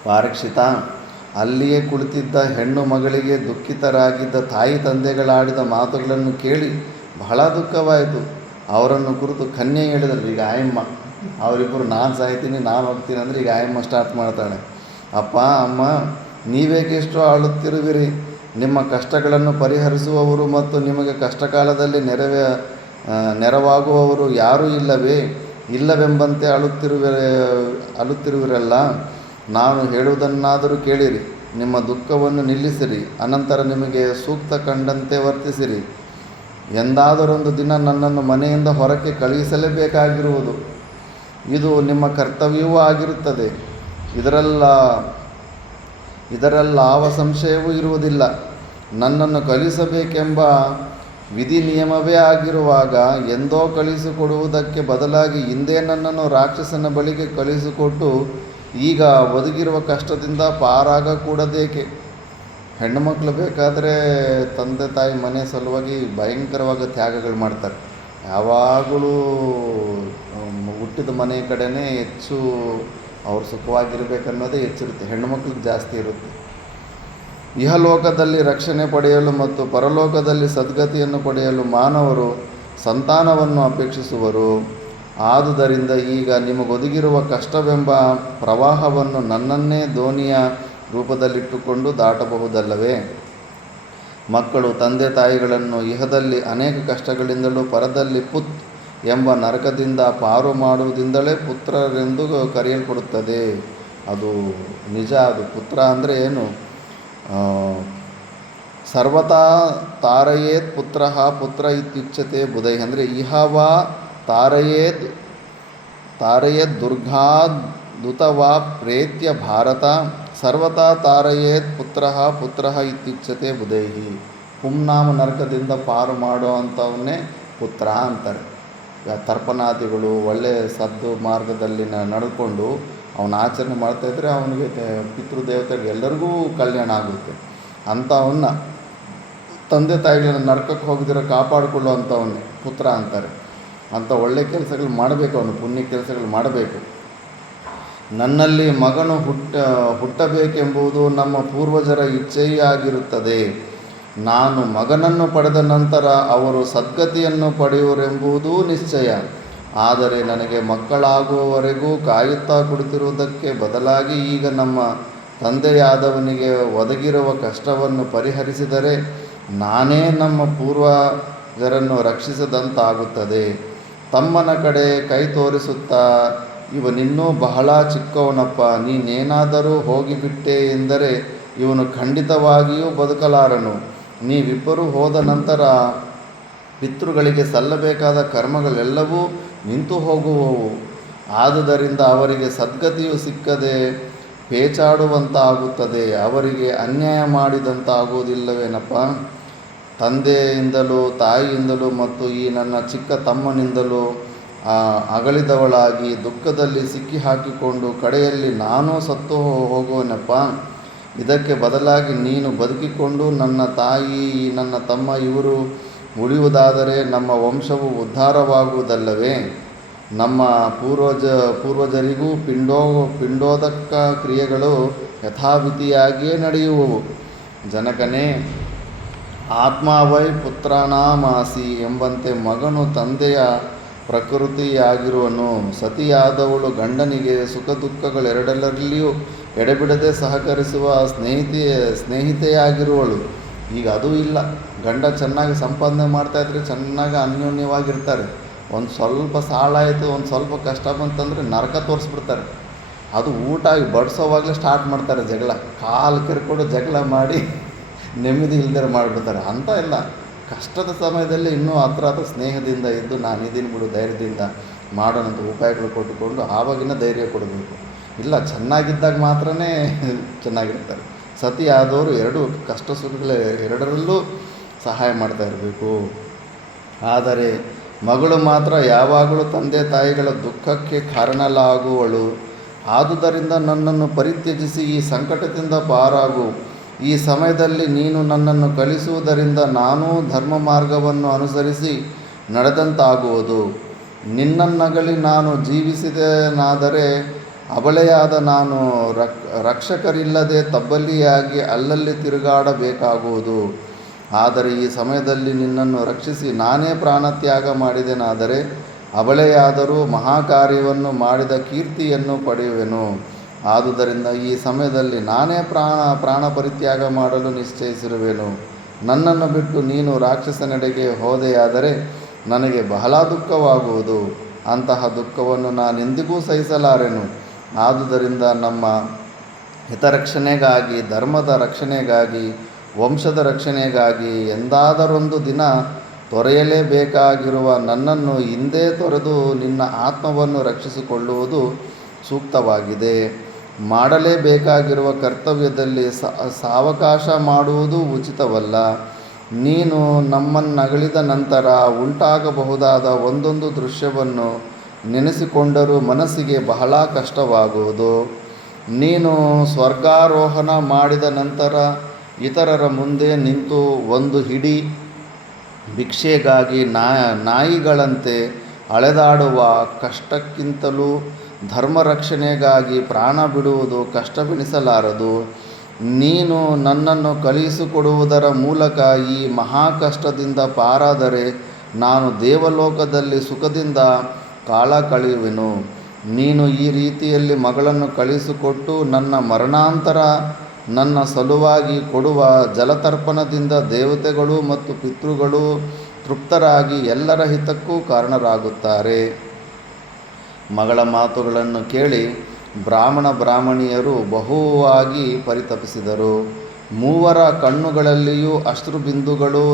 ಪಾರೀಕ್ಷಿತ, ಅಲ್ಲಿಯೇ ಕುಳಿತಿದ್ದ ಹೆಣ್ಣು ಮಗಳಿಗೆ ದುಃಖಿತರಾಗಿದ್ದ ತಾಯಿ ತಂದೆಗಳಾಡಿದ ಮಾತುಗಳನ್ನು ಕೇಳಿ ಬಹಳ ದುಃಖವಾಯಿತು. ಅವರನ್ನು ಕುರಿತು ಕನ್ಯೆ ಹೇಳಿದರು. ಈಗ ಆಯಮ್ಮ ಅವರಿಬ್ಬರು ನಾನು ಸಾಯ್ತೀನಿ ನಾನು ಹೋಗ್ತೀನಿ ಅಂದರೆ ಈಗ ಆಯಮ್ಮ ಸ್ಟಾರ್ಟ್ ಮಾಡ್ತಾಳೆ. ಅಪ್ಪ ಅಮ್ಮ, ನೀವೇಕೆಷ್ಟೋ ಅಳುತ್ತಿರುವಿರಿ? ನಿಮ್ಮ ಕಷ್ಟಗಳನ್ನು ಪರಿಹರಿಸುವವರು ಮತ್ತು ನಿಮಗೆ ಕಷ್ಟಕಾಲದಲ್ಲಿ ನೆರವಾಗುವವರು ಯಾರೂ ಇಲ್ಲವೇ? ಇಲ್ಲವೆಂಬಂತೆ ಅಳುತ್ತಿರುವಿರಲ್ಲ. ನಾನು ಹೇಳುವುದನ್ನಾದರೂ ಕೇಳಿರಿ. ನಿಮ್ಮ ದುಃಖವನ್ನು ನಿಲ್ಲಿಸಿರಿ. ಅನಂತರ ನಿಮಗೆ ಸೂಕ್ತ ಕಂಡಂತೆ ವರ್ತಿಸಿರಿ. ಎಂದಾದರೊಂದು ದಿನ ನನ್ನನ್ನು ಮನೆಯಿಂದ ಹೊರಕ್ಕೆ ಕಳುಹಿಸಲೇಬೇಕಾಗಿರುವುದು. ಇದು ನಿಮ್ಮ ಕರ್ತವ್ಯವೂ ಆಗಿರುತ್ತದೆ. ಇದರಲ್ಲಾವ ಸಂಶಯವೂ ಇರುವುದಿಲ್ಲ. ನನ್ನನ್ನು ಕಳುಹಿಸಬೇಕೆಂಬ ವಿಧಿ ನಿಯಮವೇ ಆಗಿರುವಾಗ ಎಂದೋ ಕಳುಹಿಸಿಕೊಡುವುದಕ್ಕೆ ಬದಲಾಗಿ ಹಿಂದೆ ನನ್ನನ್ನು ರಾಕ್ಷಸನ ಬಳಿಗೆ ಕಳುಹಿಸಿಕೊಟ್ಟು ಈಗ ಒದಗಿರುವ ಕಷ್ಟದಿಂದ ಪಾರಾಗಕೂಡದೇಕೆ? ಹೆಣ್ಣು ಮಕ್ಕಳು ಬೇಕಾದರೆ ತಂದೆ ತಾಯಿ ಮನೆ ಸಲುವಾಗಿ ಭಯಂಕರವಾಗಿ ತ್ಯಾಗಗಳು ಮಾಡ್ತಾರೆ. ಯಾವಾಗಲೂ ಹುಟ್ಟಿದ ಮನೆ ಕಡೆನೇ ಹೆಚ್ಚು ಅವ್ರು ಸುಖವಾಗಿರಬೇಕನ್ನೋದೇ ಹೆಚ್ಚಿರುತ್ತೆ. ಹೆಣ್ಣು ಮಕ್ಕಳಿಗೆ ಜಾಸ್ತಿ ಇರುತ್ತೆ. ಇಹಲೋಕದಲ್ಲಿ ರಕ್ಷಣೆ ಪಡೆಯಲು ಮತ್ತು ಪರಲೋಕದಲ್ಲಿ ಸದ್ಗತಿಯನ್ನು ಪಡೆಯಲು ಮಾನವರು ಸಂತಾನವನ್ನು ಅಪೇಕ್ಷಿಸುವರು. ಆದುದರಿಂದ ಈಗ ನಿಮಗೊದಗಿರುವ ಕಷ್ಟವೆಂಬ ಪ್ರವಾಹವನ್ನು ನನ್ನನ್ನೇ ದೋಣಿಯ ರೂಪದಲ್ಲಿಟ್ಟುಕೊಂಡು ದಾಟಬಹುದಲ್ಲವೇ? ಮಕ್ಕಳು ತಂದೆ ತಾಯಿಗಳನ್ನು ಇಹದಲ್ಲಿ ಅನೇಕ ಕಷ್ಟಗಳಿಂದಲೂ ಪರದಲ್ಲಿ ಪುತ್ ಎಂಬ ನರಕದಿಂದ ಪಾರು ಮಾಡುವುದಿಂದಲೇ ಪುತ್ರರೆಂದು ಕರೆಯಲ್ಪಡುತ್ತದೆ. ಅದು ನಿಜ. ಅದು ಪುತ್ರ ಅಂದರೆ ಏನು? ಸರ್ವತಾ ತಾರಯೇತ್ ಪುತ್ರ ಪುತ್ರ ಇತ್ಯುಚ್ಯತೆ ಬುಧೈ. ಅಂದರೆ ಇಹವಾ ತಾರಯೇತ್ ದುರ್ಗಾದುತವಾ ಪ್ರೇತ್ಯ ಭಾರತ ಸರ್ವತಾ ತಾರಯೇತ್ ಪುತ್ರ ಇತ್ಯುಚ್ಯತೆ ಬುಧೈಹಿ. ಪುಂನಾಮ ನರಕದಿಂದ ಪಾರು ಮಾಡೋ ಅಂಥವನ್ನೇ ಪುತ್ರ ಅಂತಾರೆ. ತರ್ಪಣಾದಿಗಳು ಒಳ್ಳೆಯ ಸದ್ದು ಮಾರ್ಗದಲ್ಲಿ ನಡೆದುಕೊಂಡು ಅವನ ಆಚರಣೆ ಮಾಡ್ತಾಯಿದ್ರೆ ಅವನಿಗೆ ಪಿತೃದೇವತೆಗಳು ಎಲ್ಲರಿಗೂ ಕಲ್ಯಾಣ ಆಗುತ್ತೆ. ಅಂಥವನ್ನ ತಂದೆ ತಾಯಿಗಳನ್ನ ನರಕಕ್ಕೆ ಹೋಗದಿರೋ ಕಾಪಾಡಿಕೊಳ್ಳುವಂಥವನ್ನೇ ಪುತ್ರ ಅಂತಾರೆ. ಅಂಥ ಒಳ್ಳೆಯ ಕೆಲಸಗಳು ಮಾಡಬೇಕು, ಅವನು ಪುಣ್ಯ ಕೆಲಸಗಳು ಮಾಡಬೇಕು. ನನ್ನಲ್ಲಿ ಮಗನು ಹುಟ್ಟಬೇಕೆಂಬುದು ನಮ್ಮ ಪೂರ್ವಜರ ಇಚ್ಛೆಯೇ ಆಗಿರುತ್ತದೆ. ನಾನು ಮಗನನ್ನು ಪಡೆದ ನಂತರ ಅವರು ಸದ್ಗತಿಯನ್ನು ಪಡೆಯುವರೆಂಬುದೂ ನಿಶ್ಚಯ. ಆದರೆ ನನಗೆ ಮಕ್ಕಳಾಗುವವರೆಗೂ ಕಾಯುತ್ತಾ ಕುಳಿತಿರುವುದಕ್ಕೆ ಬದಲಾಗಿ ಈಗ ನಮ್ಮ ತಂದೆಯಾದವನಿಗೆ ಒದಗಿರುವ ಕಷ್ಟವನ್ನು ಪರಿಹರಿಸಿದರೆ ನಾನೇ ನಮ್ಮ ಪೂರ್ವಜರನ್ನು ರಕ್ಷಿಸಿದಂತಾಗುತ್ತದೆ. ತಮ್ಮನ ಕಡೆ ಕೈ ತೋರಿಸುತ್ತಾ, ಇವನಿನ್ನೂ ಬಹಳ ಚಿಕ್ಕವನಪ್ಪ, ನೀನೇನಾದರೂ ಹೋಗಿಬಿಟ್ಟೆ ಎಂದರೆ ಇವನು ಖಂಡಿತವಾಗಿಯೂ ಬದುಕಲಾರನು. ನೀವಿಬ್ಬರೂ ಹೋದ ನಂತರ ಪಿತೃಗಳಿಗೆ ಸಲ್ಲಬೇಕಾದ ಕರ್ಮಗಳೆಲ್ಲವೂ ನಿಂತು ಹೋಗುವವು. ಆದುದರಿಂದ ಅವರಿಗೆ ಸದ್ಗತಿಯು ಸಿಕ್ಕದೆ ಪೇಚಾಡುವಂತಾಗುತ್ತದೆ. ಅವರಿಗೆ ಅನ್ಯಾಯ ಮಾಡಿದಂತಾಗುವುದಿಲ್ಲವೇನಪ್ಪ? ತಂದೆಯಿಂದಲೂ ತಾಯಿಯಿಂದಲೂ ಮತ್ತು ಈ ನನ್ನ ಚಿಕ್ಕ ತಮ್ಮನಿಂದಲೂ ಅಗಲಿದವಳಾಗಿ ದುಃಖದಲ್ಲಿ ಸಿಕ್ಕಿ ಹಾಕಿಕೊಂಡು ಕಡೆಯಲ್ಲಿ ನಾನೂ ಸತ್ತು ಹೋಗುವನಪ್ಪ. ಇದಕ್ಕೆ ಬದಲಾಗಿ ನೀನು ಬದುಕಿಕೊಂಡು ನನ್ನ ತಾಯಿ ನನ್ನ ತಮ್ಮ ಇವರು ಉಳಿಯುವುದಾದರೆ ನಮ್ಮ ವಂಶವು ಉದ್ಧಾರವಾಗುವುದಲ್ಲವೇ? ನಮ್ಮ ಪೂರ್ವಜರಿಗೂ ಪಿಂಡೋದಕ ಕ್ರಿಯೆಗಳು ಯಥಾವಿಧಿಯಾಗಿಯೇ ನಡೆಯುವವು. ಜನಕನೇ, ಆತ್ಮಾವೈ ಪುತ್ರಾನಾಮಾಸಿ ಎಂಬಂತೆ ಮಗನು ತಂದೆಯ ಪ್ರಕೃತಿಯಾಗಿರುವನು. ಸತಿಯಾದವಳು ಗಂಡನಿಗೆ ಸುಖ ದುಃಖಗಳೆರಡರಲ್ಲಿಯೂ ಎಡೆಬಿಡದೆ ಸಹಕರಿಸುವ ಸ್ನೇಹಿತೆಯಾಗಿರುವಳು. ಈಗ ಅದೂ ಇಲ್ಲ. ಗಂಡ ಚೆನ್ನಾಗಿ ಸಂಪಾದನೆ ಮಾಡ್ತಾಯಿದ್ರೆ ಚೆನ್ನಾಗಿ ಅನ್ಯೋನ್ಯವಾಗಿರ್ತಾರೆ. ಒಂದು ಸ್ವಲ್ಪ ಸಾಲ ಆಯಿತು, ಒಂದು ಸ್ವಲ್ಪ ಕಷ್ಟ ಬಂತಂದರೆ ನರಕ ತೋರಿಸ್ಬಿಡ್ತಾರೆ. ಅದು ಊಟ ಬಡಿಸೋವಾಗಲೇ ಸ್ಟಾರ್ಟ್ ಮಾಡ್ತಾರೆ ಜಗಳ. ಕಾಲು ಕೆರ್ಕೊಂಡು ಜಗಳ ಮಾಡಿ ನೆಮ್ಮದಿ ಇಲ್ದಿರ ಮಾಡಿಬಿಡ್ತಾರೆ. ಅಂತ ಇಲ್ಲ, ಕಷ್ಟದ ಸಮಯದಲ್ಲಿ ಇನ್ನೂ ಹತ್ರ ಸ್ನೇಹದಿಂದ ಇದ್ದು ನಾನಿದ್ದೀನಿ ಬಿಡು ಧೈರ್ಯದಿಂದ ಮಾಡೋಣಂತ ಉಪಾಯಗಳು ಕೊಟ್ಟುಕೊಂಡು ಆವಾಗಿನ ಧೈರ್ಯ ಕೊಡಬೇಕು. ಇಲ್ಲ, ಚೆನ್ನಾಗಿದ್ದಾಗ ಮಾತ್ರ ಚೆನ್ನಾಗಿರ್ತಾರೆ. ಸತಿ ಆದವರು ಎರಡೂ ಕಷ್ಟ ಸುಖಗಳ ಎರಡರಲ್ಲೂ ಸಹಾಯ ಮಾಡ್ತಾ ಇರಬೇಕು. ಆದರೆ ಮಗಳು ಮಾತ್ರ ಯಾವಾಗಲೂ ತಂದೆ ತಾಯಿಗಳ ದುಃಖಕ್ಕೆ ಕಾರಣಲಾಗುವಳು. ಆದುದರಿಂದ ನನ್ನನ್ನು ಪರಿತ್ಯಜಿಸಿ ಈ ಸಂಕಟದಿಂದ ಪಾರಾಗು. ಈ ಸಮಯದಲ್ಲಿ ನೀನು ನನ್ನನ್ನು ಕಳಿಸುವುದರಿಂದ ನಾನೂ ಧರ್ಮ ಮಾರ್ಗವನ್ನು ಅನುಸರಿಸಿ ನಡೆದಂತಾಗುವುದು. ನಿನ್ನನ್ನಗಲಿ ನಾನು ಜೀವಿಸಿದೆನಾದರೆ ಅಬಲೆಯಾದ ನಾನು ರಕ್ಷಕರಿಲ್ಲದೆ ತಬ್ಬಲಿಯಾಗಿ ಅಲ್ಲಲ್ಲಿ ತಿರುಗಾಡಬೇಕಾಗುವುದು. ಆದರೆ ಈ ಸಮಯದಲ್ಲಿ ನಿನ್ನನ್ನು ರಕ್ಷಿಸಿ ನಾನೇ ಪ್ರಾಣತ್ಯಾಗ ಮಾಡಿದೆನಾದರೆ ಅಬಲೆಯಾದರೂ ಮಹಾಕಾರ್ಯವನ್ನು ಮಾಡಿದ ಕೀರ್ತಿಯನ್ನು ಪಡೆಯುವೆನು. ಆದುದರಿಂದ ಈ ಸಮಯದಲ್ಲಿ ನಾನೇ ಪ್ರಾಣ ಪರಿತ್ಯಾಗ ಮಾಡಲು ನಿಶ್ಚಯಿಸಿರುವೆನು. ನನ್ನನ್ನು ಬಿಟ್ಟು ನೀನು ರಾಕ್ಷಸನೆಡೆಗೆ ಹೋದೆಯಾದರೆ ನನಗೆ ಬಹಳ ದುಃಖವಾಗುವುದು. ಅಂತಹ ದುಃಖವನ್ನು ನಾನೆಂದಿಗೂ ಸಹಿಸಲಾರೆನು. ಆದುದರಿಂದ ನಮ್ಮ ಹಿತರಕ್ಷಣೆಗಾಗಿ, ಧರ್ಮದ ರಕ್ಷಣೆಗಾಗಿ, ವಂಶದ ರಕ್ಷಣೆಗಾಗಿ ಎಂದಾದರೊಂದು ದಿನ ತೊರೆಯಲೇಬೇಕಾಗಿರುವ ನನ್ನನ್ನು ಹಿಂದೆ ತೊರೆದು ನಿನ್ನ ಆತ್ಮವನ್ನು ರಕ್ಷಿಸಿಕೊಳ್ಳುವುದು ಸೂಕ್ತವಾಗಿದೆ. ಮಾಡಲೇಬೇಕಾಗಿರುವ ಕರ್ತವ್ಯದಲ್ಲಿ ಸಾವಕಾಶ ಮಾಡುವುದು ಉಚಿತವಲ್ಲ. ನೀನು ನಮ್ಮನ್ನಗಲಿದ ನಂತರ ಉಂಟಾಗಬಹುದಾದ ಒಂದೊಂದು ದೃಶ್ಯವನ್ನು ನೆನೆಸಿಕೊಂಡರೂ ಮನಸ್ಸಿಗೆ ಬಹಳ ಕಷ್ಟವಾಗುವುದು. ನೀನು ಸ್ವರ್ಗಾರೋಹಣ ಮಾಡಿದ ನಂತರ ಇತರರ ಮುಂದೆ ನಿಂತು ಒಂದು ಹಿಡಿ ಭಿಕ್ಷೆಗಾಗಿ ನಾಯಿಗಳಂತೆ ಅಲೆದಾಡುವ ಕಷ್ಟಕ್ಕಿಂತಲೂ ಧರ್ಮರಕ್ಷಣೆಗಾಗಿ ಪ್ರಾಣ ಬಿಡುವುದು ಕಷ್ಟವೆನಿಸಲಾರದು. ನೀನು ನನ್ನನ್ನು ಕಳುಹಿಸಿಕೊಡುವುದರ ಮೂಲಕ ಈ ಮಹಾ ಕಷ್ಟದಿಂದ ಪಾರಾದರೆ ನಾನು ದೇವಲೋಕದಲ್ಲಿ ಸುಖದಿಂದ ಕಾಲ ಕಳೆಯುವೆನು. ನೀನು ಈ ರೀತಿಯಲ್ಲಿ ಮಗಳನ್ನು ಕಳುಹಿಸಿಕೊಟ್ಟು ನನ್ನ ಮರಣಾಂತರ ನನ್ನ ಸಲುವಾಗಿ ಕೊಡುವ ಜಲತರ್ಪಣದಿಂದ ದೇವತೆಗಳು ಮತ್ತು ಪಿತೃಗಳು ತೃಪ್ತರಾಗಿ ಎಲ್ಲರ ಹಿತಕ್ಕೂ ಕಾರಣರಾಗುತ್ತಾರೆ. ಮಗಳ ಮಾತುಗಳನ್ನು ಕೇಳಿ ಬ್ರಾಹ್ಮಣಿಯರು ಬಹುವಾಗಿ ಪರಿತಪಿಸಿದರು. ಮೂವರ ಕಣ್ಣುಗಳಲ್ಲಿಯೂ ಅಶ್ರುಬಿಂದುಗಳು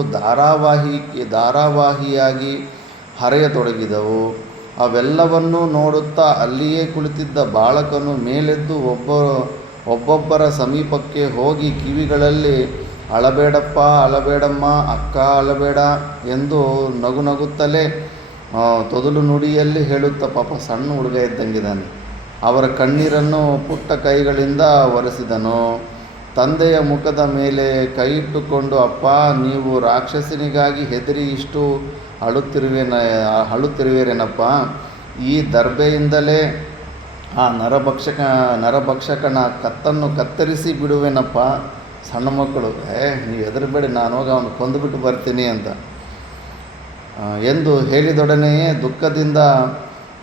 ಧಾರಾವಾಹಿಯಾಗಿ ಹರಿಯತೊಡಗಿದವು. ಅವೆಲ್ಲವನ್ನೂ ನೋಡುತ್ತಾ ಅಲ್ಲಿಯೇ ಕುಳಿತಿದ್ದ ಬಾಲಕನು ಮೇಲೆದ್ದು ಒಬ್ಬೊಬ್ಬರ ಸಮೀಪಕ್ಕೆ ಹೋಗಿ ಕಿವಿಗಳಲ್ಲಿ ಅಳಬೇಡಪ್ಪ, ಅಳಬೇಡಮ್ಮ, ಅಕ್ಕ ಅಳಬೇಡ ಎಂದು ನಗುತ್ತಲೇ ತೊದಲು ನುಡಿಯಲ್ಲಿ ಹೇಳುತ್ತಾ, ಪಾಪ ಸಣ್ಣ ಹುಡುಗ ಇದ್ದಂಗಿದ್ದಾನೆ, ಅವರ ಕಣ್ಣೀರನ್ನು ಪುಟ್ಟ ಕೈಗಳಿಂದ ಒರೆಸಿದನು. ತಂದೆಯ ಮುಖದ ಮೇಲೆ ಕೈಯಿಟ್ಟುಕೊಂಡು, ಅಪ್ಪ, ನೀವು ರಾಕ್ಷಸನಿಗಾಗಿ ಹೆದರಿ ಇಷ್ಟು ಅಳುತ್ತಿರುವಿರೇನಪ್ಪ? ಈ ದರ್ಬೆಯಿಂದಲೇ ಆ ನರಭಕ್ಷಕನ ಕತ್ತನ್ನು ಕತ್ತರಿಸಿ ಬಿಡುವೆನಪ್ಪ. ಸಣ್ಣ ಮಕ್ಕಳು, ನೀವು ಹೆದರಬೇಡಿ, ನಾನು ಹೋಗಿ ಅವನು ಕೊಂದುಬಿಟ್ಟು ಬರ್ತೀನಿ ಎಂದು ಹೇಳಿದೊಡನೆಯೇ ದುಃಖದಿಂದ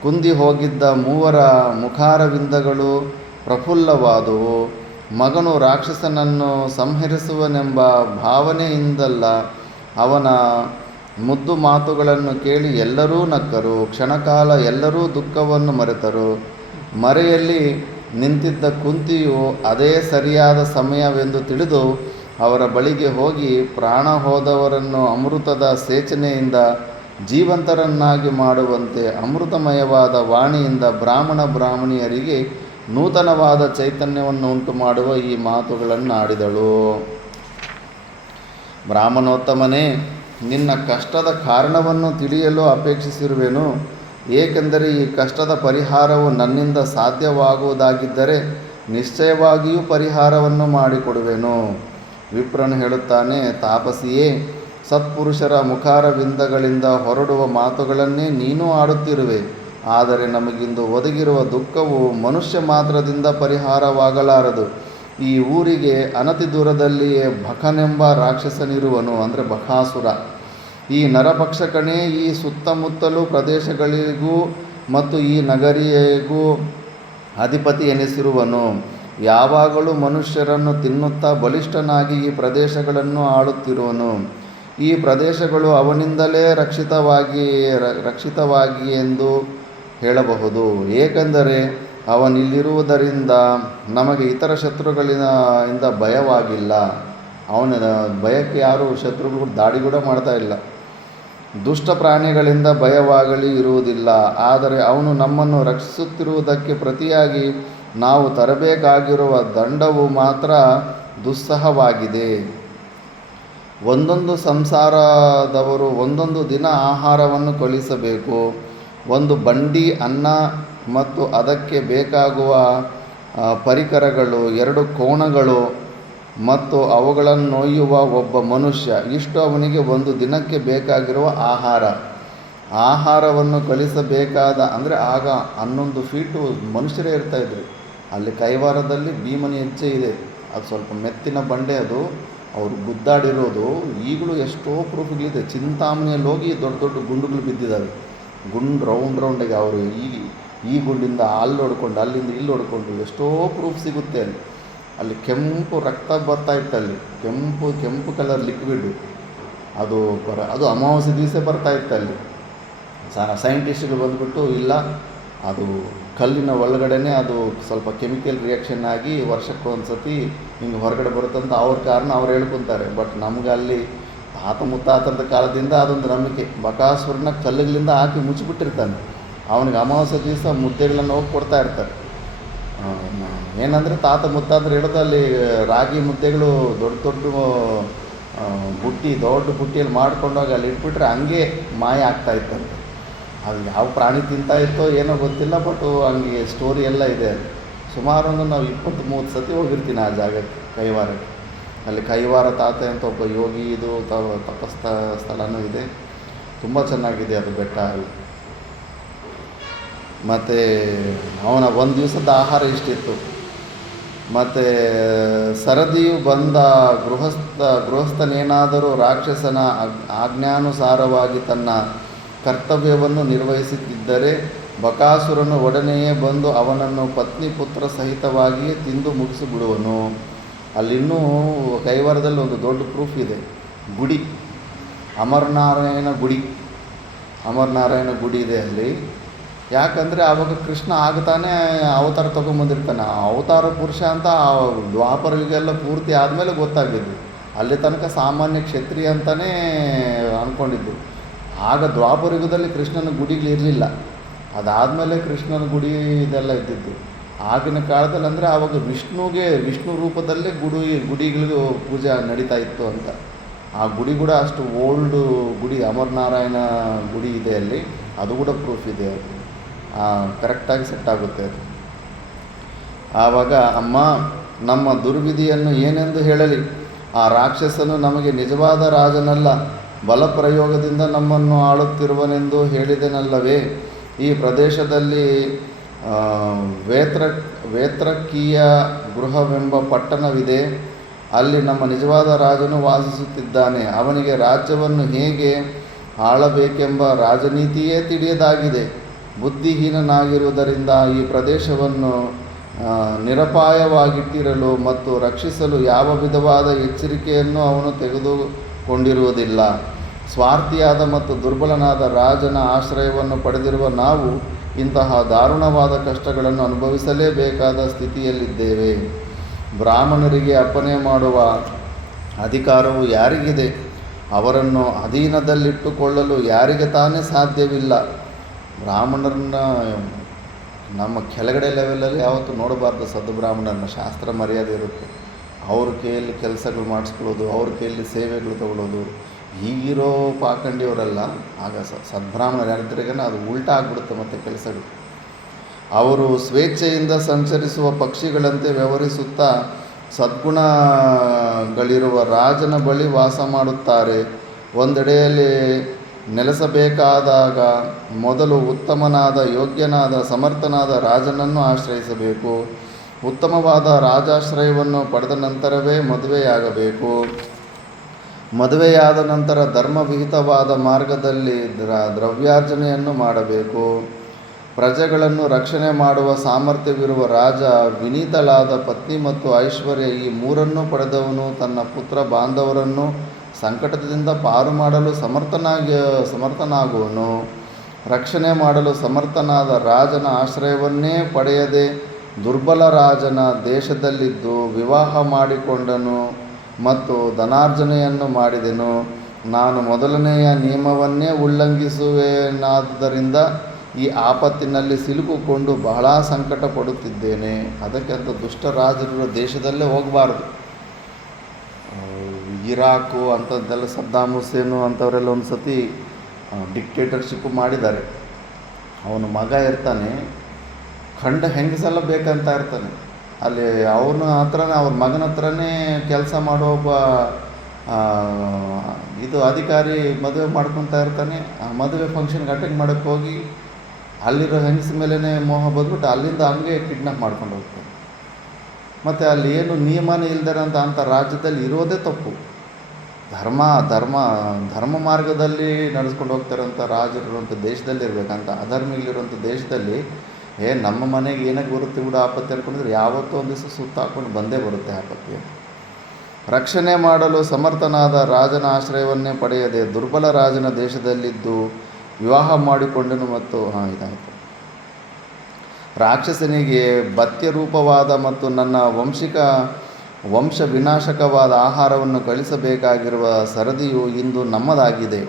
ಕುಂದಿ ಹೋಗಿದ್ದ ಮೂವರ ಮುಖಾರವಿಂದಗಳು ಪ್ರಫುಲ್ಲವಾದುವು. ಮಗನು ರಾಕ್ಷಸನನ್ನು ಸಂಹರಿಸುವನೆಂಬ ಭಾವನೆಯಿಂದಲ್ಲ, ಅವನ ಮುದ್ದು ಮಾತುಗಳನ್ನು ಕೇಳಿ ಎಲ್ಲರೂ ನಕ್ಕರು. ಕ್ಷಣಕಾಲ ಎಲ್ಲರೂ ದುಃಖವನ್ನು ಮರೆತರು. ಮರೆಯಲ್ಲಿ ನಿಂತಿದ್ದ ಕುಂತಿಯು ಅದೇ ಸರಿಯಾದ ಸಮಯವೆಂದು ತಿಳಿದು ಅವರ ಬಳಿಗೆ ಹೋಗಿ, ಪ್ರಾಣ ಹೋದವರನ್ನು ಅಮೃತದ ಸೇಚನೆಯಿಂದ ಜೀವಂತರನ್ನಾಗಿ ಮಾಡುವಂತೆ ಅಮೃತಮಯವಾದ ವಾಣಿಯಿಂದ ಬ್ರಾಹ್ಮಣಿಯರಿಗೆ ನೂತನವಾದ ಚೈತನ್ಯವನ್ನು ಉಂಟು ಮಾಡುವ ಈ ಮಾತುಗಳನ್ನು ಆಡಿದಳು. ಬ್ರಾಹ್ಮಣೋತ್ತಮನೇ, ನಿನ್ನ ಕಷ್ಟದ ಕಾರಣವನ್ನು ತಿಳಿಯಲು ಅಪೇಕ್ಷಿಸಿರುವೆನು. ಏಕೆಂದರೆ ಈ ಕಷ್ಟದ ಪರಿಹಾರವು ನನ್ನಿಂದ ಸಾಧ್ಯವಾಗುವುದಾಗಿದ್ದರೆ ನಿಶ್ಚಯವಾಗಿಯೂ ಪರಿಹಾರವನ್ನು ಮಾಡಿಕೊಡುವೆನು. ವಿಪ್ರನು ಹೇಳುತ್ತಾನೆ, ತಾಪಸಿಯೇ, ಸತ್ಪುರುಷರ ಮುಖಾರವಿಂದಗಳಿಂದ ಹೊರಡುವ ಮಾತುಗಳನ್ನೇ ನೀನು ಆಡುತ್ತಿರುವೆ. ಆದರೆ ನಮಗಿಂದು ಒದಗಿರುವ ದುಃಖವು ಮನುಷ್ಯ ಮಾತ್ರದಿಂದ ಪರಿಹಾರವಾಗಲಾರದು. ಈ ಊರಿಗೆ ಅನತಿ ದೂರದಲ್ಲಿಯೇ ಬಕನೆಂಬ ರಾಕ್ಷಸನಿರುವನು, ಅಂದರೆ ಬಕಾಸುರ. ಈ ನರಭಕ್ಷಕನೇ ಈ ಸುತ್ತಮುತ್ತಲೂ ಪ್ರದೇಶಗಳಿಗೂ ಮತ್ತು ಈ ನಗರಿಗೂ ಅಧಿಪತಿ ಎನಿಸಿರುವನು. ಯಾವಾಗಲೂ ಮನುಷ್ಯರನ್ನು ತಿನ್ನುತ್ತಾ ಬಲಿಷ್ಠನಾಗಿ ಈ ಪ್ರದೇಶಗಳನ್ನು ಆಳುತ್ತಿರುವನು. ಈ ಪ್ರದೇಶಗಳು ಅವನಿಂದಲೇ ರಕ್ಷಿತವಾಗಿ ಎಂದು ಹೇಳಬಹುದು. ಏಕೆಂದರೆ ಅವನಿಲ್ಲಿರುವುದರಿಂದ ನಮಗೆ ಇತರ ಶತ್ರುಗಳಿಂದ ಭಯವಾಗಿಲ್ಲ. ಅವನ ಭಯಕ್ಕೆ ಯಾರೂ ಶತ್ರುಗಳು ದಾಳಿ ಕೂಡ ಮಾಡ್ತಾ ಇಲ್ಲ. ದುಷ್ಟ ಪ್ರಾಣಿಗಳಿಂದ ಭಯವಾಗಲಿ ಇರುವುದಿಲ್ಲ. ಆದರೆ ಅವನು ನಮ್ಮನ್ನು ರಕ್ಷಿಸುತ್ತಿರುವುದಕ್ಕೆ ಪ್ರತಿಯಾಗಿ ನಾವು ತರಬೇಕಾಗಿರುವ ದಂಡವು ಮಾತ್ರ ದುಸ್ಸಹವಾಗಿದೆ. ಒಂದೊಂದು ಸಂಸಾರದವರು ಒಂದೊಂದು ದಿನ ಆಹಾರವನ್ನು ಕಳುಹಿಸಬೇಕು. ಒಂದು ಬಂಡಿ ಅನ್ನ ಮತ್ತು ಅದಕ್ಕೆ ಬೇಕಾಗುವ ಪರಿಕರಗಳು, 2 ಕೋಣಗಳು ಮತ್ತು ಅವುಗಳನ್ನು ಒಯ್ಯುವ ಒಬ್ಬ ಮನುಷ್ಯ, ಇಷ್ಟು ಅವನಿಗೆ ಒಂದು ದಿನಕ್ಕೆ ಬೇಕಾಗಿರುವ ಆಹಾರವನ್ನು ಕಳಿಸಬೇಕಾದ. ಅಂದರೆ ಆಗ 11 ಫೀಟು ಮನುಷ್ಯರೇ ಇರ್ತಾಯಿದ್ರು. ಅಲ್ಲಿ ಕೈವಾರದಲ್ಲಿ ಭೀಮನ ಹೆಜ್ಜೆ ಇದೆ. ಅದು ಸ್ವಲ್ಪ ಮೆತ್ತಿನ ಬಂಡೆ, ಅದು ಅವರು ಗುದ್ದಾಡಿರೋದು ಈಗಲೂ ಎಷ್ಟೋ ಪ್ರೂಫ್ಗಳಿದೆ. ಚಿಂತಾಮಣಿಯಲ್ಲಿ ಹೋಗಿ ದೊಡ್ಡ ದೊಡ್ಡ ಗುಂಡುಗಳು ಬಿದ್ದಿದ್ದಾವೆ. ರೌಂಡಾಗಿ ಅವರು ಈ ಗುಂಡಿಂದ ಅಲ್ಲಿ ಹೊಡ್ಕೊಂಡು, ಅಲ್ಲಿಂದ ಇಲ್ಲಿ ಹೊಡ್ಕೊಂಡು ಎಷ್ಟೋ ಪ್ರೂಫ್ ಸಿಗುತ್ತೆ. ಅಲ್ಲಿ ಕೆಂಪು ರಕ್ತ ಬರ್ತಾ ಇತ್ತು. ಅಲ್ಲಿ ಕೆಂಪು ಕಲರ್ ಲಿಕ್ವಿಡು, ಅದು ಅಮಾವಾಸ್ಯೆ ದಿವಸ ಬರ್ತಾ ಇತ್ತು. ಅಲ್ಲಿ ಸೈಂಟಿಸ್ಟ್ಗಳು ಬಂದುಬಿಟ್ಟು, ಇಲ್ಲ, ಅದು ಕಲ್ಲಿನ ಒಳಗಡೆನೇ ಅದು ಸ್ವಲ್ಪ ಕೆಮಿಕಲ್ ರಿಯಾಕ್ಷನ್ ಆಗಿ ವರ್ಷಕ್ಕೊಂದು ಸತಿ ಹಿಂಗೆ ಹೊರಗಡೆ ಬರುತ್ತಂತ ಅವ್ರ ಕಾರಣ ಅವ್ರು ಹೇಳ್ಕೊತಾರೆ. ಬಟ್ ನಮ್ಗೆ ಅಲ್ಲಿ ತಾತ ಮುತ್ತಾತರದ ಕಾಲದಿಂದ ಅದೊಂದು ನಂಬಿಕೆ. ಬಕಾಸುರನ ಕಲ್ಲುಗಳಿಂದ ಹಾಕಿ ಮುಚ್ಚಿಬಿಟ್ಟಿರ್ತಾನೆ. ಅವನಿಗೆ ಅಮಾವಾಸ್ಯೆ ದಿವಸ ಮುದ್ದೆಗಳನ್ನು ಹೋಗಿ ಕೊಡ್ತಾ ಇರ್ತಾರೆ. ಏನಂದರೆ ತಾತ ಮುತ್ತಾತರು ಹಿಡಿದು ಅಲ್ಲಿ ರಾಗಿ ಮುದ್ದೆಗಳು ದೊಡ್ಡ ಬುಟ್ಟಿಯಲ್ಲಿ ಮಾಡ್ಕೊಂಡೋಗಿ ಅಲ್ಲಿ ಇಟ್ಬಿಟ್ರೆ ಹಂಗೆ ಮಾಯ ಆಗ್ತಾಯಿತ್ತಂತೆ. ಅದು ಯಾವ ಪ್ರಾಣಿ ತಿಂತಾ ಇತ್ತೋ ಏನೋ ಗೊತ್ತಿಲ್ಲ, ಬಟ್ ಹಂಗೆ ಸ್ಟೋರಿ ಎಲ್ಲ ಇದೆ. ಅದು ಸುಮಾರು ನಾವು 20-30 ಸತಿ ಹೋಗಿರ್ತೀನಿ ಆ ಜಾಗಕ್ಕೆ, ಕೈವಾರಕ್ಕೆ. ಅಲ್ಲಿ ಕೈವಾರ ತಾತ ಅಂತ ಒಬ್ಬ ಯೋಗಿ ಇದು ಸ್ಥಳನೂ ಇದೆ. ತುಂಬ ಚೆನ್ನಾಗಿದೆ ಅದು ಬೆಟ್ಟ. ಅಲ್ಲಿ ಮತ್ತು ಅವನ ಒಂದು ದಿವಸದ ಆಹಾರ ಇಷ್ಟಿತ್ತು. ಮತ್ತು ಸರದಿಯು ಬಂದ ಗೃಹಸ್ಥನೇನಾದರೂ ರಾಕ್ಷಸನ ಆಜ್ಞಾನುಸಾರವಾಗಿ ತನ್ನ ಕರ್ತವ್ಯವನ್ನು ನಿರ್ವಹಿಸುತ್ತಿದ್ದರೆ ಬಕಾಸುರನು ಒಡನೆಯೇ ಬಂದು ಅವನನ್ನು ಪತ್ನಿ ಪುತ್ರ ಸಹಿತವಾಗಿಯೇ ತಿಂದು ಮುಗಿಸಿಬಿಡುವನು. ಅಲ್ಲಿನ್ನೂ ಕೈವಾರದಲ್ಲಿ ಒಂದು ದೊಡ್ಡ ಪ್ರೂಫ್ ಇದೆ. ಗುಡಿ, ಅಮರನಾರಾಯಣ ಗುಡಿ ಇದೆ ಅಲ್ಲಿ. ಯಾಕಂದರೆ ಆವಾಗ ಕೃಷ್ಣ ಆಗ್ತಾನೆ ಅವತಾರ ತೊಗೊಂಬಂದಿರ್ತಾನೆ. ಅವತಾರ ಪುರುಷ ಅಂತ ದ್ವಾಪರ ಯುಗೆಲ್ಲ ಪೂರ್ತಿ ಆದಮೇಲೆ ಗೊತ್ತಾಗಿದ್ದು. ಅಲ್ಲಿ ತನಕ ಸಾಮಾನ್ಯ ಕ್ಷತ್ರಿಯ ಅಂತಲೇ ಅಂದ್ಕೊಂಡಿದ್ದು. ಆಗ ದ್ವಾಪರ ಯುಗದಲ್ಲಿ ಕೃಷ್ಣನ ಗುಡಿಗಳಿರಲಿಲ್ಲ. ಅದಾದಮೇಲೆ ಕೃಷ್ಣನ ಗುಡಿ ಇದೆಲ್ಲ ಇದ್ದಿದ್ದು. ಆಗಿನ ಕಾಲದಲ್ಲಿ ಅಂದರೆ ಆವಾಗ ವಿಷ್ಣು ರೂಪದಲ್ಲೇ ಗುಡಿಗಳಿಗೂ ಪೂಜೆ ನಡೀತಾ ಇತ್ತು ಅಂತ. ಆ ಗುಡಿ ಕೂಡ ಅಷ್ಟು ಓಲ್ಡು ಗುಡಿ, ಅಮರನಾರಾಯಣ ಗುಡಿ ಇದೆ ಅಲ್ಲಿ. ಅದು ಕೂಡ ಪ್ರೂಫ್ ಇದೆ, ಅದು ಕರೆಕ್ಟಾಗಿ ಸೆಟ್ ಆಗುತ್ತೆ ಅದು. ಆವಾಗ ಅಮ್ಮ ನಮ್ಮ ದುರ್ವಿಧಿಯನ್ನು ಏನೆಂದು ಹೇಳಲಿ, ಆ ರಾಕ್ಷಸನು ನಮಗೆ ನಿಜವಾದ ರಾಜನಲ್ಲ, ಬಲಪ್ರಯೋಗದಿಂದ ನಮ್ಮನ್ನು ಆಳುತ್ತಿರುವನೆಂದು ಹೇಳಿದೆನಲ್ಲವೇ. ಈ ಪ್ರದೇಶದಲ್ಲಿ ವೇತ್ರಕೀಯ ಗೃಹವೆಂಬ ಪಟ್ಟಣವಿದೆ, ಅಲ್ಲಿ ನಮ್ಮ ನಿಜವಾದ ರಾಜನು ವಾಸಿಸುತ್ತಿದ್ದಾನೆ. ಅವನಿಗೆ ರಾಜ್ಯವನ್ನು ಹೇಗೆ ಆಳಬೇಕೆಂಬ ರಾಜನೀತಿಯೇ ತಿಳಿಯದಾಗಿದೆ. ಬುದ್ಧಿಹೀನನಾಗಿರುವುದರಿಂದ ಈ ಪ್ರದೇಶವನ್ನು ನಿರಪಾಯವಾಗಿಟ್ಟಿರಲು ಮತ್ತು ರಕ್ಷಿಸಲು ಯಾವ ವಿಧವಾದ ಎಚ್ಚರಿಕೆಯನ್ನು ಅವನು ತೆಗೆದುಕೊಂಡಿರುವುದಿಲ್ಲ. ಸ್ವಾರ್ಥಿಯಾದ ಮತ್ತು ದುರ್ಬಲನಾದ ರಾಜನ ಆಶ್ರಯವನ್ನು ಪಡೆದಿರುವ ನಾವು ಇಂತಹ ದಾರುಣವಾದ ಕಷ್ಟಗಳನ್ನು ಅನುಭವಿಸಲೇಬೇಕಾದ ಸ್ಥಿತಿಯಲ್ಲಿದ್ದೇವೆ. ಬ್ರಾಹ್ಮಣರಿಗೆ ಅಪ್ಪಣೆ ಮಾಡುವ ಅಧಿಕಾರವು ಯಾರಿಗಿದೆ? ಅವರನ್ನು ಅಧೀನದಲ್ಲಿಟ್ಟುಕೊಳ್ಳಲು ಯಾರಿಗೆ ತಾನೇ ಸಾಧ್ಯವಿಲ್ಲ. ಬ್ರಾಹ್ಮಣರನ್ನ ನಮ್ಮ ಕೆಳಗಡೆ ಲೆವೆಲಲ್ಲಿ ಯಾವತ್ತೂ ನೋಡಬಾರ್ದು. ಸದ್ಬ್ರಾಹ್ಮಣರನ್ನ ಶಾಸ್ತ್ರ ಮರ್ಯಾದೆ ಇರುತ್ತೆ. ಅವ್ರ ಕೈಯಲ್ಲಿ ಕೆಲಸಗಳು ಮಾಡಿಸ್ಕೊಳ್ಳೋದು, ಅವ್ರ ಕೈಯಲ್ಲಿ ಸೇವೆಗಳು ತಗೊಳ್ಳೋದು, ಈಗಿರೋ ಪಾಖಂಡಿಯವರಲ್ಲ. ಆಗ ಸದ್ಬ್ರಾಹ್ಮಣರು ಯಾರಿದ್ರೆಗೇನೆ ಅದು ಉಲ್ಟಾ ಆಗಿಬಿಡುತ್ತೆ ಮತ್ತು ಕೆಲಸಗಳು. ಅವರು ಸ್ವೇಚ್ಛೆಯಿಂದ ಸಂಚರಿಸುವ ಪಕ್ಷಿಗಳಂತೆ ವ್ಯವಹರಿಸುತ್ತಾ ಸದ್ಗುಣಗಳಿರುವ ರಾಜನ ಬಳಿ ವಾಸ ಮಾಡುತ್ತಾರೆ. ಒಂದೆಡೆಯಲ್ಲಿ ನೆಲೆಸಬೇಕಾದಾಗ ಮೊದಲು ಉತ್ತಮನಾದ, ಯೋಗ್ಯನಾದ, ಸಮರ್ಥನಾದ ರಾಜನನ್ನು ಆಶ್ರಯಿಸಬೇಕು. ಉತ್ತಮವಾದ ರಾಜಾಶ್ರಯವನ್ನು ಪಡೆದ ನಂತರವೇ ಮದುವೆಯಾಗಬೇಕು. ಮದುವೆಯಾದ ನಂತರ ಧರ್ಮವಿಹಿತವಾದ ಮಾರ್ಗದಲ್ಲಿ ದ್ರವ್ಯಾರ್ಜನೆಯನ್ನು ಮಾಡಬೇಕು. ಪ್ರಜೆಗಳನ್ನು ರಕ್ಷಣೆ ಮಾಡುವ ಸಾಮರ್ಥ್ಯವಿರುವ ರಾಜ, ವಿನೀತಳಾದ ಪತ್ನಿ ಮತ್ತು ಐಶ್ವರ್ಯ, ಈ ಮೂರನ್ನು ಪಡೆದವನು ತನ್ನ ಪುತ್ರ ಬಾಂಧವರನ್ನು ಸಂಕಟದಿಂದ ಪಾರು ಮಾಡಲು ಸಮರ್ಥನಾಗುವನು. ರಕ್ಷಣೆ ಮಾಡಲು ಸಮರ್ಥನಾದ ರಾಜನ ಆಶ್ರಯವನ್ನೇ ಪಡೆಯದೆ ದುರ್ಬಲ ರಾಜನ ದೇಶದಲ್ಲಿದ್ದು ವಿವಾಹ ಮಾಡಿಕೊಂಡನು ಮತ್ತು ಧನಾರ್ಜನೆಯನ್ನು ಮಾಡಿದೆನು. ನಾನು ಮೊದಲನೆಯ ನಿಯಮವನ್ನೇ ಉಲ್ಲಂಘಿಸುವೆನಾದ್ದರಿಂದ ಈ ಆಪತ್ತಿನಲ್ಲಿ ಸಿಲುಕಿಕೊಂಡು ಬಹಳ ಸಂಕಟ ಪಡುತ್ತಿದ್ದೇನೆ. ಅದಕ್ಕೆ ಅಂತ ದುಷ್ಟ ರಾಜರ ದೇಶದಲ್ಲೇ ಹೋಗಬಾರ್ದು. ಇರಾಕು ಅಂಥದ್ದೆಲ್ಲ, ಸದ್ದಾಮ್ ಹುಸೇನು ಅಂಥವರೆಲ್ಲ ಒಂದು ಸತಿ ಡಿಕ್ಟೇಟರ್ಶಿಪ್ಪು ಮಾಡಿದ್ದಾರೆ. ಅವನ ಮಗ ಇರ್ತಾನೆ, ಖಂಡ ಹೆಂಗಸೆಲ್ಲ ಬೇಕಂತ ಇರ್ತಾನೆ. ಅಲ್ಲಿ ಅವನ ಹತ್ರನೇ, ಅವ್ರ ಮಗನ ಹತ್ರನೇ ಕೆಲಸ ಮಾಡೋ ಒಬ್ಬ ಅಧಿಕಾರಿ ಮದುವೆ ಮಾಡ್ಕೊತಾ ಇರ್ತಾನೆ. ಆ ಮದುವೆ ಫಂಕ್ಷನ್ಗೆ ಅಟೆಂಡ್ ಮಾಡೋಕ್ಕೆ ಹೋಗಿ ಅಲ್ಲಿರೋ ಹೆಂಗಸ ಮೇಲೇ ಮೋಹ ಬಂದ್ಬಿಟ್ಟು ಅಲ್ಲಿಂದ ಹಂಗೆ ಕಿಡ್ನಾಪ್ ಮಾಡ್ಕೊಂಡು ಹೋಗ್ತಾನೆ. ಮತ್ತು ಅಲ್ಲಿ ಏನು ನಿಯಮನೇ ಇಲ್ದಿರೋಂಥ ಅಂಥ ರಾಜ್ಯದಲ್ಲಿ ಇರೋದೇ ತಪ್ಪು. ಧರ್ಮ ಮಾರ್ಗದಲ್ಲಿ ನಡೆಸ್ಕೊಂಡು ಹೋಗ್ತಾರಂಥ ರಾಜರಿರುವಂಥ ದೇಶದಲ್ಲಿ ಇರಬೇಕಂತ ಅಧರ್ಮಿಗಳಿರುವಂಥ ದೇಶದಲ್ಲಿ ನಮ್ಮ ಮನೆಗೆ ಏನಕ್ಕೆ ಬರುತ್ತೆ ಕೂಡ ಆಪತ್ತಿ ಅಂದ್ಕೊಂಡಿದ್ರೆ ಯಾವತ್ತೂ ಒಂದು ದಿವಸ ಸುತ್ತ ಹಾಕ್ಕೊಂಡು ಬಂದೇ ಬರುತ್ತೆ ಆಪತ್ತಿ. ರಕ್ಷಣೆ ಮಾಡಲು ಸಮರ್ಥನಾದ ರಾಜನ ಆಶ್ರಯವನ್ನೇ ಪಡೆಯದೆ ದುರ್ಬಲ ರಾಜನ ದೇಶದಲ್ಲಿದ್ದು ವಿವಾಹ ಮಾಡಿಕೊಂಡನು. ಮತ್ತು ಇದಾಯಿತು. ರಾಕ್ಷಸನಿಗೆ ಭತ್ಯರೂಪವಾದ ಮತ್ತು ನನ್ನ ವಂಶ ವಿನಾಶಕವಾದ ಆಹಾರವನ್ನು ಕಳಿಸಬೇಕಾಗಿರುವ ಸರದಿಯು ಇಂದು ನಮ್ಮದಾಗಿದೆ.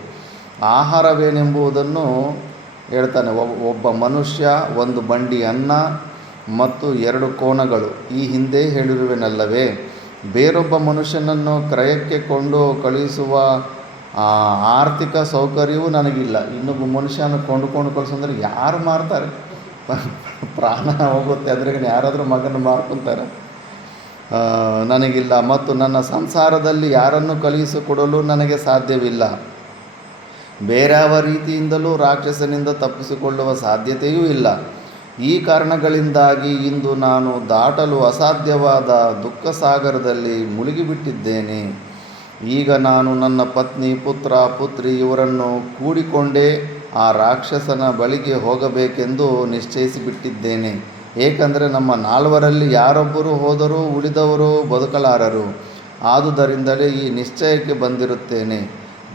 ಆಹಾರವೇನೆಂಬುದನ್ನು ಹೇಳ್ತಾನೆ. ಒಬ್ಬ ಮನುಷ್ಯ, ಒಂದು ಬಂಡಿ ಅನ್ನ ಮತ್ತು 2 ಕೋಣಗಳು, ಈ ಹಿಂದೆ ಹೇಳಿರುವೆನಲ್ಲವೇ. ಬೇರೊಬ್ಬ ಮನುಷ್ಯನನ್ನು ಕ್ರಯಕ್ಕೆ ಕೊಂಡು ಕಳುಹಿಸುವ ಆರ್ಥಿಕ ಸೌಕರ್ಯವೂ ನನಗಿಲ್ಲ. ಇನ್ನೊಬ್ಬ ಮನುಷ್ಯನ ಕೊಂಡುಕೊಂಡು ಕಳಿಸಂದ್ರೆ ಯಾರು ಮಾರ್ತಾರೆ? ಪ್ರಾಣ ಹೋಗುತ್ತೆ ಅಂದರೆ ಯಾರಾದರೂ ಮಗನ ಮಾರ್ಕೊತಾರೆ. ನನಗಿಲ್ಲ. ಮತ್ತು ನನ್ನ ಸಂಸಾರದಲ್ಲಿ ಯಾರನ್ನು ಕಳುಹಿಸಿಕೊಡಲು ನನಗೆ ಸಾಧ್ಯವಿಲ್ಲ. ಬೇರ್ಯಾವ ರೀತಿಯಿಂದಲೂ ರಾಕ್ಷಸನಿಂದ ತಪ್ಪಿಸಿಕೊಳ್ಳುವ ಸಾಧ್ಯತೆಯೂ ಇಲ್ಲ. ಈ ಕಾರಣಗಳಿಂದಾಗಿ ಇಂದು ನಾನು ದಾಟಲು ಅಸಾಧ್ಯವಾದ ದುಃಖ ಸಾಗರದಲ್ಲಿ ಮುಳುಗಿಬಿಟ್ಟಿದ್ದೇನೆ. ಈಗ ನಾನು ನನ್ನ ಪತ್ನಿ, ಪುತ್ರ, ಪುತ್ರಿ ಇವರನ್ನು ಕೂಡಿಕೊಂಡೇ ಆ ರಾಕ್ಷಸನ ಬಳಿಗೆ ಹೋಗಬೇಕೆಂದು ನಿಶ್ಚಯಿಸಿಬಿಟ್ಟಿದ್ದೇನೆ. ಏಕೆಂದರೆ ನಮ್ಮ 4ರಲ್ಲಿ ಯಾರೊಬ್ಬರು ಹೋದರೂ ಉಳಿದವರು ಬದುಕಲಾರರು. ಆದುದರಿಂದಲೇ ಈ ನಿಶ್ಚಯಕ್ಕೆ ಬಂದಿರುತ್ತೇನೆ.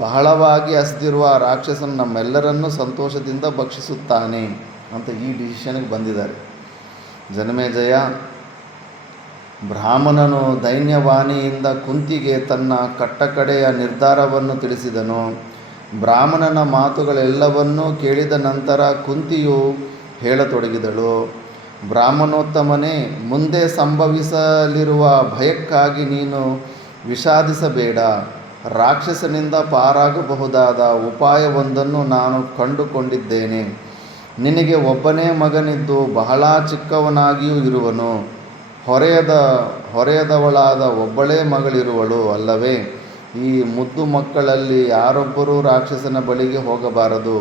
ಬಹಳವಾಗಿ ಹಸಿದಿರುವ ಆ ರಾಕ್ಷಸನು ನಮ್ಮೆಲ್ಲರನ್ನೂ ಸಂತೋಷದಿಂದ ಭಕ್ಷಿಸುತ್ತಾನೆ ಅಂತ ಈ ಡಿಸಿಷನ್ಗೆ ಬಂದಿದ್ದಾರೆ. ಜನಮೇಜಯ, ಬ್ರಾಹ್ಮಣನು ದೈನ್ಯವಾಣಿಯಿಂದ ಕುಂತಿಗೆ ತನ್ನ ಕಟ್ಟಕಡೆಯ ನಿರ್ಧಾರವನ್ನು ತಿಳಿಸಿದನು. ಬ್ರಾಹ್ಮಣನ ಮಾತುಗಳೆಲ್ಲವನ್ನೂ ಕೇಳಿದ ನಂತರ ಕುಂತಿಯು ಹೇಳತೊಡಗಿದಳು. ಬ್ರಾಹ್ಮಣೋತ್ತಮನೇ, ಮುಂದೆ ಸಂಭವಿಸಲಿರುವ ಭಯಕ್ಕಾಗಿ ನೀನು ವಿಷಾದಿಸಬೇಡ. ರಾಕ್ಷಸನಿಂದ ಪಾರಾಗಬಹುದಾದ ಉಪಾಯವೊಂದನ್ನು ನಾನು ಕಂಡುಕೊಂಡಿದ್ದೇನೆ. ನಿನಗೆ ಒಬ್ಬನೇ ಮಗನಿದ್ದು ಬಹಳ ಚಿಕ್ಕವನಾಗಿಯೂ ಇರುವನು. ಹೊರೆಯದವಳಾದ ಒಬ್ಬಳೇ ಮಗಳಿರುವಳು ಅಲ್ಲವೇ? ಈ ಮುದ್ದು ಮಕ್ಕಳಲ್ಲಿ ಯಾರೊಬ್ಬರೂ ರಾಕ್ಷಸನ ಬಳಿಗೆ ಹೋಗಬಾರದು.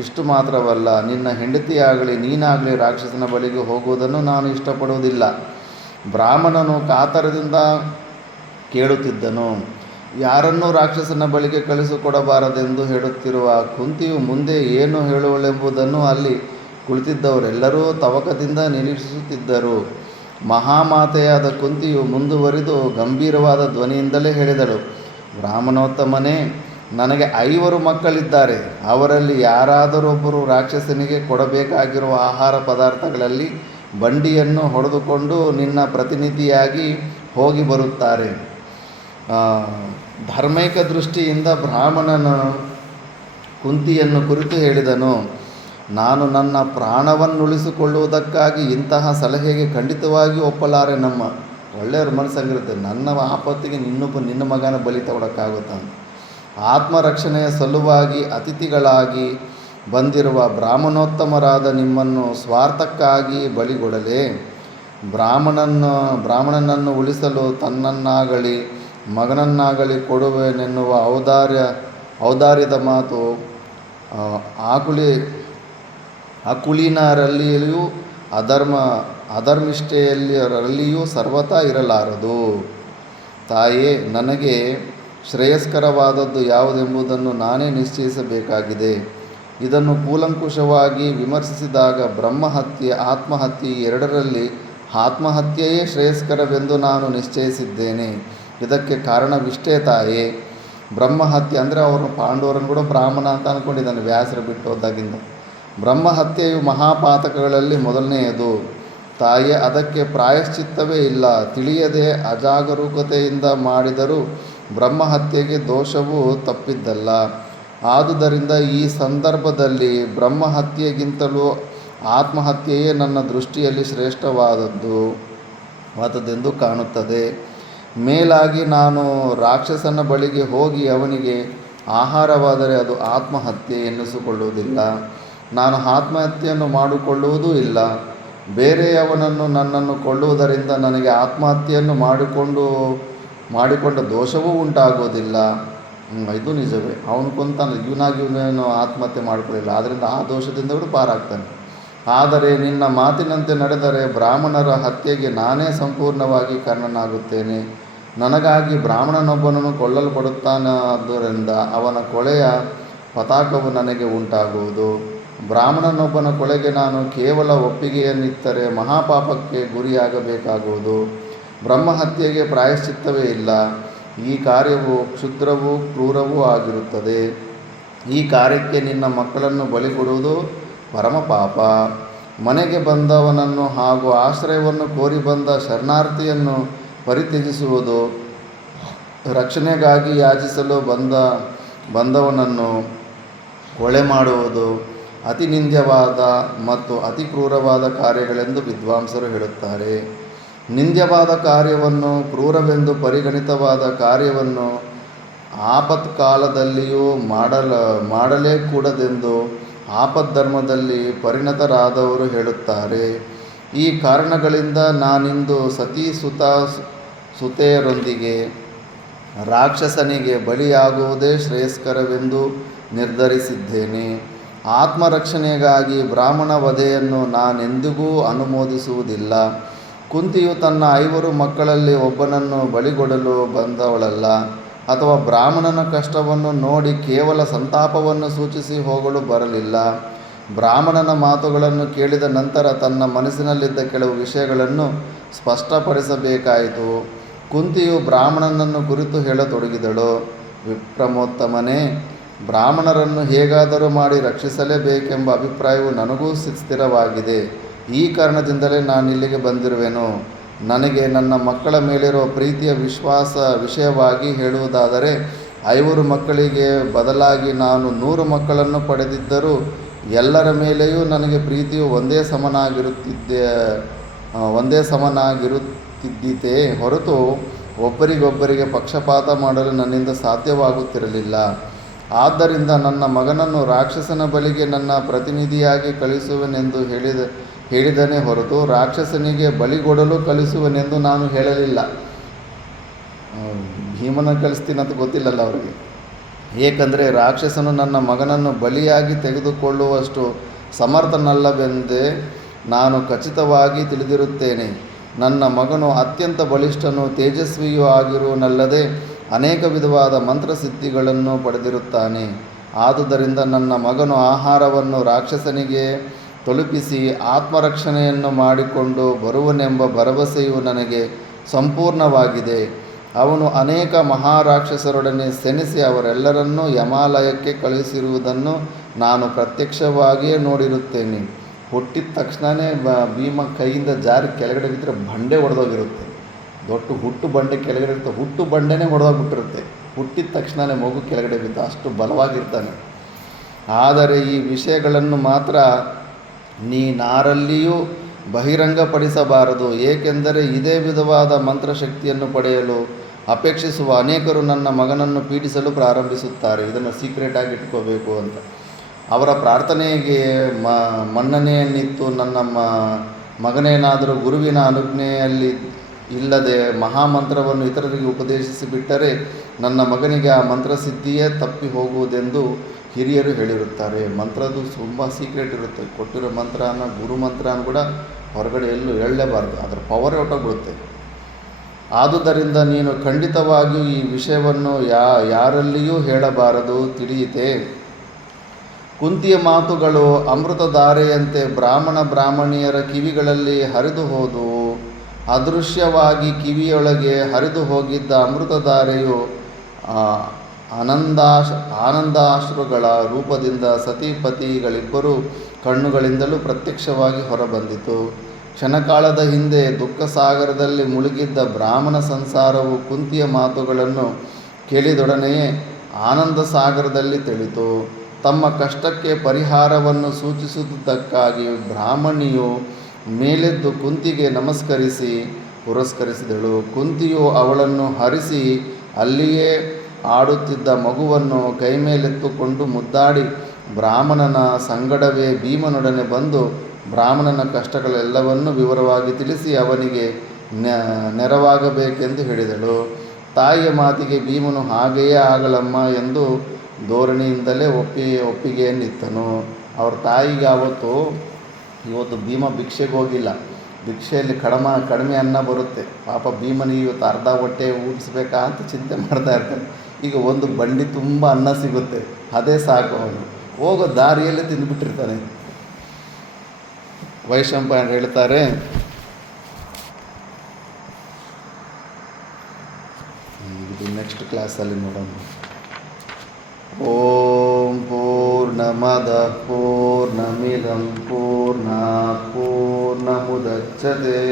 ಇಷ್ಟು ಮಾತ್ರವಲ್ಲ, ನಿನ್ನ ಹೆಂಡತಿಯಾಗಲಿ ನೀನಾಗಲಿ ರಾಕ್ಷಸನ ಬಳಿಗೆ ಹೋಗುವುದನ್ನು ನಾನು ಇಷ್ಟಪಡುವುದಿಲ್ಲ. ಬ್ರಾಹ್ಮಣನು ಕಾತರದಿಂದ ಕೇಳುತ್ತಿದ್ದನು. ಯಾರನ್ನೂ ರಾಕ್ಷಸನ ಬಳಿಗೆ ಕಳಿಸಿಕೊಡಬಾರದೆಂದು ಹೇಳುತ್ತಿರುವ ಕುಂತಿಯು ಮುಂದೆ ಏನು ಹೇಳುವಳೆಂಬುದನ್ನು ಅಲ್ಲಿ ಕುಳಿತಿದ್ದವರೆಲ್ಲರೂ ತವಕದಿಂದ ನಿರೀಕ್ಷಿಸುತ್ತಿದ್ದರು. ಮಹಾಮಾತೆಯಾದ ಕುಂತಿಯು ಮುಂದುವರಿದು ಗಂಭೀರವಾದ ಧ್ವನಿಯಿಂದಲೇ ಹೇಳಿದಳು, ಬ್ರಾಹ್ಮಣೋತ್ತಮನೇ, ನನಗೆ 5 ಮಕ್ಕಳಿದ್ದಾರೆ. ಅವರಲ್ಲಿ ಯಾರಾದರೊಬ್ಬರು ರಾಕ್ಷಸನಿಗೆ ಕೊಡಬೇಕಾಗಿರುವ ಆಹಾರ ಪದಾರ್ಥಗಳಲ್ಲಿ ಬಂಡಿಯನ್ನು ಹೊಡೆದುಕೊಂಡು ನಿನ್ನ ಪ್ರತಿನಿಧಿಯಾಗಿ ಹೋಗಿ ಬರುತ್ತಾರೆ. ಧಾರ್ಮಿಕ ದೃಷ್ಟಿಯಿಂದ ಬ್ರಾಹ್ಮಣನು ಕುಂತಿಯನ್ನು ಕುರಿತು ಹೇಳಿದನು, ನಾನು ನನ್ನ ಪ್ರಾಣವನ್ನುಳಿಸಿಕೊಳ್ಳುವುದಕ್ಕಾಗಿ ಇಂತಹ ಸಲಹೆಗೆ ಖಂಡಿತವಾಗಿ ಒಪ್ಪಲಾರೆ. ನಮ್ಮ ಒಳ್ಳೆಯವ್ರ ಮನಸ್ಸಾಗಿರುತ್ತೆ, ನನ್ನ ಆಪತ್ತಿಗೆ ನಿನ್ನ ಮಗನ ಬಲಿ ತಗೊಳಕ್ಕಾಗುತ್ತಂತ. ಆತ್ಮರಕ್ಷಣೆಯ ಸಲುವಾಗಿ ಅತಿಥಿಗಳಾಗಿ ಬಂದಿರುವ ಬ್ರಾಹ್ಮಣೋತ್ತಮರಾದ ನಿಮ್ಮನ್ನು ಸ್ವಾರ್ಥಕ್ಕಾಗಿ ಬಲಿಗೊಡಲೇ? ಬ್ರಾಹ್ಮಣನನ್ನು ಉಳಿಸಲು ತನ್ನನ್ನಾಗಲಿ ಮಗನನ್ನಾಗಲಿ ಕೊಡುವೆನೆನ್ನುವ ಔದಾರ್ಯದ ಮಾತು ಅಕುಲೀನರಲ್ಲಿಯೂ ಅಧರ್ಮಿಷ್ಠೆಯಲ್ಲಿಯೂ ಸರ್ವತಾ ಇರಲಾರದು. ತಾಯೇ, ನನಗೆ ಶ್ರೇಯಸ್ಕರವಾದದ್ದು ಯಾವುದೆಂಬುದನ್ನು ನಾನೇ ನಿಶ್ಚಯಿಸಬೇಕಾಗಿದೆ. ಇದನ್ನು ಕೂಲಂಕುಷವಾಗಿ ವಿಮರ್ಶಿಸಿದಾಗ ಬ್ರಹ್ಮಹತ್ಯೆ, ಆತ್ಮಹತ್ಯೆ ಎರಡರಲ್ಲಿ ಆತ್ಮಹತ್ಯೆಯೇ ಶ್ರೇಯಸ್ಕರವೆಂದು ನಾನು ನಿಶ್ಚಯಿಸಿದ್ದೇನೆ. ಇದಕ್ಕೆ ಕಾರಣವಿಷ್ಟೇ ತಾಯೇ. ಬ್ರಹ್ಮಹತ್ಯೆ ಅಂದರೆ ಅವನು ಪಾಂಡವರನ್ನು ಕೂಡ ಬ್ರಾಹ್ಮಣ ಅಂತ ಅಂದ್ಕೊಂಡಿದ್ದಾನೆ ವ್ಯಾಸರು ಬಿಟ್ಟು ಹೋದಾಗಿಂದ. ಬ್ರಹ್ಮಹತ್ಯೆಯು ಮಹಾಪಾತಕಗಳಲ್ಲಿ ಮೊದಲನೆಯದು ತಾಯೇ. ಅದಕ್ಕೆ ಪ್ರಾಯಶ್ಚಿತ್ತವೇ ಇಲ್ಲ. ತಿಳಿಯದೆ ಅಜಾಗರೂಕತೆಯಿಂದ ಮಾಡಿದರೂ ಬ್ರಹ್ಮಹತ್ಯೆಗೆ ದೋಷವು ತಪ್ಪಿದ್ದಲ್ಲ. ಆದುದರಿಂದ ಈ ಸಂದರ್ಭದಲ್ಲಿ ಬ್ರಹ್ಮಹತ್ಯೆಗಿಂತಲೂ ಆತ್ಮಹತ್ಯೆಯೇ ನನ್ನ ದೃಷ್ಟಿಯಲ್ಲಿ ಶ್ರೇಷ್ಠವಾದದ್ದೆಂದು ಕಾಣುತ್ತದೆ. ಮೇಲಾಗಿ ನಾನು ರಾಕ್ಷಸನ ಬಳಿಗೆ ಹೋಗಿ ಅವನಿಗೆ ಆಹಾರವಾದರೆ ಅದು ಆತ್ಮಹತ್ಯೆ ಎನ್ನಿಸಿಕೊಳ್ಳುವುದಿಲ್ಲ. ನಾನು ಆತ್ಮಹತ್ಯೆಯನ್ನು ಮಾಡಿಕೊಳ್ಳುವುದೂ ಇಲ್ಲ. ಬೇರೆಯವನನ್ನು ನನ್ನನ್ನು ಕೊಲ್ಲುವುದರಿಂದ ನನಗೆ ಆತ್ಮಹತ್ಯೆಯನ್ನು ಮಾಡಿಕೊಂಡ ದೋಷವೂ ಉಂಟಾಗೋದಿಲ್ಲ. ಇದು ನಿಜವೇ. ಅವನು ಕೊಂತಾನೆ, ಇವನೇನು ಆತ್ಮಹತ್ಯೆ ಮಾಡಿಕೊಳ್ಳಿಲ್ಲ, ಆದ್ದರಿಂದ ಆ ದೋಷದಿಂದ ಕೂಡ ಪಾರಾಗ್ತಾನೆ. ಆದರೆ ನಿನ್ನ ಮಾತಿನಂತೆ ನಡೆದರೆ ಬ್ರಾಹ್ಮಣರ ಹತ್ಯೆಗೆ ನಾನೇ ಸಂಪೂರ್ಣವಾಗಿ ಕಾರಣನಾಗುತ್ತೇನೆ. ನನಗಾಗಿ ಬ್ರಾಹ್ಮಣನೊಬ್ಬನನ್ನು ಕೊಲ್ಲಲ್ಪಡುತ್ತಾನಾದ್ದರಿಂದ ಅವನ ಕೊಲೆಯ ಪತಾಕವು ನನಗೆ ಉಂಟಾಗುವುದು. ಬ್ರಾಹ್ಮಣನೊಬ್ಬನ ಕೊಲೆಗೆ ನಾನು ಕೇವಲ ಒಪ್ಪಿಗೆಯನ್ನಿತ್ತರೆ ಮಹಾಪಾಪಕ್ಕೆ ಗುರಿಯಾಗಬೇಕಾಗುವುದು. ಬ್ರಹ್ಮಹತ್ಯೆಗೆ ಪ್ರಾಯಶ್ಚಿತ್ತವೇ ಇಲ್ಲ. ಈ ಕಾರ್ಯವು ಕ್ಷುದ್ರವೂ ಕ್ರೂರವೂ ಆಗಿರುತ್ತದೆ. ಈ ಕಾರ್ಯಕ್ಕೆ ನಿನ್ನ ಮಕ್ಕಳನ್ನು ಬಲಿಕೊಡುವುದು ಪರಮ ಪಾಪ. ಮನೆಗೆ ಬಂದವನನ್ನು ಹಾಗೂ ಆಶ್ರಯವನ್ನು ಕೋರಿ ಬಂದ ಶರಣಾರ್ಥಿಯನ್ನು ಪರಿತ್ಯಜಿಸುವುದು, ರಕ್ಷಣೆಗಾಗಿ ಯಾಚಿಸಲು ಬಂದವನನ್ನು ಕೊಲೆ ಮಾಡುವುದು ಅತಿ ನಿಂದ್ಯವಾದ ಮತ್ತು ಅತಿ ಕ್ರೂರವಾದ ಕಾರ್ಯಗಳೆಂದು ವಿದ್ವಾಂಸರು ಹೇಳುತ್ತಾರೆ. ನಿಂದ್ಯವಾದ ಕಾರ್ಯವನ್ನು, ಕ್ರೂರವೆಂದು ಪರಿಗಣಿತವಾದ ಕಾರ್ಯವನ್ನು ಆಪತ್ಕಾಲದಲ್ಲಿಯೂ ಮಾಡಲೇ ಕೂಡದೆಂದು ಆಪದ್ಧರ್ಮದಲ್ಲಿ ಪರಿಣತರಾದವರು ಹೇಳುತ್ತಾರೆ. ಈ ಕಾರಣಗಳಿಂದ ನಾನಿಂದು ಸುತೆಯರೊಂದಿಗೆ ರಾಕ್ಷಸನಿಗೆ ಬಲಿಯಾಗುವುದೇ ಶ್ರೇಯಸ್ಕರವೆಂದು ನಿರ್ಧರಿಸಿದ್ದೇನೆ. ಆತ್ಮರಕ್ಷಣೆಗಾಗಿ ಬ್ರಾಹ್ಮಣ ವಧೆಯನ್ನು ನಾನೆಂದಿಗೂ ಅನುಮೋದಿಸುವುದಿಲ್ಲ. ಕುಂತಿಯು ತನ್ನ 5 ಮಕ್ಕಳಲ್ಲಿ ಒಬ್ಬನನ್ನು ಬಲಿಗೊಡಲು ಬಂದವಳಲ್ಲ, ಅಥವಾ ಬ್ರಾಹ್ಮಣನ ಕಷ್ಟವನ್ನು ನೋಡಿ ಕೇವಲ ಸಂತಾಪವನ್ನು ಸೂಚಿಸಿ ಹೋಗಲು ಬರಲಿಲ್ಲ. ಬ್ರಾಹ್ಮಣನ ಮಾತುಗಳನ್ನು ಕೇಳಿದ ನಂತರ ತನ್ನ ಮನಸ್ಸಿನಲ್ಲಿದ್ದ ಕೆಲವು ವಿಷಯಗಳನ್ನು ಸ್ಪಷ್ಟಪಡಿಸಬೇಕಾಯಿತು. ಕುಂತಿಯು ಬ್ರಾಹ್ಮಣನನ್ನು ಕುರಿತು ಹೇಳತೊಡಗಿದಳು. ವಿಪ್ರಮೋತ್ತಮನೇ, ಬ್ರಾಹ್ಮಣರನ್ನು ಹೇಗಾದರೂ ಮಾಡಿ ರಕ್ಷಿಸಲೇಬೇಕೆಂಬ ಅಭಿಪ್ರಾಯವು ನನಗೂ ಸ್ಥಿರವಾಗಿದೆ. ಈ ಕಾರಣದಿಂದಲೇ ನಾನಿಲ್ಲಿಗೆ ಬಂದಿರುವೆನು. ನನಗೆ ನನ್ನ ಮಕ್ಕಳ ಮೇಲಿರುವ ಪ್ರೀತಿಯ ವಿಷಯವಾಗಿ ಹೇಳುವುದಾದರೆ 5 ಮಕ್ಕಳಿಗೆ ಬದಲಾಗಿ ನಾನು 100 ಮಕ್ಕಳನ್ನು ಪಡೆದಿದ್ದರೂ ಎಲ್ಲರ ಮೇಲೆಯೂ ನನಗೆ ಪ್ರೀತಿಯು ಒಂದೇ ಸಮನಾಗಿರುತ್ತಿದ್ದೇ ಹೊರತು ಒಬ್ಬರಿಗೊಬ್ಬರಿಗೆ ಪಕ್ಷಪಾತ ಮಾಡಲು ನನ್ನಿಂದ ಸಾಧ್ಯವಾಗುತ್ತಿರಲಿಲ್ಲ. ಆದ್ದರಿಂದ ನನ್ನ ಮಗನನ್ನು ರಾಕ್ಷಸನ ಬಳಿಗೆ ನನ್ನ ಪ್ರತಿನಿಧಿಯಾಗಿ ಕಳಿಸುವೆನೆಂದು ಹೇಳಿದನೇ ಹೊರತು ರಾಕ್ಷಸನಿಗೆ ಬಲಿಗೊಡಲು ಕಳಿಸುವೆನೆಂದು ನಾನು ಹೇಳಲಿಲ್ಲ. ಭೀಮನ ಕಳಿಸ್ತೀನಂತ ಗೊತ್ತಿಲ್ಲಲ್ಲ ಅವರಿಗೆ. ಏಕೆಂದರೆ ರಾಕ್ಷಸನು ನನ್ನ ಮಗನನ್ನು ಬಲಿಯಾಗಿ ತೆಗೆದುಕೊಳ್ಳುವಷ್ಟು ಸಮರ್ಥನಲ್ಲವೆಂದೇ ನಾನು ಖಚಿತವಾಗಿ ತಿಳಿದಿರುತ್ತೇನೆ. ನನ್ನ ಮಗನು ಅತ್ಯಂತ ಬಲಿಷ್ಠನೂ ತೇಜಸ್ವಿಯೂ ಆಗಿರುವನಲ್ಲದೆ ಅನೇಕ ವಿಧವಾದ ಮಂತ್ರಸಿದ್ಧಿಗಳನ್ನು ಪಡೆದಿರುತ್ತಾನೆ. ಆದುದರಿಂದ ನನ್ನ ಮಗನು ಆಹಾರವನ್ನು ರಾಕ್ಷಸನಿಗೆ ತಲುಪಿಸಿ ಆತ್ಮರಕ್ಷಣೆಯನ್ನು ಮಾಡಿಕೊಂಡು ಬರುವನೆಂಬ ಭರವಸೆಯು ನನಗೆ ಸಂಪೂರ್ಣವಾಗಿದೆ. ಅವನು ಅನೇಕ ಮಹಾರಾಕ್ಷಸರೊಡನೆ ಸೆಣಸಿ ಅವರೆಲ್ಲರನ್ನೂ ಯಮಾಲಯಕ್ಕೆ ಕಳುಹಿಸಿರುವುದನ್ನು ನಾನು ಪ್ರತ್ಯಕ್ಷವಾಗಿಯೇ ನೋಡಿರುತ್ತೇನೆ. ಹುಟ್ಟಿದ ತಕ್ಷಣವೇ ಭೀಮ ಕೈಯಿಂದ ಜಾರಿ ಕೆಳಗಡೆ ಬಿದ್ದರೆ ಬಂಡೆ ಒಡೆದೋಗಿರುತ್ತೆ. ದೊಡ್ಡ ಹುಟ್ಟು ಬಂಡೆ ಕೆಳಗಡೆ ಇರುತ್ತೆ, ಹುಟ್ಟು ಬಂಡೆನೇ ಒಡೆದೋಗ್ಬಿಟ್ಟಿರುತ್ತೆ. ಹುಟ್ಟಿದ ತಕ್ಷಣವೇ ಮಗು ಕೆಳಗಡೆ ಬಿದ್ದು ಅಷ್ಟು ಬಲವಾಗಿರ್ತಾನೆ. ಆದರೆ ಈ ವಿಷಯಗಳನ್ನು ಮಾತ್ರ ನೀನಾರಲ್ಲಿಯೂ ಬಹಿರಂಗಪಡಿಸಬಾರದು. ಏಕೆಂದರೆ ಇದೇ ವಿಧವಾದ ಮಂತ್ರಶಕ್ತಿಯನ್ನು ಪಡೆಯಲು ಅಪೇಕ್ಷಿಸುವ ಅನೇಕರು ನನ್ನ ಮಗನನ್ನು ಪೀಡಿಸಲು ಪ್ರಾರಂಭಿಸುತ್ತಾರೆ. ಇದನ್ನು ಸೀಕ್ರೆಟಾಗಿ ಇಟ್ಕೋಬೇಕು ಅಂತ ಅವರ ಪ್ರಾರ್ಥನೆಗೆ ಮನ್ನಣೆಯನ್ನಿತ್ತು. ನನ್ನ ಮಗನೇನಾದರೂ ಗುರುವಿನ ಅನುಜ್ಞೆಯಲ್ಲಿ ಇಲ್ಲದೆ ಮಹಾಮಂತ್ರವನ್ನು ಇತರರಿಗೆ ಉಪದೇಶಿಸಿಬಿಟ್ಟರೆ ನನ್ನ ಮಗನಿಗೆ ಆ ಮಂತ್ರಸಿದ್ಧಿಯೇ ತಪ್ಪಿ ಹೋಗುವುದೆಂದು ಹಿರಿಯರು ಹೇಳಿರುತ್ತಾರೆ. ಮಂತ್ರದ್ದು ತುಂಬ ಸೀಕ್ರೆಟ್ ಇರುತ್ತೆ. ಕೊಟ್ಟಿರೋ ಮಂತ್ರನ ಗುರು ಮಂತ್ರನ ಕೂಡ ಹೊರಗಡೆ ಎಲ್ಲೂ ಹೇಳಲೇಬಾರ್ದು, ಅದರ ಪವರೇ ಹೊರಟೋಗ್ಬಿಡುತ್ತೆ. ಆದುದರಿಂದ ನೀನು ಖಂಡಿತವಾಗಿಯೂ ಈ ವಿಷಯವನ್ನು ಯಾರಲ್ಲಿಯೂ ಹೇಳಬಾರದು, ತಿಳಿಯಿತೆ. ಕುಂತಿಯ ಮಾತುಗಳು ಅಮೃತಧಾರೆಯಂತೆ ಬ್ರಾಹ್ಮಣಿಯರ ಕಿವಿಗಳಲ್ಲಿ ಹರಿದು ಹೋದವು. ಅದೃಶ್ಯವಾಗಿ ಕಿವಿಯೊಳಗೆ ಹರಿದು ಹೋಗಿದ್ದ ಅಮೃತಧಾರೆಯು ಆನಂದಾಶ್ರುಗಳ ರೂಪದಿಂದ ಸತಿಪತಿಗಳಿಬ್ಬರು ಕಣ್ಣುಗಳಿಂದಲೂ ಪ್ರತ್ಯಕ್ಷವಾಗಿ ಹೊರಬಂದಿತು. ಕ್ಷಣಕಾಲದ ಹಿಂದೆ ದುಃಖಸಾಗರದಲ್ಲಿ ಮುಳುಗಿದ್ದ ಬ್ರಾಹ್ಮಣ ಸಂಸಾರವು ಕುಂತಿಯ ಮಾತುಗಳನ್ನು ಕೇಳಿದೊಡನೆಯೇ ಆನಂದ ಸಾಗರದಲ್ಲಿ ತೆಳಿತು. ತಮ್ಮ ಕಷ್ಟಕ್ಕೆ ಪರಿಹಾರವನ್ನು ಸೂಚಿಸುವುದಕ್ಕಾಗಿ ಬ್ರಾಹ್ಮಣಿಯು ಮೇಲೆದ್ದು ಕುಂತಿಗೆ ಪುರಸ್ಕರಿಸಿದಳು. ಕುಂತಿಯು ಅವಳನ್ನು ಹರಿಸಿ ಅಲ್ಲಿಯೇ ಆಡುತ್ತಿದ್ದ ಮಗುವನ್ನು ಕೈಮೇಲೆತ್ತುಕೊಂಡು ಮುದ್ದಾಡಿ ಬ್ರಾಹ್ಮಣನ ಸಂಗಡವೇ ಭೀಮನೊಡನೆ ಬಂದು ಬ್ರಾಹ್ಮಣನ ಕಷ್ಟಗಳೆಲ್ಲವನ್ನೂ ವಿವರವಾಗಿ ತಿಳಿಸಿ ಅವನಿಗೆ ನೆರವಾಗಬೇಕೆಂದು ಹೇಳಿದಳು. ತಾಯಿಯ ಮಾತಿಗೆ ಭೀಮನು ಹಾಗೆಯೇ ಆಗಲಮ್ಮ ಎಂದು ಧೋರಣೆಯಿಂದಲೇ ಒಪ್ಪಿಗೆಯನ್ನಿತ್ತನು. ಅವ್ರ ತಾಯಿಗೆ ಇವತ್ತು ಭೀಮ ಭಿಕ್ಷೆಗೆ ಹೋಗಿಲ್ಲ, ಭಿಕ್ಷೆಯಲ್ಲಿ ಕಡಿಮೆ ಅನ್ನ ಬರುತ್ತೆ, ಪಾಪ ಭೀಮನಿಗೆ ಇವತ್ತು ಅರ್ಧ ಹೊಟ್ಟೆ ಊಟಿಸ್ಬೇಕಾ ಅಂತ ಚಿಂತೆ ಮಾಡ್ತಾ ಇರ್ತಾನೆ. ಈಗ ಒಂದು ಬಂಡಿ ತುಂಬ ಅನ್ನ ಸಿಗುತ್ತೆ, ಅದೇ ಸಾಕು, ಅವನು ಹೋಗೋ ದಾರಿಯಲ್ಲೇ ತಿಂದುಬಿಟ್ಟಿರ್ತಾನೆ. ವೈಶಂಪಾಯನರು ಹೇಳ್ತಾರೆ, ಇದು ನೆಕ್ಸ್ಟ್ ಕ್ಲಾಸಲ್ಲಿ ನೋಡೋಣ. ಓಂ ಪೂರ್ಣಮದಃ ಪೂರ್ಣಮಿದಂ ಪೂರ್ಣಾತ್ ಪೂರ್ಣಮುದಚ್ಯತೆ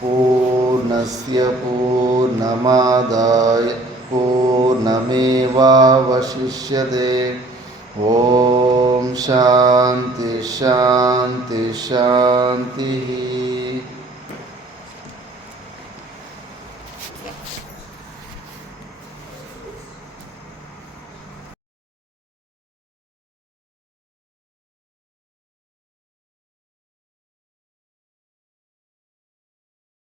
ಪೂರ್ಣಸ್ಯ ಪೂರ್ಣಮಾದಾಯ ಪೂರ್ಣಮೇವಾವಶಿಷ್ಯತೆ. ಓಂ ಶಾಂತಿ ಶಾಂತಿ ಶಾಂತಿ.